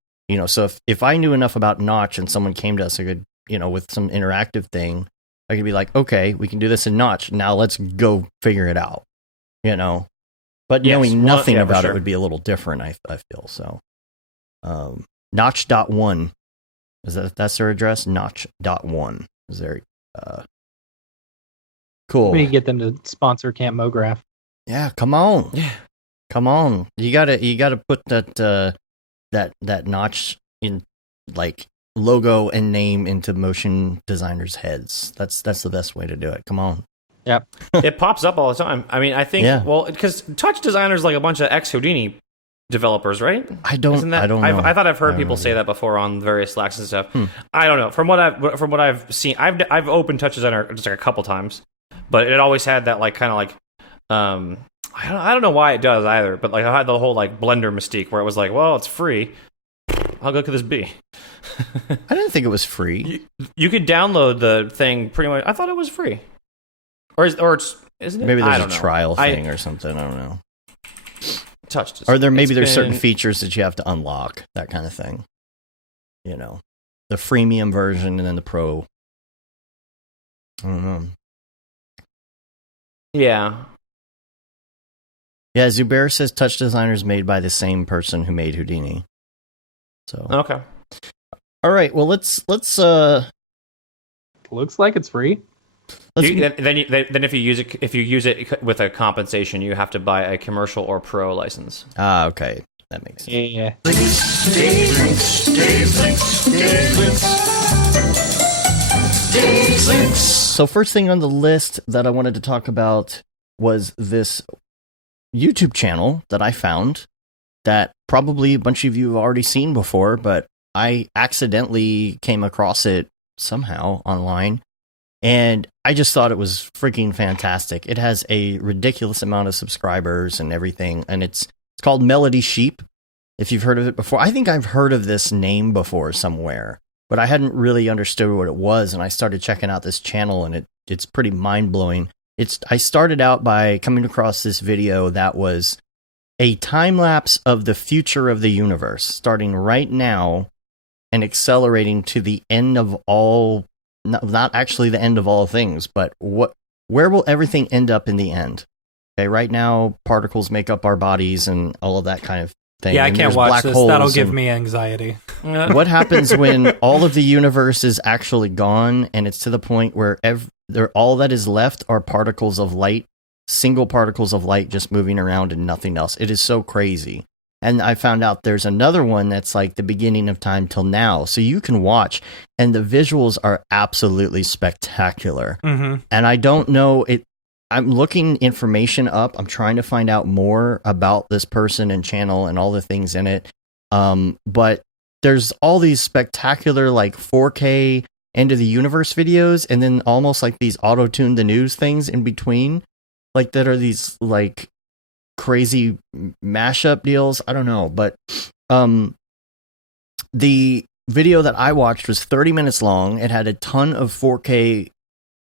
So if I knew enough about Notch and someone came to us, I could, with some interactive thing, I could be like, okay, we can do this in Notch. Now let's go figure it out, But knowing nothing about it would be a little different, I feel. So Notch.1. That's their address? Notch.1. Is there cool. We need to get them to sponsor Camp Mograph. Yeah, come on. Yeah. Come on. You gotta put that Notch in like logo and name into motion designers' heads. That's the best way to do it. Come on. Yep. It pops up all the time. I mean, I think well, because touch designers like a bunch of ex-Houdini developers, right? I don't know. I thought I've heard people say that before on various Slacks and stuff. I don't know. From what I've seen, I've opened Touch Designer just like a couple times, but it always had that like kind of like I don't know why it does either, but like I had the whole like Blender mystique where it was like, well, it's free. How good could this be? I didn't think it was free. You could download the thing pretty much. I thought it was free, or it's isn't it? Maybe there's a trial thing or something. I don't know. Touched. Or there's certain features that you have to unlock, that kind of thing. The freemium version and then the pro. I don't know. Yeah. Yeah, Zubair says touch designers made by the same person who made Houdini. So okay. All right. Well, let's. Looks like it's free. Then if you use it with a compensation, you have to buy a commercial or pro license. Ah, okay, that makes sense. Yeah. So first thing on the list that I wanted to talk about was this YouTube channel that I found that probably a bunch of you have already seen before, but I accidentally came across it somehow online. And I just thought it was freaking fantastic. It has a ridiculous amount of subscribers and everything. And it's called MelodySheep. If you've heard of it before, I think I've heard of this name before somewhere, but I hadn't really understood what it was. And I started checking out this channel, and it's pretty mind blowing. I started out by coming across this video that was a time lapse of the future of the universe, starting right now and accelerating to the end of all. Not actually the end of all things, but where will everything end up in the end? Okay, right now particles make up our bodies and all of that kind of thing. Yeah, and I can't watch this. That'll give me anxiety. What happens when all of the universe is actually gone and it's to the point where all that is left are particles of light, single particles of light just moving around and nothing else? It is so crazy. And I found out there's another one that's like the beginning of time till now. So you can watch, and the visuals are absolutely spectacular. Mm-hmm. And I don't know it. I'm looking information up. I'm trying to find out more about this person and channel and all the things in it. But there's all these spectacular like 4K end of the universe videos, and then almost like these auto-tune the news things in between, like that are these like crazy mashup deals. I don't know, but the video that I watched was 30 minutes long. It had a ton of 4K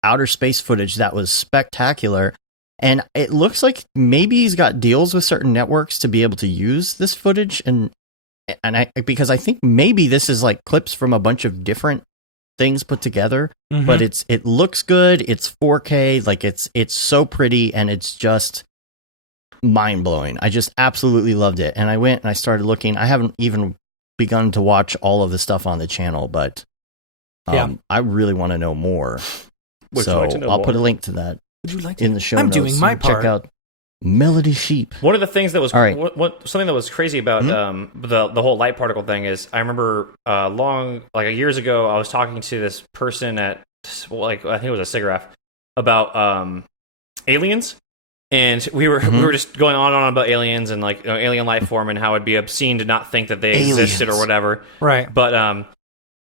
outer space footage that was spectacular. And it looks like maybe he's got deals with certain networks to be able to use this footage. And because I think maybe this is like clips from a bunch of different things put together, but it looks good. It's 4K, like it's so pretty, and it's just mind blowing. I just absolutely loved it. And I went and I started looking. I haven't even begun to watch all of the stuff on the channel, but I really want to know more. So I'll put a link to that in the show notes. I'm doing my part. Check out MelodySheep. One of the things that was something that was crazy about the whole light particle thing is I remember years ago I was talking to this person at I think it was a SIGGRAPH about aliens, and we were just going on and on about aliens and alien life form and how it'd be obscene to not think that they existed or whatever. Right. But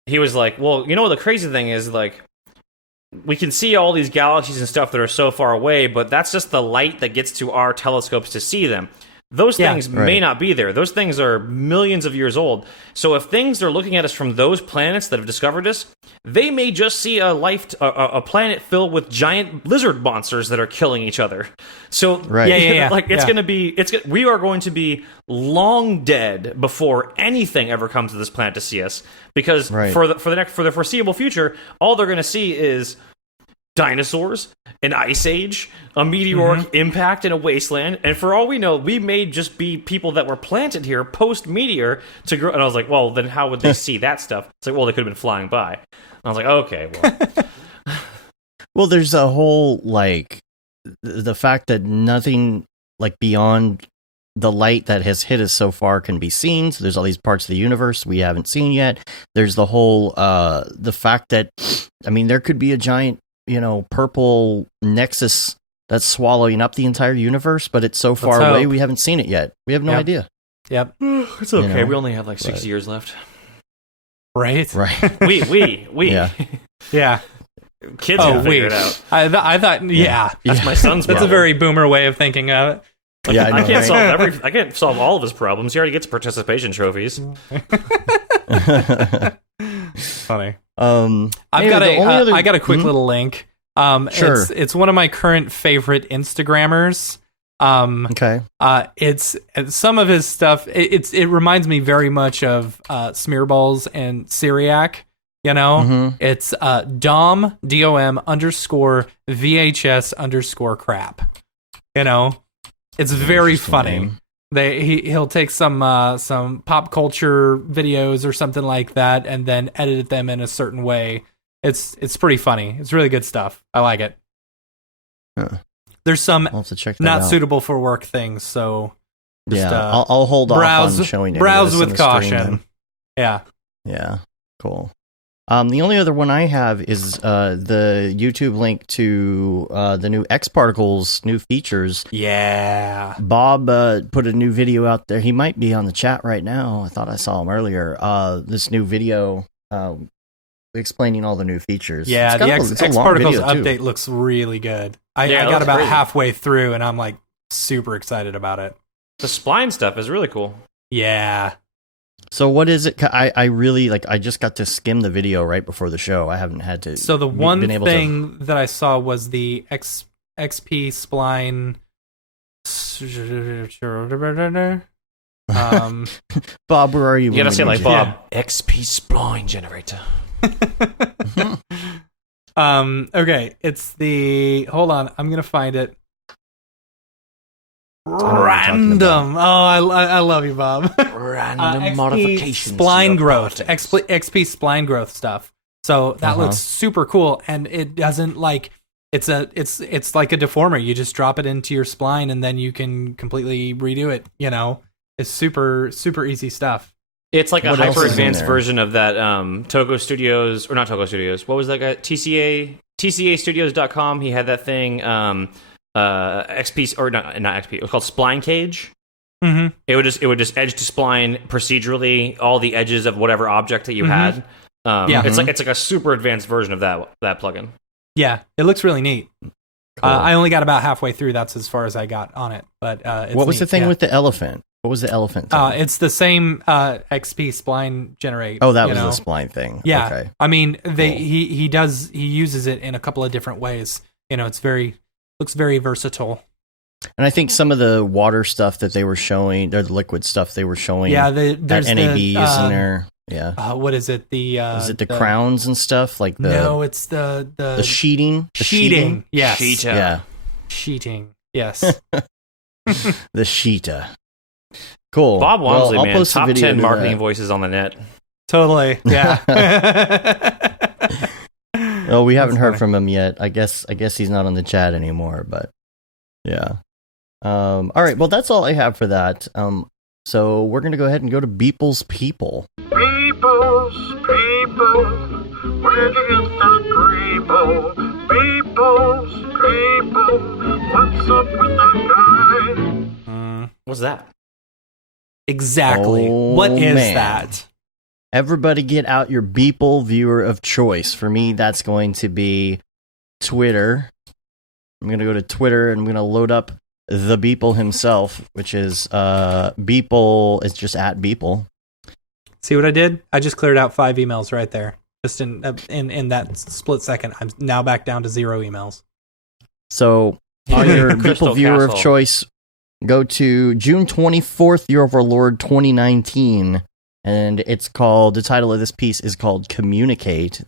he was like, well, the crazy thing is we can see all these galaxies and stuff that are so far away, but that's just the light that gets to our telescopes to see them. Those things may not be there. Those things are millions of years old. So if things are looking at us from those planets that have discovered us, they may just see a planet filled with giant lizard monsters that are killing each other. So we are going to be long dead before anything ever comes to this planet to see us, because for the foreseeable future, all they're going to see is dinosaurs, an ice age, a meteoric impact in a wasteland, and for all we know, we may just be people that were planted here post-meteor to grow. And I was like, well, then how would they see that stuff? It's like, well, they could have been flying by. And I was like, okay, well. Well, there's a whole, the fact that nothing, beyond the light that has hit us so far can be seen. So there's all these parts of the universe we haven't seen yet. There's the whole, the fact that, there could be a giant, purple nexus that's swallowing up the entire universe, but it's so far away we haven't seen it yet. We have no idea. Yep. It's okay. We only have 6 years left. Right. We. Yeah. Yeah. Kids will figure it out. I thought, That's my son's problem. That's a very boomer way of thinking of it. I can't solve all of his problems. He already gets participation trophies. Funny. I got a quick little link. Sure. It's one of my current favorite Instagrammers. Okay. It's some of his stuff. It reminds me very much of Smearballs and Syriac. It's Dom _VHS _crap. It's very funny. He'll take some pop culture videos or something like that and then edit them in a certain way. It's pretty funny. It's really good stuff. I like it. There's some not suitable for work things, so just, I'll hold off on showing it. Browse with caution. Yeah. Yeah. Cool. The only other one I have is the YouTube link to the new X Particles new features. Yeah. Bob put a new video out there. He might be on the chat right now. I thought I saw him earlier. This new video explaining all the new features. Yeah, the X Particles update looks really good. I got about halfway through, and I'm super excited about it. The spline stuff is really cool. Yeah. So what is it? I really I just got to skim the video right before the show. I haven't had to. So the one thing that I saw was the XP spline. Bob, where are you? You gotta say Bob. Yeah. XP spline generator. Okay, it's the. Hold on, I'm gonna find it. Random. Oh, I love you, Bob. Random modifications. Spline growth. XP spline growth stuff. So that looks super cool, and it doesn't it's like a deformer. You just drop it into your spline, and then you can completely redo it. It's super easy stuff. It's like a hyper advanced version of that Togo Studios, or not Togo Studios. What was that guy? TCAstudios.com. He had that thing. XP or not XP. It was called Spline Cage. Mm-hmm. It would just edge to spline procedurally all the edges of whatever object that you had. It's like a super advanced version of that plugin. Yeah, it looks really neat. Cool. I only got about halfway through. That's as far as I got on it. But what was the thing with the elephant? What was the elephant thing? It's the same XP spline generate. Oh, that was the spline thing. Yeah. Okay. I mean, he uses it in a couple of different ways. It's looks very versatile. And I think some of the water stuff that they were showing, or the liquid stuff they were showing, there's NABs in there. Yeah. What is it? Is it the crowns and stuff like the? No, it's the sheeting. Sheeting. Yes. Sheeta. Yeah. Sheeting. Yes. The Sheeta. Cool. Bob Walmsley, I'll man, post a top video 10 to marketing that. voices on the net. Totally. Yeah. Oh, we haven't heard funny. from him yet. I guess he's not on the chat anymore, but yeah. All right, well that's all I have for that. So we're gonna go ahead and go to Beeple's People. People's people, where'd you get that Grebo? People's people, what's up with that guy? What's that? Exactly. Oh, What is man. that? Everybody get out your Beeple viewer of choice. For me, that's going to be Twitter. I'm gonna go to Twitter and I'm gonna load up the Beeple himself, which is Beeple. It's just at Beeple. See what I did? I just cleared out 5 emails right there. Just in that split second. I'm now back down to 0 emails. So on your Crystal Beeple viewer of Castle. choice, go to June 24th, Year of Our Lord 2019, and it's called. The title of this piece is called "Communicate."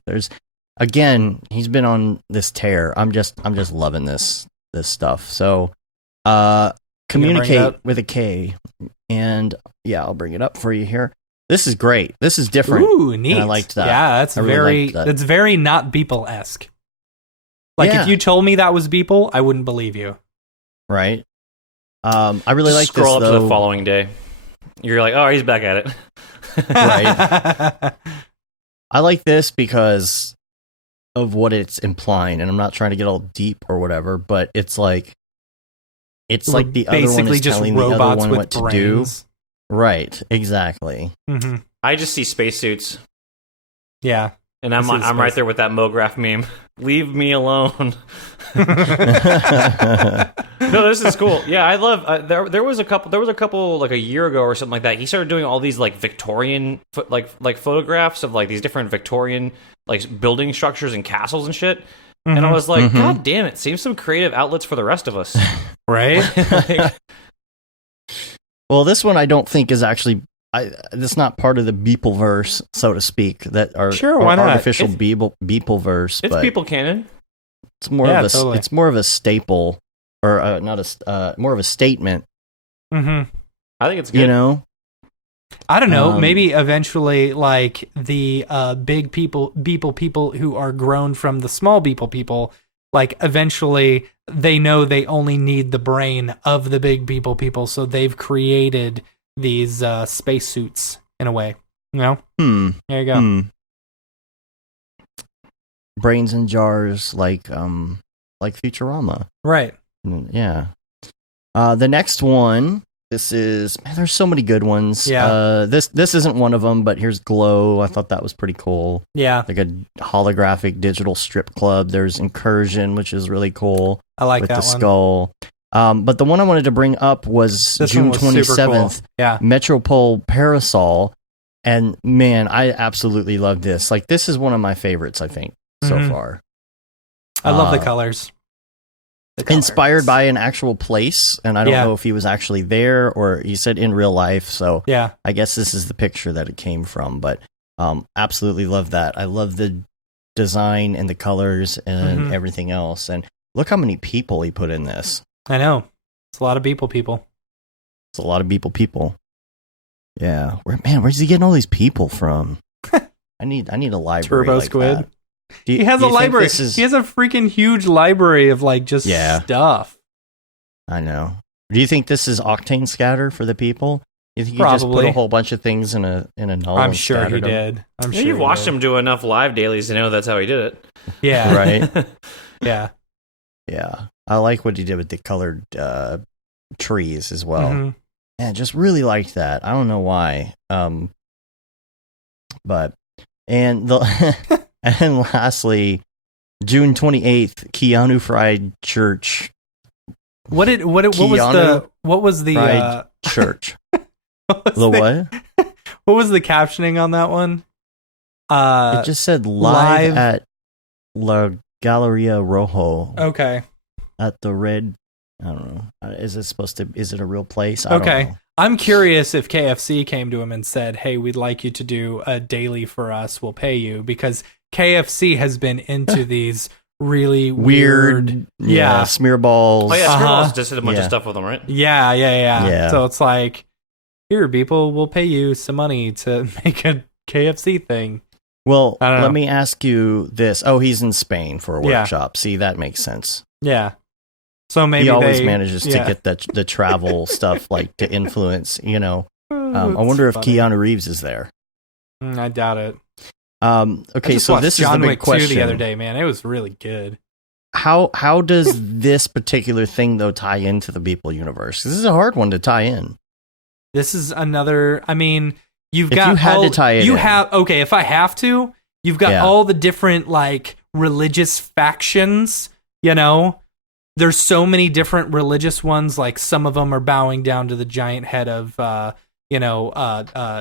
Again, he's been on this tear. I'm just loving this stuff. So, communicate with a K, and yeah, I'll bring it up for you here. This is great. This is different. Ooh, neat. And I liked that. Yeah, that's I really liked that. that's very not Beeple-esque. Like Yeah. if you told me that was Beeple, I wouldn't believe you. Right. I really like this. Scroll up to though. the following day. You're like, oh, he's back at it. Right. I like this because of what it's implying, and I'm not trying to get all deep or whatever, but it's like the other one Basically is just telling the other robots one with what to brains. do. Right, exactly. Mm-hmm. I just see spacesuits, Yeah. and I'm This is right there with that Mograph meme. Leave me alone. No, this is cool. Yeah, I love. There was a couple like a year ago or something like that. He started doing all these like Victorian like photographs of like these different Victorian like building structures and castles and shit. And I was like, God damn it! Seems some creative outlets for the rest of us, Right? Like, Well, this one I don't think is actually. It's not part of the Beepleverse, so to speak. That are Sure, why not? artificial Beepleverse, it's but people canon. it's more Yeah, of a totally. it's more of a staple, or more of a statement. Mm-hmm. I think it's good. You know. I don't know. Um, Maybe eventually, like the big Beeple people who are grown from the small Beeple people, like eventually they know they only need the brain of the big Beeple people, so they've created these spacesuits in a way. You know? There you go. Brains in jars, like Futurama. Right. Yeah. The next one. This is, man, there's so many good ones. Yeah. This isn't one of them, but here's Glow. I thought that was pretty cool. Yeah. Like a holographic digital strip club. There's Incursion, which is really cool. I like with that the one. skull. But the one I wanted to bring up was This June one was super 27th, cool. Yeah. Metropole Parasol. And man, I absolutely love this. Like, this is one of my favorites, I think, so Mhm. far. I love the Uh, colors. Inspired by an actual place, and I don't Yeah. know if he was actually there or he said in real life, so Yeah. I guess this is the picture that it came from, but absolutely love that. I love the design and the colors and Mhm. everything else, and look how many people he put in this. I know. It's a lot of Beeple people. It's a lot of people. Yeah, where's he getting all these people from? I need a library. Turbo like Squid. that. Do you- He has do a you think library. this is- He has a freaking huge library of like just Yeah. stuff. I know. Do you think this is Octane Scatter for the people? You think he just put Probably. a whole bunch of things in a null? I'm and sure he scattered them? did. I'm Yeah, sure you've he watched did. him do enough live dailies to know that's how he did it. Yeah. Right. Yeah. Yeah, I like what he did with the colored trees as well. Mhm. Yeah, just really liked that. I don't know why. But and the and lastly, June 28th, Keanu Fried Church. What was Keanu the Fried Church. The what? What was the captioning on that one? It just said live at La Galleria Rojo. Okay. At the Red. I don't know. Is it a real place? I don't know. I'm curious if KFC came to him and said, "Hey, we'd like you to do a daily for us. We'll pay you," because KFC has been into these really weird smear balls. Oh yeah, smear balls just did a bunch of stuff with them, right? Yeah. So it's like, here, people, we'll pay you some money to make a KFC thing. Well, let me ask you this. Oh, he's in Spain for a workshop. See, that makes sense. Yeah. So maybe he always manages to get the travel stuff like to influence. I wonder if Keanu Reeves is there. I doubt it. Okay, so this John is the big Wick question. 2 the other day, man. It was really good. How does this particular thing though tie into the Beeple universe? This is a hard one to tie in. This is another. I mean, if you have to, you've got all the different like religious factions. There's so many different religious ones. Like some of them are bowing down to the giant head of,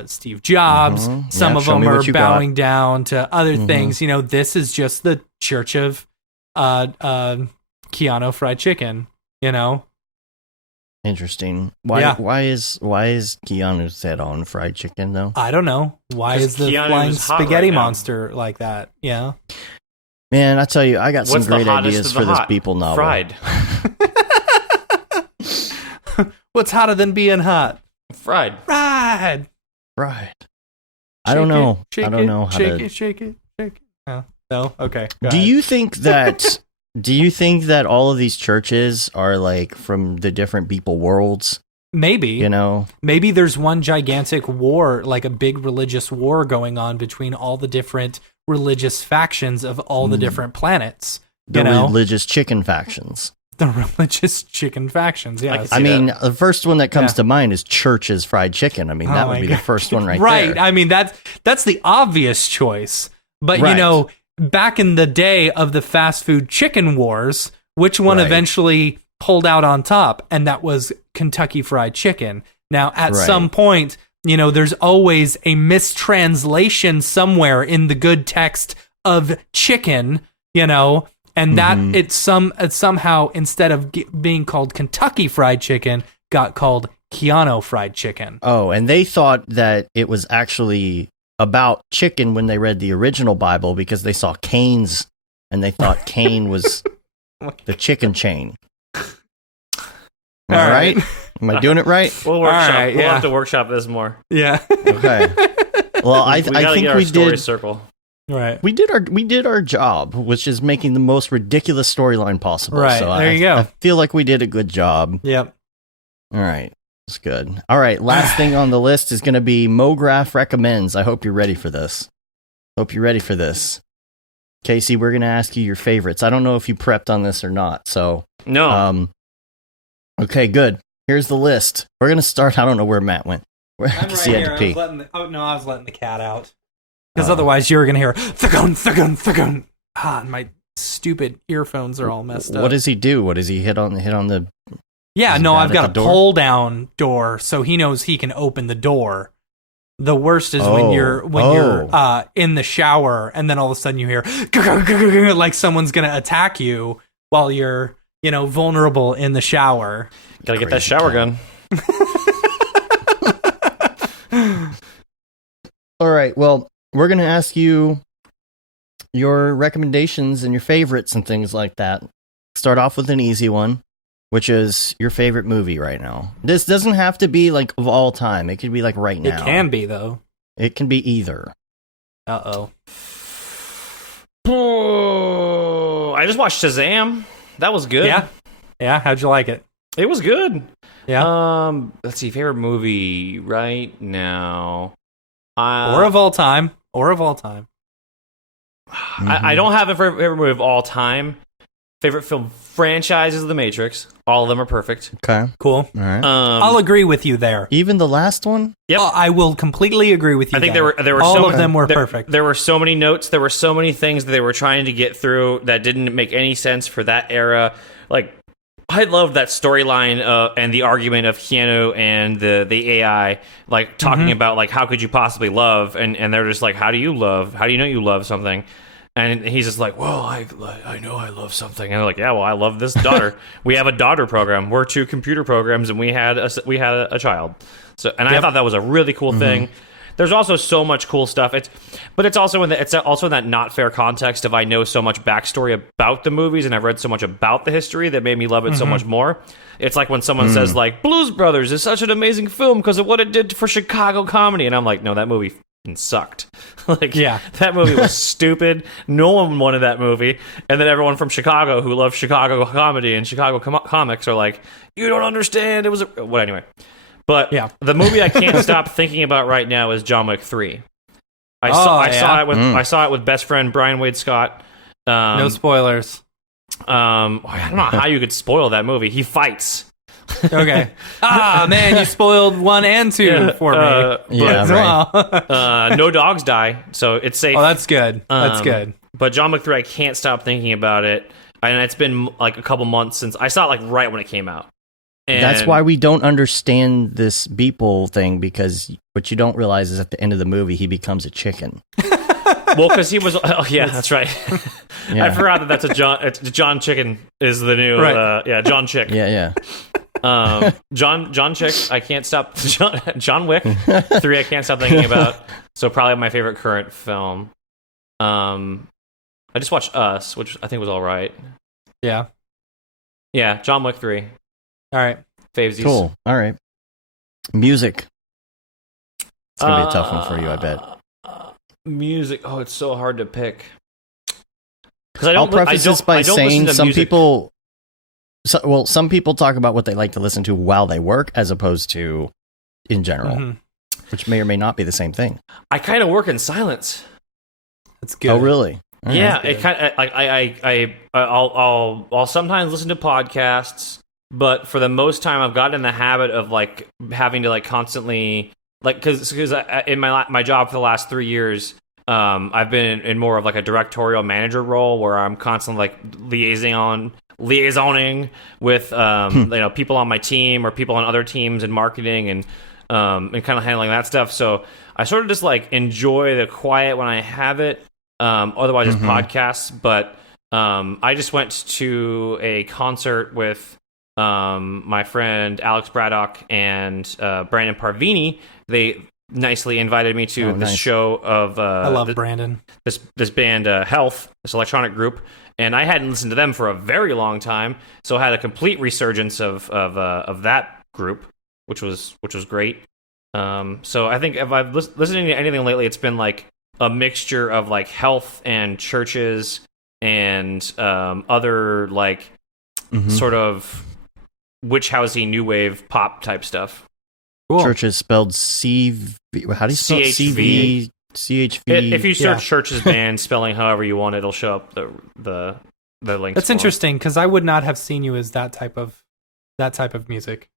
Steve Jobs. Mm-hmm. Some of them are bowing down to other things. This is just the Church of Keanu Fried Chicken. Interesting. Why is Keanu's head on fried chicken though? I don't know. Why is the flying spaghetti monster like that? Yeah. Man, I tell you, I got some great ideas for this Beeple novel. Fried. What's hotter than being hot? Fried. I don't know. I don't know how to shake it. Oh, no. Okay. Do you think that all of these churches are like from the different Beeple worlds? Maybe. Maybe there's one gigantic war, like a big religious war going on between all the different religious factions of all the different planets. The religious chicken factions. The religious chicken factions, yeah. I mean, the first one that comes to mind is Church's Fried Chicken. I mean, that would be the first one right there. Right. I mean, that's the obvious choice. But, back in the day of the fast food chicken wars, which one eventually pulled out on top? And that was Kentucky Fried Chicken. Now, at some point, there's always a mistranslation somewhere in the good text of chicken, and that it's somehow, instead of being called Kentucky Fried Chicken, got called Keanu Fried Chicken. Oh, and they thought that it was actually about chicken when they read the original Bible because they saw Cane's and they thought Cane was the chicken chain. All right. Am I doing it right? We'll workshop. We'll have to workshop this more. Yeah. Okay. Well, I think we did. Circle. Right. We did our job, which is making the most ridiculous storyline possible. Right. So there you go. I feel like we did a good job. Yep. All right. That's good. All right. Last thing on the list is going to be Mograph recommends. I hope you're ready for this. Casey, we're going to ask you your favorites. I don't know if you prepped on this or not. So no. Okay, good. Here's the list. We're going to start. I don't know where Matt went. I'm right here. I was letting the cat out. Because otherwise you were going to hear thuggun. My stupid earphones are all messed up. What does he do? What does he hit on the... Yeah, no, I've got a pull-down door, so he knows he can open the door. The worst is when you're in the shower, and then all of a sudden you hear like someone's going to attack you while you're, vulnerable in the shower. Gotta get that shower gun. All right, well, we're going to ask you your recommendations and your favorites and things like that. Start off with an easy one, which is your favorite movie right now. This doesn't have to be like of all time. It could be like right now. It can be, though. It can be either. Uh-oh. I just watched Shazam. That was good. Yeah, how'd you like it? It was good. Yeah. Let's see, favorite movie right now. Or of all time. I don't have a favorite movie of all time. Favorite film franchise is The Matrix. All of them are perfect. Okay. Cool. All right. I'll agree with you there. Even the last one? Yep. I will completely agree with you. I think there were all of them were perfect. There were so many notes. There were so many things that they were trying to get through that didn't make any sense for that era. Like I love that storyline and the argument of Keanu and the AI, like talking about like how could you possibly love, and they're just like, how do you love? How do you know you love something? And he's just like, well, I know I love something. And they're like, yeah, well, I love this daughter. We have a daughter program. We're 2 computer programs, and we had a child. So, and I thought that was a really cool thing. There's also so much cool stuff. But it's also in that not fair context of I know so much backstory about the movies and I've read so much about the history that made me love it so much more. It's like when someone says like Blues Brothers is such an amazing film because of what it did for Chicago comedy, and I'm like, no, that movie fucking sucked. Like, that movie was stupid. No one wanted that movie, and then everyone from Chicago who loves Chicago comedy and Chicago comics are like, you don't understand. It was well, anyway. But the movie I can't stop thinking about right now is John Wick 3. I saw it with best friend Brian Wade Scott. No spoilers. I don't know how you could spoil that movie. He fights. Okay. Man, you spoiled 1 and 2 for me. No dogs die, so it's safe. Oh, that's good. That's good. But John Wick 3, I can't stop thinking about it. And it's been like a couple months since I saw it, like right when it came out. And that's why we don't understand this Beeple thing, because what you don't realize is at the end of the movie, he becomes a chicken. Well, because he was... Oh, yeah, that's right. I forgot that that's a John... John Chicken is the new... Right. John Chick. Yeah. John Chick, I can't stop... John Wick 3, I can't stop thinking about. So probably my favorite current film. I just watched Us, which I think was all right. Yeah. Yeah, John Wick 3. All right. Favesies. Cool. All right. Music. It's going to be a tough one for you, I bet. Music. Oh, it's so hard to pick. I'll preface this by saying some people talk about what they like to listen to while they work as opposed to in general, which may or may not be the same thing. I kind of work in silence. That's good. Oh, really? Yeah, it kind of I'll sometimes listen to podcasts, but for the most time, I've gotten in the habit of like having to like constantly like because in my job for the last 3 years, I've been in more of like a directorial manager role where I'm constantly like liaisoning with people on my team or people on other teams in marketing and kind of handling that stuff. So I sort of just like enjoy the quiet when I have it. Otherwise, just podcasts. But I just went to a concert with my friend Alex Braddock and Brandon Parvini. They nicely invited me to this show of I love Brandon. This band Health, this electronic group, and I hadn't listened to them for a very long time, so I had a complete resurgence of that group, which was great. So I think if I've listening to anything lately, it's been like a mixture of like Health and Churches and other like sort of witch housey new wave pop type stuff. Cool. Churches spelled CV. How do you spell CV? CHV. If you search Churches band spelling however you want, it'll show up the links. That's interesting because I would not have seen you as that type of music.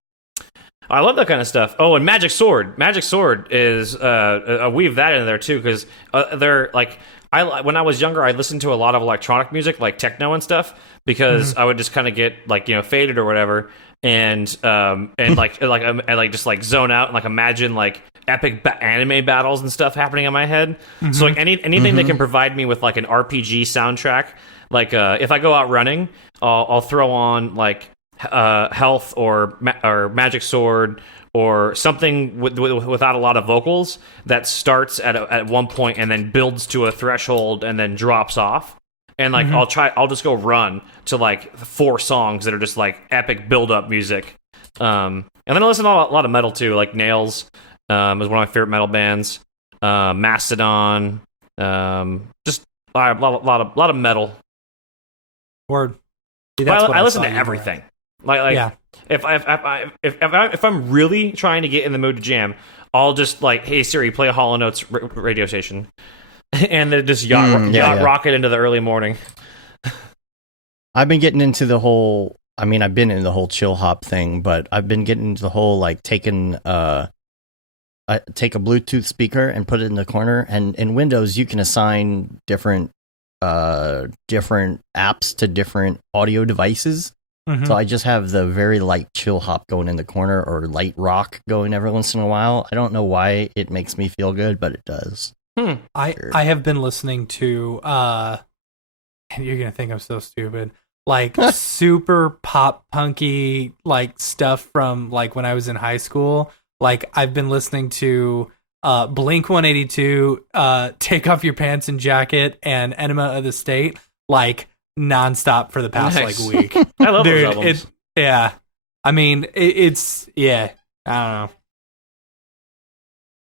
I love that kind of stuff. Oh, and Magic Sword. Magic Sword is weave that in there too because they're like when I was younger, I listened to a lot of electronic music like techno and stuff because I would just kind of get like faded or whatever. And just like zone out and like imagine like epic anime battles and stuff happening in my head. So like anything that can provide me with like an RPG soundtrack. Like if I go out running, I'll throw on like Health or Magic Sword or something without a lot of vocals that starts at one point and then builds to a threshold and then drops off. And like I'll just go run to like 4 songs that are just like epic build-up music. And then I listen to a lot of metal too, like Nails is one of my favorite metal bands. Mastodon, just a lot of metal. Word. See, I listen to everything. Like if I'm really trying to get in the mood to jam, I'll just like, hey Siri, play a Hall & Notes radio station. And then just yacht rocket into the early morning. I've been getting into the whole... I mean, I've been in the whole chill hop thing, but I've been getting into the whole, like, take a Bluetooth speaker and put it in the corner. And in Windows, you can assign different apps to different audio devices. So I just have the very light chill hop going in the corner or light rock going every once in a while. I don't know why it makes me feel good, but it does. I have been listening to and you're gonna think I'm so stupid, like super pop punky like stuff from like when I was in high school. Like I've been listening to Blink 182, Take Off Your Pants and Jacket, and Enema of the State like nonstop for the past like week. I love Dude, those albums. yeah. I mean, it's I don't know.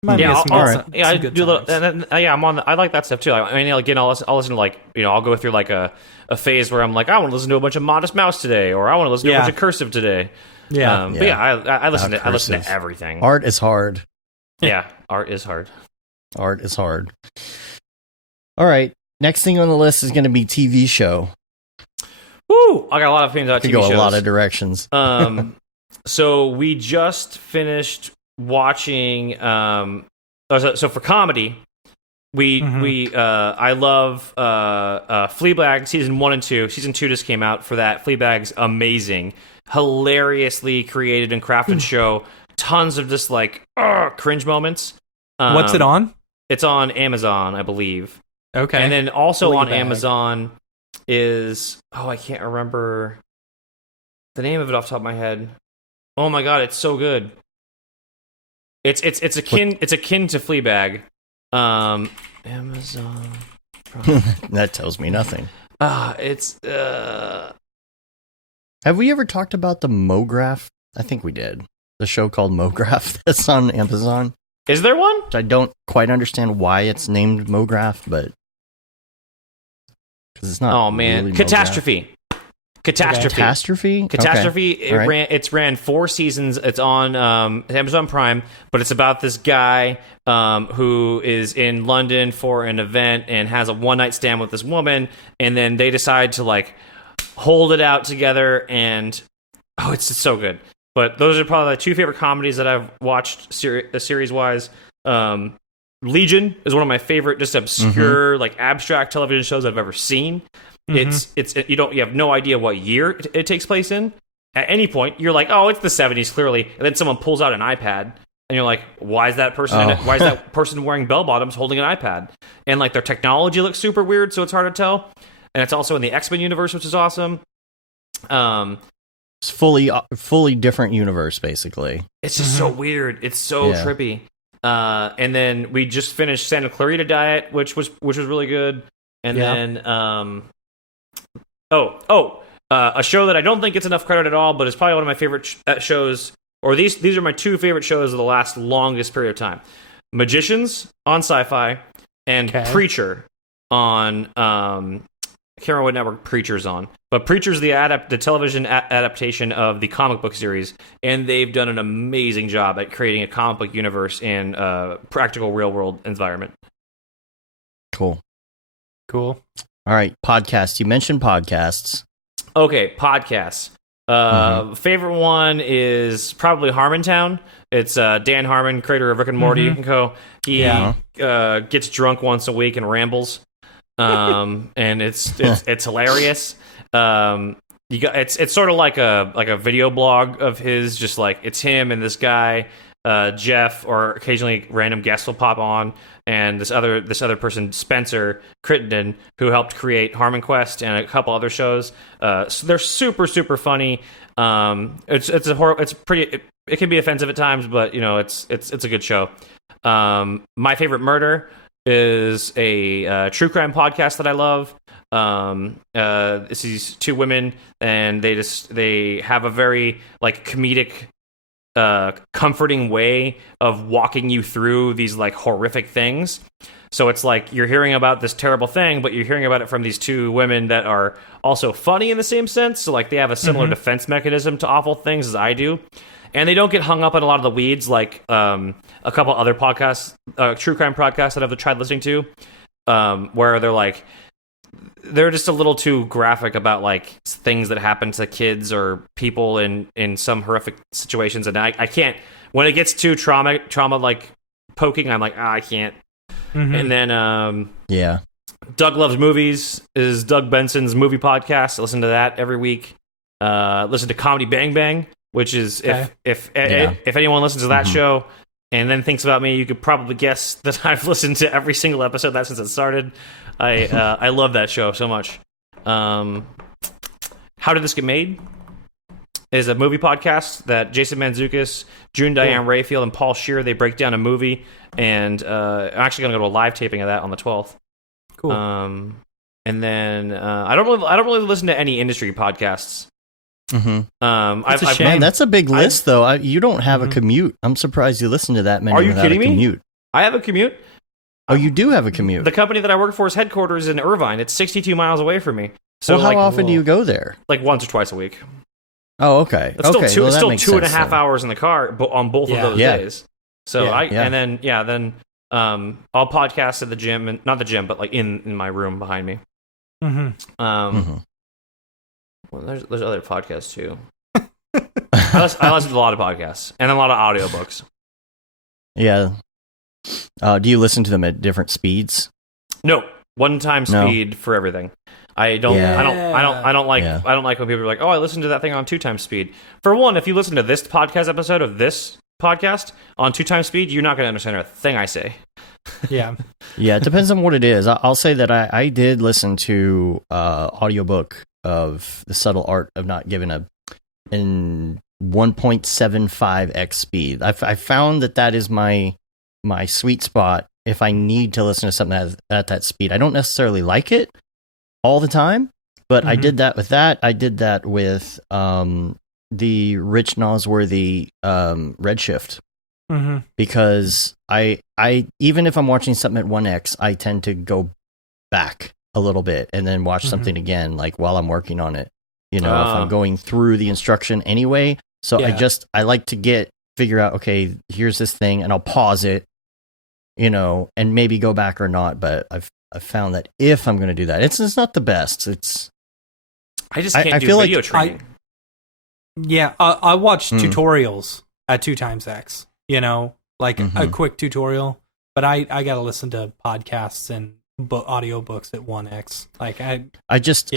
Might be some good- I some good do a little, times. and, I'm on. I like that stuff too. I mean, again, I'll listen to like I'll go through like a phase where I'm like, I want to listen to a bunch of Modest Mouse today, or I want to listen to a bunch of Cursive today. But I listen to everything. Art is hard. Yeah, art is hard. Art is hard. All right. Next thing on the list is going to be TV show. Woo! I got a lot of opinions about Could TV go shows. a lot of directions. So we just finished watching. So for comedy, I love Fleabag season 1 and 2. Season 2 just came out for that. Fleabag's amazing, hilariously created and crafted show. Tons of just like cringe moments. What's it on? It's on Amazon, I believe. Okay. And then also on Fleabag. Amazon is I can't remember the name of it off the top of my head. Oh my god, it's so good. It's akin to Fleabag. Amazon Prime. That tells me nothing. It's Have we ever talked about the Mograph? I think we did. The show called Mograph that's on Amazon. Is there one? I don't quite understand why it's named Mograph, but because it's not. Oh man, really Catastrophe. Catastrophe. Catastrophe. Okay. All right. It's ran 4 seasons. It's on Amazon Prime, but it's about this guy who is in London for an event and has a one-night stand with this woman, and then they decide to like hold it out together, and it's just so good. But those are probably the 2 favorite comedies that I've watched series-wise. Legion is one of my favorite, just obscure, like abstract television shows I've ever seen. It's you have no idea what year it takes place in. At any point, you're like, oh, it's the 70s clearly, and then someone pulls out an iPad, and you're like, why is that person? Why is that person wearing bell bottoms holding an iPad? And like their technology looks super weird, so it's hard to tell. And it's also in the X-Men universe, which is awesome. It's fully different universe, basically. It's just so weird. It's so trippy. And then we just finished Santa Clarita Diet, which was really good. And then a show that I don't think gets enough credit at all, but it's probably one of my favorite shows. Or these are my 2 favorite shows of the last longest period of time: Magicians on Sci-Fi and Preacher on. I can't remember what network Preacher's on, but Preacher's the television adaptation of the comic book series, and they've done an amazing job at creating a comic book universe in a practical real world environment. Cool. Cool. All right, podcasts. You mentioned podcasts. Okay, podcasts. Favorite one is probably Harmontown. It's Dan Harmon, creator of Rick and Morty and co. He gets drunk once a week and rambles. And it's hilarious. It's sort of like a video blog of his, just like it's him and this guy Jeff, or occasionally random guests will pop on, and this other person, Spencer Crittenden, who helped create Harmon Quest and a couple other shows. So they're super super funny. It's pretty. It can be offensive at times, but it's a good show. My Favorite Murder is a true crime podcast that I love. It's these 2 women, and they have a very like comedic, comforting way of walking you through these like horrific things. So it's like you're hearing about this terrible thing, but you're hearing about it from these 2 women that are also funny in the same sense. So like they have a similar defense mechanism to awful things as I do. And they don't get hung up on a lot of the weeds like a couple other podcasts, true crime podcasts that I've tried listening to, where they're just a little too graphic about like things that happen to kids or people in some horrific situations. And I can't, when it gets too trauma like poking, I'm like, I can't. And then Doug Loves Movies is Doug Benson's movie podcast. I listen to that every week. listen to Comedy Bang Bang, which is Okay. if anyone listens to that show and then thinks about me, you could probably guess that I've listened to every single episode of that since it started. I love that show so much. How Did This Get Made? Is a movie podcast that Jason Mantzoukas, June Diane Raphael, and Paul Scheer, they break down a movie, and I'm actually going to go to a live taping of that on the 12th. Cool. And then I don't really listen to any industry podcasts. That's a shame. Man, that's a big list, though. You don't have a commute. I'm surprised you listen to that many. Are you without kidding a me? commute. I have a commute. Oh, you do have a commute. The company that I work for is headquarters in Irvine. It's 62 miles away from me. So how often do you go there? Like once or twice a week. Oh, okay. It's okay. still, well, it's that still makes 2.5 sense, then. hours in the car on both of those days. So then I'll podcast at the gym, and not the gym, but like in my room behind me. Well, there's other podcasts too. I listen to a lot of podcasts and a lot of audiobooks. Yeah. Do you listen to them at different speeds? No, one-time speed for everything. I don't like when people are like, "Oh, I listened to that thing on 2x speed." For one, if you listen to this podcast episode of this podcast on 2x speed, you're not going to understand a thing I say. Yeah. Yeah, it depends on what it is. I'll say that I did listen to audiobook of The Subtle Art of Not Giving Up in 1.75x speed. I found that is my sweet spot if I need to listen to something at that speed. I don't necessarily like it all the time, but I did that with that. I did that with the Rich Nosworthy Redshift. Because I even if I'm watching something at 1x, I tend to go back a little bit and then watch something again, like while I'm working on it. If I'm going through the instruction anyway. So I like to figure out, okay, here's this thing, and I'll pause it, and maybe go back or not. But I've found that if I'm going to do that, it's not the best. I just can't do feel video like training. I watch tutorials at 2x. Like a quick tutorial, but I gotta listen to podcasts and audiobooks at 1x. Like I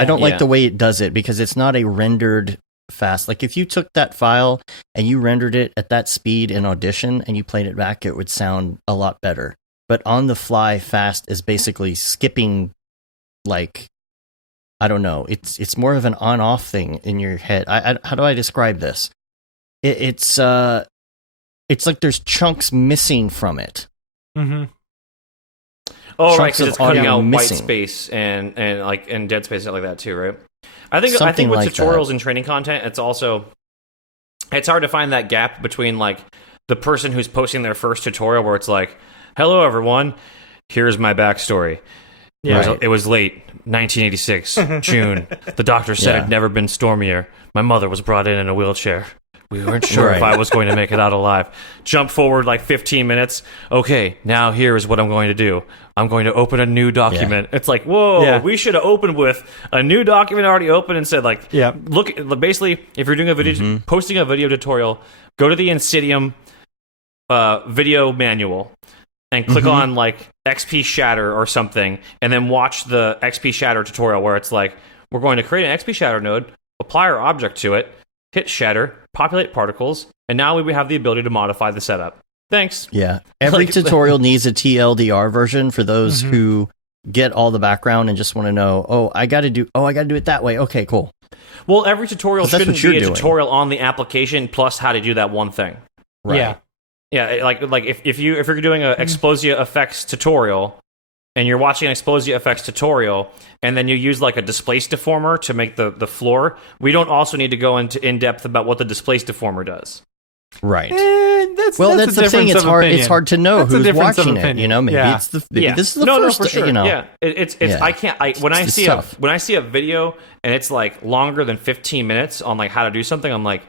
don't like the way it does it, because it's not a rendered fast. Like if you took that file and you rendered it at that speed in Audition and you played it back, it would sound a lot better. But on the fly fast is basically skipping, like, I don't know. It's more of an on-off thing in your head. How do I describe this? It's like there's chunks missing from it. Oh, right, because it's cutting out missing. white space and dead space, stuff like that too, right? I think with like tutorials and training content, it's hard to find that gap between like the person who's posting their first tutorial where it's like, "Hello everyone, here's my backstory. It was late 1986 June. The doctor said it'd never been stormier. My mother was brought in a wheelchair. We weren't sure if I was going to make it out alive. Jump forward like 15 minutes. Okay, now here is what I'm going to do. I'm going to open a new document." It's like, whoa, we should have opened with a new document already open and said, like, look, basically, if you're doing a video, posting a video tutorial, go to the Insidium video manual and click on like XP Shatter or something, and then watch the XP Shatter tutorial where it's like, we're going to create an XP Shatter node, apply our object to it, hit shatter, populate particles, and now we have the ability to modify the setup. Thanks. Yeah. Every tutorial needs a TLDR version for those who get all the background and just want to know, I got to do it that way. Okay, cool. Well, every tutorial shouldn't be a tutorial on the application plus how to do that one thing. Right. Yeah. Yeah, like if you're doing an Explosia effects tutorial and you're watching an Explosia effects tutorial and then you use like a displace deformer to make the floor, we don't also need to go into in depth about what the displace deformer does. Right. That's the thing. It's hard to know who's watching it. Maybe this is the first. For sure. Yeah, when I see a video and it's like longer than 15 minutes on like how to do something, I'm like,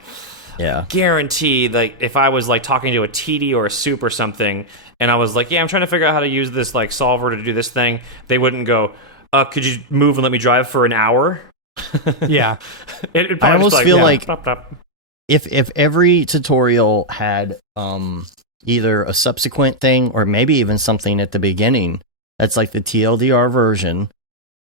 guarantee, like if I was like talking to a TD or a soup or something and I was like, I'm trying to figure out how to use this like solver to do this thing, they wouldn't go, could you move and let me drive for an hour? Yeah. I almost feel like if every tutorial had either a subsequent thing or maybe even something at the beginning that's like the TLDR version,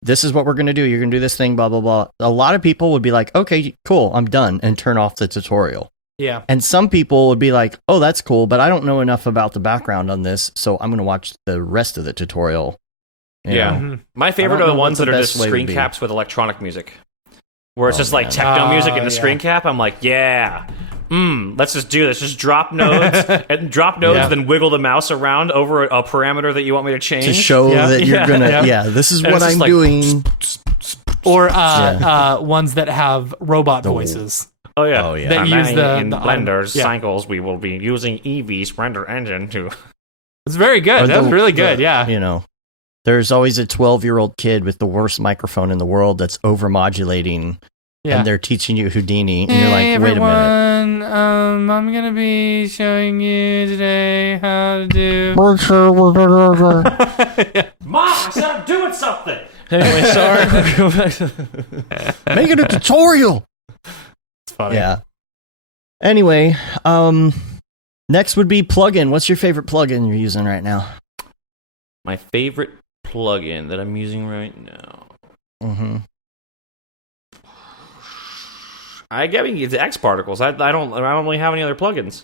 this is what we're going to do. You're going to do this thing, blah, blah, blah. A lot of people would be like, okay, cool, I'm done, and turn off the tutorial. Yeah. And some people would be like, oh, that's cool, but I don't know enough about the background on this, so I'm going to watch the rest of the tutorial. You know? Mhm. My favorite I don't are the know ones what that the are best just way would screen be. caps with electronic music. Where it's Oh, just like man. techno music in the yeah. screen cap. I'm like, yeah. Let's just do this. Just drop nodes and drop nodes, Yeah. then wiggle the mouse around over a parameter that you want me to change. To show Yeah. that you're Yeah. going to, Yeah. this is And what it's just I'm like- doing. Or ones that have robot voices. Oh yeah, Oh, yeah. That use in the Blender's yeah. cycles. We will be using Eevee's render engine to. It's very good. Or That was the- really good. Yeah. You know, there's always a 12-year-old kid with the worst microphone in the world that's overmodulating, Yeah. and they're teaching you Houdini, and you're like, wait a minute. I'm gonna be showing you today how to do. Mom, I said I'm doing something. Anyway, sorry. Make it a tutorial. It's funny. Yeah. Anyway, next would be plugin. What's your favorite plugin you're using right now? My favorite plugin that I'm using right now. Mm-hmm. I mean, it's X Particles. I don't really have any other plugins.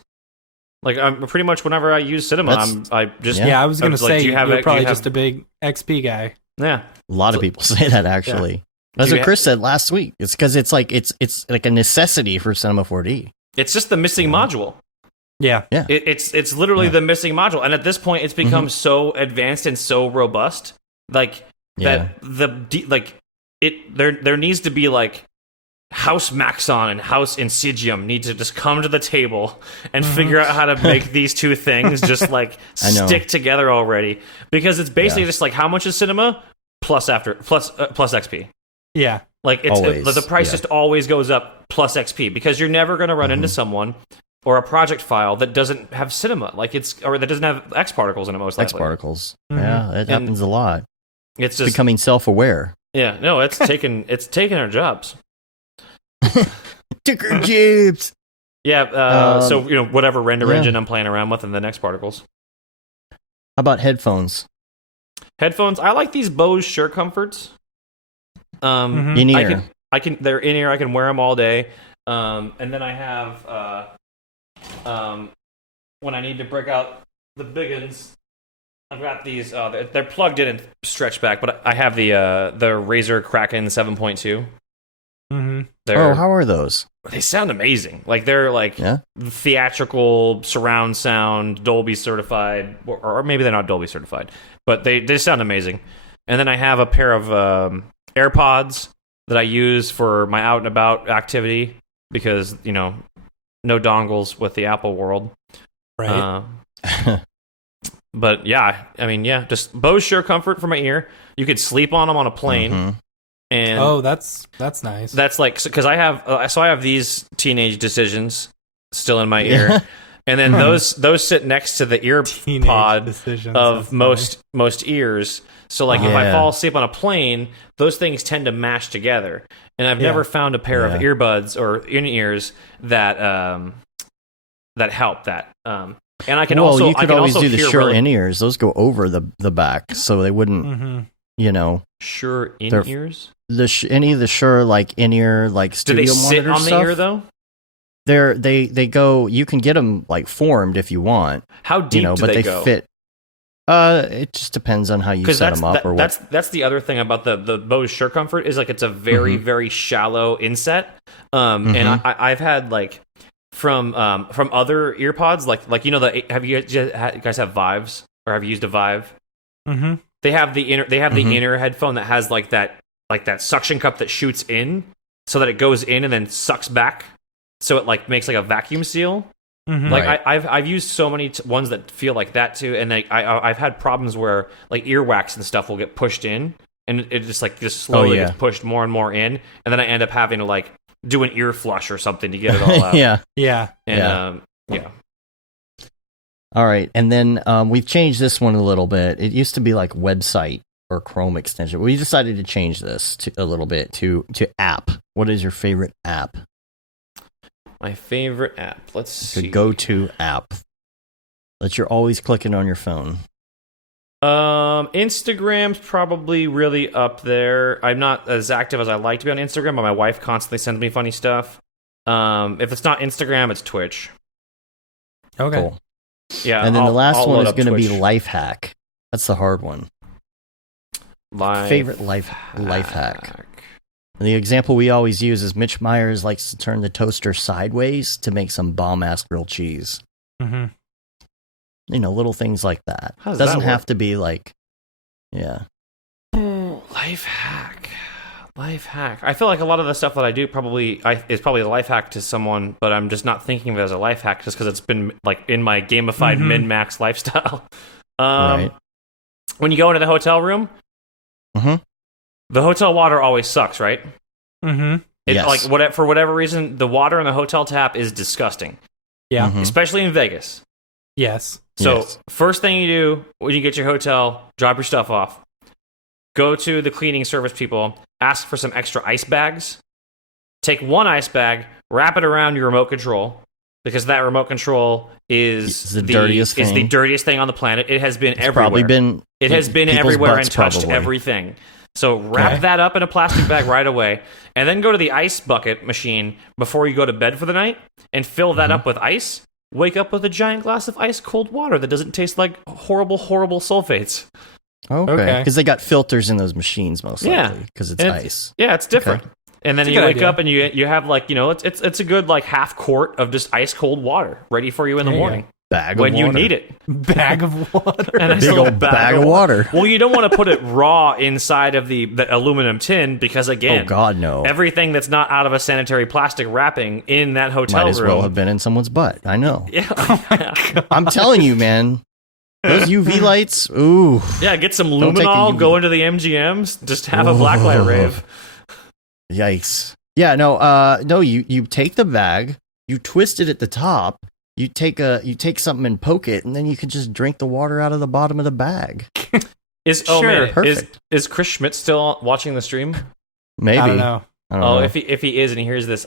Like I'm pretty much whenever I use Cinema, I just Yeah, I was gonna like, say do you have you're do probably you have- just a big XP guy. yeah. A lot of people say that actually. That's Do what you Chris said last week. It's because it's like a necessity for Cinema 4D. It's just the missing module. Yeah. It's literally the missing module, and at this point, it's become so advanced and so robust, like that there needs to be like House Maxon and House Insidium need to just come to the table and figure out how to make these two things just like I know. stick together already, because it's basically just like how much is Cinema plus XP. Yeah. Like it's Always, the price yeah. just always goes up plus XP, because you're never going to run into someone or a project file that doesn't have Cinema, or that doesn't have X Particles in it most X likely. particles. Mhm. Yeah, it happens a lot. It's It's just becoming self-aware. yeah, no, it's taken our jobs. Ticker jibs. Yeah, so whatever render yeah. engine I'm playing around with in the X Particles. How about headphones? Headphones, I like these Bose Sure Comforts. Mhm. In ear. I can they're in ear. I can wear them all day. And then I have when I need to break out the big uns, I've got these. They're plugged in and stretched back, but I have the Razer Kraken 7.2. Mm-hmm. They're, How are those? they sound amazing. Like they're like Yeah. theatrical surround sound, Dolby certified, or maybe they're not Dolby certified, but they sound amazing. And then I have a pair of AirPods that I use for my out and about activity, because no dongles with the Apple world. Right. But yeah, I mean, yeah, just Bose Sure Comfort for my ear. You could sleep on them on a plane. Mhm. And that's nice. that's like, because I have these Teenage Decisions still in my ear, and then those sit next to the ear Teenage pod Decisions, of that's most ears. So like if I Yeah. fall asleep on a plane, those things tend to mash together. And I've never found a pair of Yeah. earbuds or in-ears that help that. And I can well, also you could I can always also do the hear Shure really in-ears. Those go over the back, so they wouldn't, Mm-hmm. Sure They're- in-ears. any of the Shure like in-ear like Do studio they sit monitor on stuff, the ear though? they go. You can get them like formed if you want, How deep do but they they go? fit. It just depends on how you set Because them up or what. that's the other thing about the Bose Sure Comfort is like it's a very very shallow inset. And I've had like from other earpods like have you guys have Vives, or have you used a Vive? Mm-hmm. They have the inner headphone that has like that suction cup that shoots in, so that it goes in and then sucks back, so it like makes like a vacuum seal. Mm-hmm. Like Right. I've used so many ones that feel like that too, and I've had problems where like earwax and stuff will get pushed in, and it just slowly yeah. gets pushed more and more in, and then I end up having to like do an ear flush or something to get it all out. Yeah. Yeah. And yeah. All right, and then we've changed this one a little bit. It used to be like website or Chrome extension. We decided to change this a little bit to app. What is your favorite app? My favorite app. Let's see. The go-to app that you're always clicking on your phone. Instagram's probably really up there. I'm not as active as I like to be on Instagram, but my wife constantly sends me funny stuff. If it's not Instagram, it's Twitch. Okay. Cool. Yeah, And then the last I'll one load is up going to be Twitch. life hack. That's the hard one. Favorite life hack. And the example we always use is Mitch Myers likes to turn the toaster sideways to make some bomb-ass grilled cheese. Mm-hmm. You know, little things like that. How does Doesn't that have work? to be like, yeah. Life hack. I feel like a lot of the stuff that I do is probably a life hack to someone, but I'm just not thinking of it as a life hack just because it's been like in my gamified min-max lifestyle. Right. When you go into the hotel room, Mm-hmm. the hotel water always sucks, right? Mm-hmm. Yes. For whatever reason, the water in the hotel tap is disgusting, Yeah. Mhm. especially in Vegas. Yes. So Yes. first thing you do when you get your hotel, drop your stuff off. Go to the cleaning service people, ask for some extra ice bags. Take one ice bag, wrap it around your remote control, because that remote control is It's the dirtiest is the thing. dirtiest thing on the planet. It has been It's everywhere. probably been. It has been people's everywhere butts, and touched probably. everything. So wrap Okay. that up in a plastic bag right away, and then go to the ice bucket machine before you go to bed for the night, and fill that up with ice. Wake up with a giant glass of ice cold water that doesn't taste like horrible sulfates. Okay. Okay. Because they got filters in those machines most Yeah. likely. Because it's And ice. Yeah, it's different. Okay. And then It's a you good wake idea. up and you have like, you know, it's a good like half quart of just ice cold water ready for you in the There you morning Bag when of you water. need it. Bag of water. And a nice Big little old bag of water. Well, you don't want to put it raw inside of the aluminum tin because again, Oh, God, no. everything that's not out of a sanitary plastic wrapping in that hotel Might as room. well have been in someone's butt. I know. Yeah, I'm telling you, man. Those UV lights, ooh. yeah. Get some Don't take the luminol. UV. Go into the MGMs. Just have a blacklight Ooh. rave. Yikes. Yeah, no, you take the bag, you twist it at the top, you take something and poke it, and then you can just drink the water out of the bottom of the bag. Sure. Perfect. Is Chris Schmidt still watching the stream? Maybe. I don't know. I don't Oh, know. if he is and he hears this,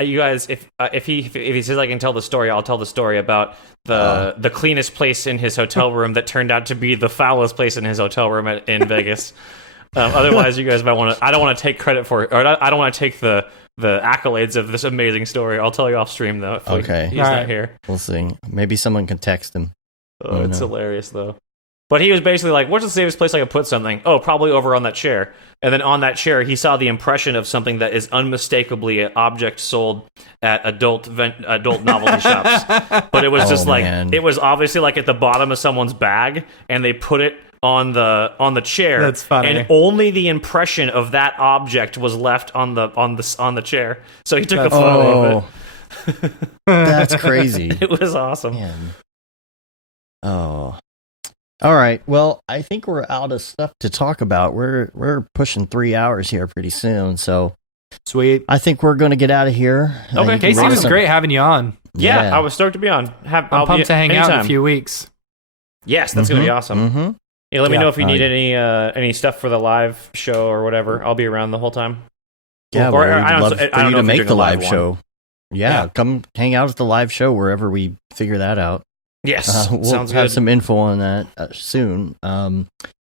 you guys, if he says I can tell the story, I'll tell the story about the cleanest place in his hotel room that turned out to be the foulest place in his hotel room in Vegas. Otherwise, you guys might want to. I don't want to take credit for it, or I don't want to take the accolades of this amazing story. I'll tell you off stream though. If Okay. he's All not right. here. We'll see. Maybe someone can text him. Oh, it's no. hilarious though. But he was basically like, "What's the safest place I could put something? Oh, probably over on that chair." And then on that chair, he saw the impression of something that is unmistakably an object sold at adult novelty shops. But it was just like man. it was obviously like at the bottom of someone's bag, and they put it on the chair. That's funny. And only the impression of that object was left on the chair. So he took a That's photo of Oh, that's crazy. it. It was awesome. Man. Oh. All right. Well, I think we're out of stuff to talk about. We're pushing 3 hours here pretty soon, so Sweet. I think we're going to get out of here. Okay. You can Casey, rate it was us on- great having you on. Yeah, I was stoked to be on. I'm pumped to hang out in a few weeks. Yes, that's gonna be awesome. Mm-hmm. Yeah, let me Yeah. know if you need any stuff for the live show or whatever. I'll be around the whole time. Yeah, Or- well, I we'd don't- love I for don't you know to if make you're the doing a live live show. Yeah, Yeah. come hang out at the live show wherever we figure that out. Yes, We'll sounds have good. some info on that soon.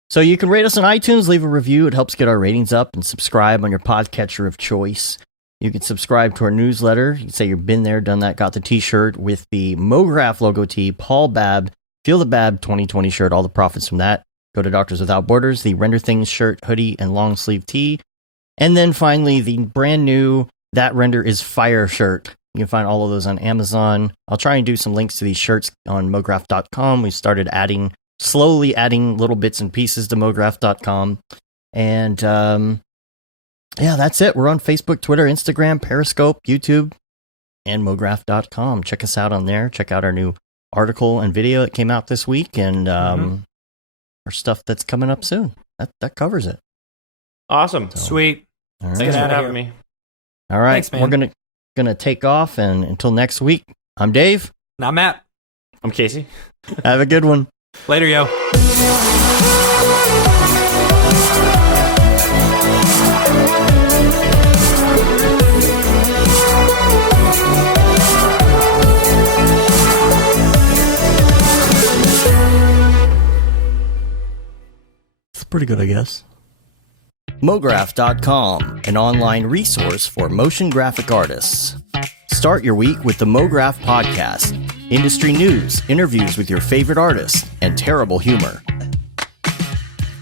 So you can rate us on iTunes, leave a review. It helps get our ratings up, and subscribe on your podcatcher of choice. You can subscribe to our newsletter. You can say you've been there, done that, got the t-shirt with the Mograph logo tee, Paul Babb, Feel the Bab 2020 shirt, all the profits from that go to Doctors Without Borders, the Render Things shirt, hoodie, and long sleeve tee. And then finally, the brand new That Render is Fire shirt. You can find all of those on Amazon. I'll try and do some links to these shirts on mograph.com. We started slowly adding little bits and pieces to mograph.com. And yeah, that's it. We're on Facebook, Twitter, Instagram, Periscope, YouTube, and mograph.com. Check us out on there. Check out our new article and video that came out this week, and our stuff that's coming up soon. That covers it. Awesome. So, Sweet. all right. Thanks for outta having here. me. All right. Thanks, man. We're gonna take off, and until next week, I'm Dave. Now, Matt. I'm Casey. Have a good one. Later, yo. pretty good, I guess. Mograph.com, an online resource for motion graphic artists. Start your week with the Mograph podcast. Industry news, interviews with your favorite artists, and terrible humor.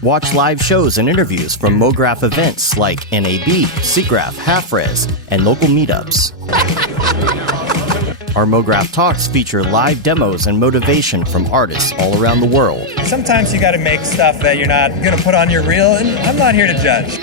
Watch live shows and interviews from Mograph events like NAB, SIGGRAPH, Half-Res, and local meetups. Our Mograph Talks feature live demos and motivation from artists all around the world. Sometimes you gotta make stuff that you're not gonna put on your reel, and I'm not here to judge.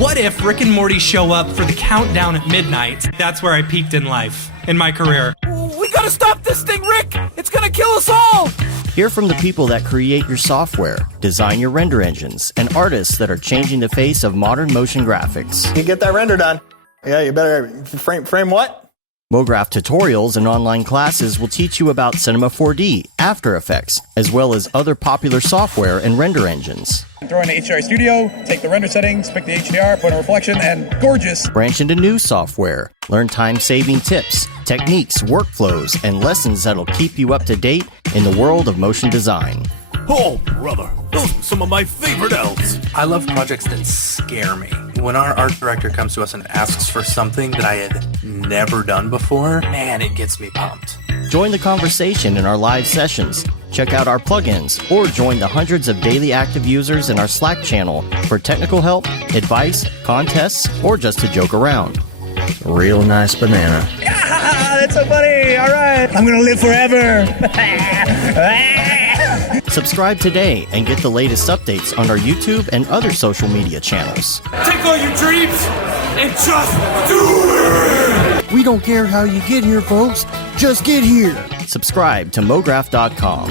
What if Rick and Morty show up for the countdown at midnight? That's where I peaked in life, in my career. We gotta stop this thing, Rick! It's gonna kill us all! Hear from the people that create your software, design your render engines, and artists that are changing the face of modern motion graphics. You get that render done. Yeah, you better frame what? Mograph tutorials and online classes will teach you about Cinema 4D, After Effects, as well as other popular software and render engines. Throw in the HDR Studio, take the render settings, pick the HDR, put in a reflection, and gorgeous. Branch into new software. Learn time-saving tips, techniques, workflows, and lessons that'll keep you up to date in the world of motion design. Oh, brother, those are some of my favorite elves. I love projects that scare me. When our art director comes to us and asks for something that I had never done before, man, it gets me pumped. Join the conversation in our live sessions. Check out our plugins, or join the hundreds of daily active users in our Slack channel for technical help, advice, contests, or just to joke around. Real nice banana. Ah, that's so funny! All right, I'm gonna live forever! Subscribe today and get the latest updates on our YouTube and other social media channels. Take all your dreams and just do it! We don't care how you get here, folks. Just get here. Subscribe to Mograph.com.